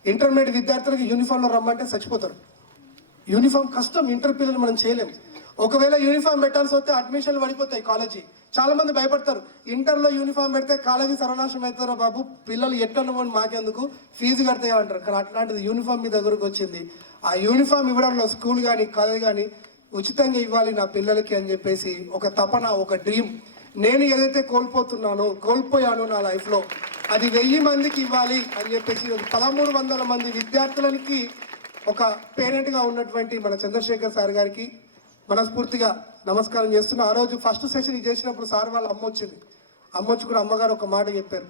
ఇంటర్మీడియట్ విద్యార్థులకి యూనిఫామ్లో రమ్మంటే చచ్చిపోతారు. యూనిఫామ్ కష్టం, ఇంటర్ పిల్లలు మనం చేయలేము. ఒకవేళ యూనిఫామ్ పెట్టాల్సి వస్తే అడ్మిషన్లు పడిపోతాయి. కాలేజీ చాలా మంది భయపడతారు, ఇంటర్లో యూనిఫామ్ పెడితే కాలేజీ సర్వనాశనం అవుతారా బాబు, పిల్లలు ఎట్లా మాకెందుకు, ఫీజు కడతాయి అంటారు. కానీ అట్లాంటిది యూనిఫామ్ మీ దగ్గరకు వచ్చింది. ఆ యూనిఫామ్ ఇవ్వడంలో స్కూల్ కానీ కాలేజ్ కానీ ఉచితంగా ఇవ్వాలి నా పిల్లలకి అని చెప్పేసి ఒక తపన, ఒక డ్రీమ్. నేను ఏదైతే కోల్పోయాను నా లైఫ్లో, అది 1000 మందికి ఇవ్వాలి అని చెప్పేసి 1300 మంది విద్యార్థులకి ఒక పేరెంట్గా ఉన్నటువంటి మన చంద్రశేఖర్ సార్ గారికి మనస్ఫూర్తిగా నమస్కారం చేస్తున్నా. ఆ రోజు ఫస్ట్ సెషన్ చేసినప్పుడు సార్ వాళ్ళ అమ్మ వచ్చింది. అమ్మ వచ్చి కూడా అమ్మగారు ఒక మాట చెప్పారు,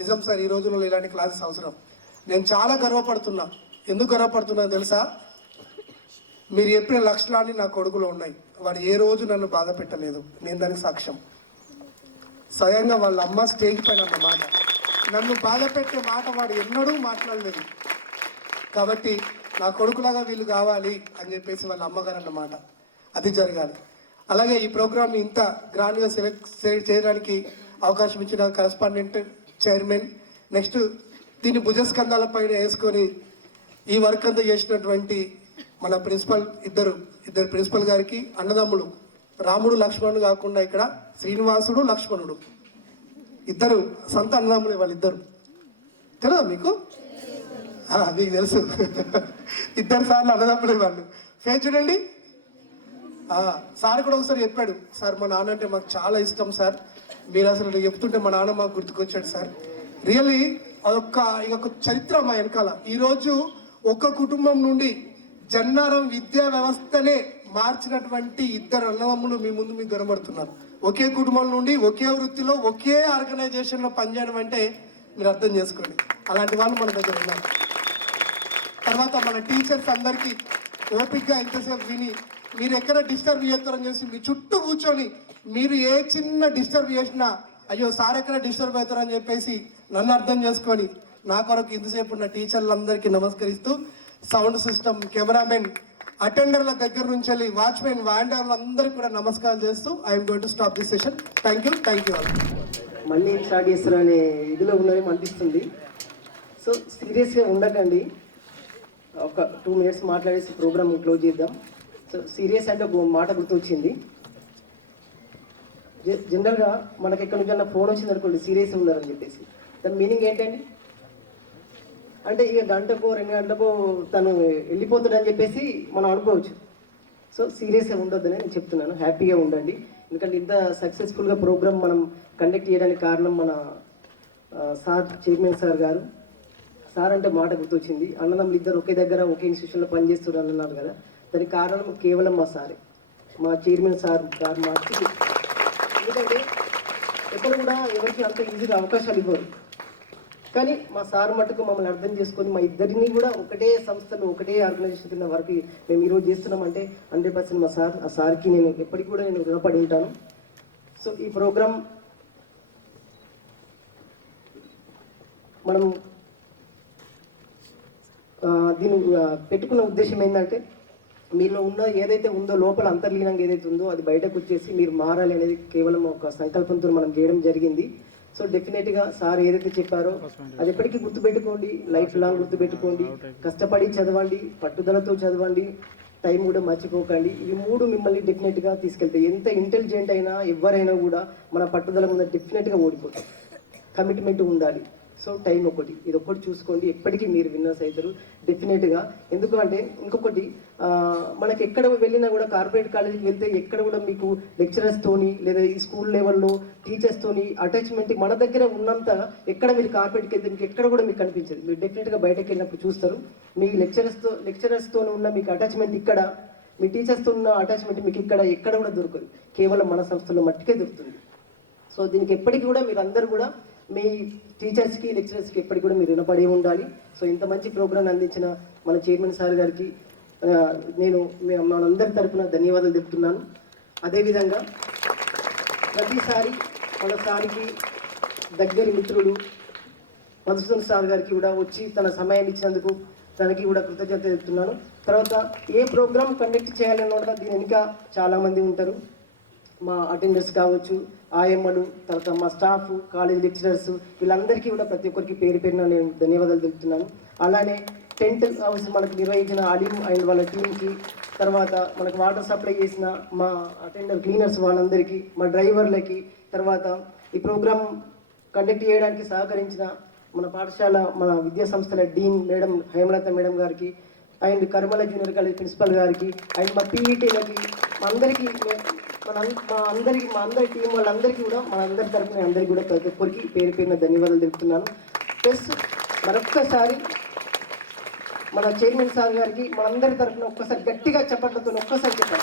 నిజం సార్ ఈ రోజుల్లో ఇలాంటి క్లాసెస్ అవసరం. నేను చాలా గర్వపడుతున్నా. ఎందుకు గర్వపడుతున్నా తెలుసా? మీరు చెప్పిన లక్షణాన్ని నా కొడుకులో ఉన్నాయి. వాడు ఏ రోజు నన్ను బాధ పెట్టలేదు, నేను దానికి సాక్ష్యం. స్వయంగా వాళ్ళ అమ్మ స్టేజ్ పైన అన్నమాట, నన్ను బాధ పెట్టే మాట వాడు ఎన్నడూ మాట్లాడలేదు. కాబట్టి నా కొడుకులాగా వీళ్ళు కావాలి అని చెప్పేసి వాళ్ళ అమ్మగారు అన్నమాట. అది జరగాలి. అలాగే ఈ ప్రోగ్రామ్ని ఇంత గ్రాండ్గా సెలెక్ట్ చేయడానికి అవకాశం ఇచ్చిన కరెస్పాండెంట్, చైర్మన్, నెక్స్ట్ దీన్ని భుజస్కంధాల పైన వేసుకొని ఈ వర్క్ అంతా చేసినటువంటి మన ప్రిన్సిపల్, ఇద్దరు ప్రిన్సిపల్ గారికి, అన్నదమ్ములు రాముడు లక్ష్మణుడు కాకుండా ఇక్కడ శ్రీనివాసుడు లక్ష్మణుడు, ఇద్దరు సొంత అన్నదమ్ములు. వాళ్ళిద్దరు తెలుసా మీకు? మీకు తెలుసు. 2 సార్లు అన్నదమ్ములు వాళ్ళు. ఫేస్ చూడండి. సార్ కూడా ఒకసారి చెప్పాడు, సార్ మా నాన్న అంటే మాకు చాలా ఇష్టం సార్, మీరు అసలు చెప్తుంటే మా నాన్న మాకు గుర్తుకొచ్చాడు సార్. రియల్లీ అదొక చరిత్ర మా వెనకాల. ఈరోజు ఒక కుటుంబం నుండి జన్నారం విద్యా వ్యవస్థనే మార్చినటువంటి 2 అన్నదమ్ములు మీ ముందు మీకు కనబడుతున్నారు. ఒకే కుటుంబం నుండి ఒకే వృత్తిలో ఒకే ఆర్గనైజేషన్లో పనిచేయడం అంటే మీరు అర్థం చేసుకోండి. అలాంటి వాళ్ళు మన దగ్గర ఉన్నారు. తర్వాత మన టీచర్స్ అందరికీ ఓపిక్గా ఎంతసేపు విని, మీరు ఎక్కడ డిస్టర్బ్ చేస్తారని చేసి మీ చుట్టూ కూర్చొని మీరు ఏ చిన్న డిస్టర్బ్ చేసినా అయ్యో సార్ ఎక్కడ డిస్టర్బ్ అవుతారని చెప్పేసి నన్ను అర్థం చేసుకొని నా కొరకు ఇంతసేపు ఉన్న టీచర్లందరికీ నమస్కరిస్తూ, సౌండ్ సిస్టమ్, కెమెరామెన్, అటెండర్ల దగ్గర నుంచి వెళ్ళి వాచ్మెన్, వాండర్లు అందరికీ కూడా నమస్కారం చేస్తూ I'm going to stop this session. Thank you all. మళ్ళీ స్టార్ట్ చేస్తారు అనే ఇదిలో ఉన్నారేమో అనిపిస్తుంది. సో సీరియస్గా ఉండకండి, ఒక 2 minutes మాట్లాడేసి ప్రోగ్రామ్ క్లోజ్ చేద్దాం. సో సీరియస్ అంటే ఒక మాట గుర్తొచ్చింది. జనరల్గా మనకి ఎక్కడి నుంచి ఫోన్ వచ్చింది అనుకోండి, సీరియస్ ఉన్నారని చెప్పేసి, దాని మీనింగ్ ఏంటండి అంటే ఇక గంటకో 2 గంటలకో తను వెళ్ళిపోతాడని చెప్పేసి మనం అనుకోవచ్చు. సో సీరియస్గా ఉండొద్దని నేను చెప్తున్నాను. హ్యాపీగా ఉండండి. ఎందుకంటే ఇంత సక్సెస్ఫుల్గా ప్రోగ్రామ్ మనం కండక్ట్ చేయడానికి కారణం మన సార్, చైర్మన్ సార్ గారు. సార్ అంటే మాట గుర్తొచ్చింది. అన్నదమ్ములు ఇద్దరు ఒకే దగ్గర ఒకే ఇన్స్టిట్యూషన్లో పనిచేస్తున్నారు అన్నారు కదా, దానికి కారణం కేవలం మా సారే, మా చైర్మన్ సార్ గారు. మా ఎందుకంటే ఎప్పుడు కూడా ఎవరికి అంత ఈజీగా అవకాశాలు ఇవ్వరు, కానీ మా సార్ మటుకు మమ్మల్ని అర్థం చేసుకొని మా ఇద్దరిని కూడా ఒకటే సంస్థలో ఒకటే ఆర్గనైజేషన్ కింద వరకు మేము ఈరోజు చేస్తున్నామంటే 100% మా సార్, ఆ సార్కి నేను ఎప్పటికీ కూడా నేను రుణపడి ఉంటాను. సో ఈ ప్రోగ్రామ్ మనం దీన్ని పెట్టుకున్న ఉద్దేశం ఏంటంటే, మీలో ఉన్న ఏదైతే ఉందో లోపల అంతర్లీనంగా ఏదైతే ఉందో అది బయటకు వచ్చేసి మీరు మారాలి అనేది కేవలం ఒక సంకల్పంతో మనం చేయడం జరిగింది. సో డెఫినెట్గా సార్ ఏదైతే చెప్పారో అది ఎప్పటికీ గుర్తుపెట్టుకోండి, లైఫ్ లాంగ్ గుర్తుపెట్టుకోండి. కష్టపడి చదవండి, పట్టుదలతో చదవండి, టైం కూడా మర్చిపోకండి. ఇవి 3 మిమ్మల్ని డెఫినెట్గా తీసుకెళ్తాయి. ఎంత ఇంటెలిజెంట్ అయినా ఎవరైనా కూడా మన పట్టుదల మీద డెఫినెట్గా ఓడిపోతాం. కమిట్మెంట్ ఉండాలి. సో టైం ఒకటి, ఇది ఒక్కటి చూసుకోండి, ఎప్పటికీ మీరు విన్నర్స్ అవుతారు డెఫినెట్గా. ఎందుకంటే ఇంకొకటి, మనకి ఎక్కడ వెళ్ళినా కూడా కార్పొరేట్ కాలేజీకి వెళ్తే ఎక్కడ కూడా మీకు లెక్చరర్స్తోని లేదా ఈ స్కూల్ లెవెల్లో టీచర్స్తోని అటాచ్మెంట్ మన దగ్గర ఉన్నంత ఎక్కడ మీరు కార్పొరేట్కి వెళ్తే మీకు ఎక్కడ కూడా మీకు కనిపించదు. మీరు డెఫినెట్గా బయటకు వెళ్ళినప్పుడు చూస్తారు మీ లెక్చరర్స్తో ఉన్న మీకు అటాచ్మెంట్ ఇక్కడ, మీ టీచర్స్తో ఉన్న అటాచ్మెంట్ మీకు ఎక్కడ కూడా దొరకదు. కేవలం మన సంస్థలో మట్టుకే దొరుకుతుంది. సో దీనికి ఎప్పటికీ కూడా మీరు అందరూ కూడా మీ టీచర్స్కి లెక్చరర్స్కి ఎప్పటికి కూడా మీరు రుణపడి ఉండాలి. సో ఇంత మంచి ప్రోగ్రాం అందించిన మన చైర్మన్ సార్ గారికి నేను మనందరి తరఫున ధన్యవాదాలు చెప్తున్నాను. అదేవిధంగా ప్రతిసారి మన సారికి దగ్గరి మిత్రులు మధుసూదన్ సార్ గారికి కూడా వచ్చి తన సమయాన్ని ఇచ్చినందుకు తనకి కూడా కృతజ్ఞత చెప్తున్నాను. తర్వాత ఏ ప్రోగ్రామ్ కండక్ట్ చేయాలని కూడా దీని వెనుక చాలామంది ఉంటారు. మా అటెండర్స్ కావచ్చు, ఆయమ్మలు, తర్వాత మా స్టాఫ్, కాలేజ్ లెక్చరర్స్, వీళ్ళందరికీ కూడా ప్రతి ఒక్కరికి పేరు పేరున నేను ధన్యవాదాలు తెలుపుతున్నాను. అలానే టెంట్ హౌస్ మనకు నిర్వహించిన అలీం అండ్ వాళ్ళ టీంకి, తర్వాత మనకు వాటర్ సప్లై చేసిన మా అటెండర్ క్లీనర్స్ వాళ్ళందరికీ, మా డ్రైవర్లకి, తర్వాత ఈ ప్రోగ్రామ్ కండక్ట్ చేయడానికి సహకరించిన మన పాఠశాల మన విద్యా సంస్థల డీన్ మేడం హేమలత మేడం గారికి, అండ్ కర్మల జూనియర్ కాలేజ్ ప్రిన్సిపల్ గారికి, అండ్ మా పీఈటీలకి, మా అందరి టీం వాళ్ళందరికీ కూడా మనందరి తరఫున అందరికీ కూడా ప్రతి ఒక్కరికి పేరు పేరున ధన్యవాదాలు తెలుపుతున్నాను. ప్లస్ మరొక్కసారి మన చైర్మన్ సార్ గారికి మనందరి తరఫున ఒక్కసారి గట్టిగా చెప్పట్లతో ఒక్కసారి చెప్పాలి.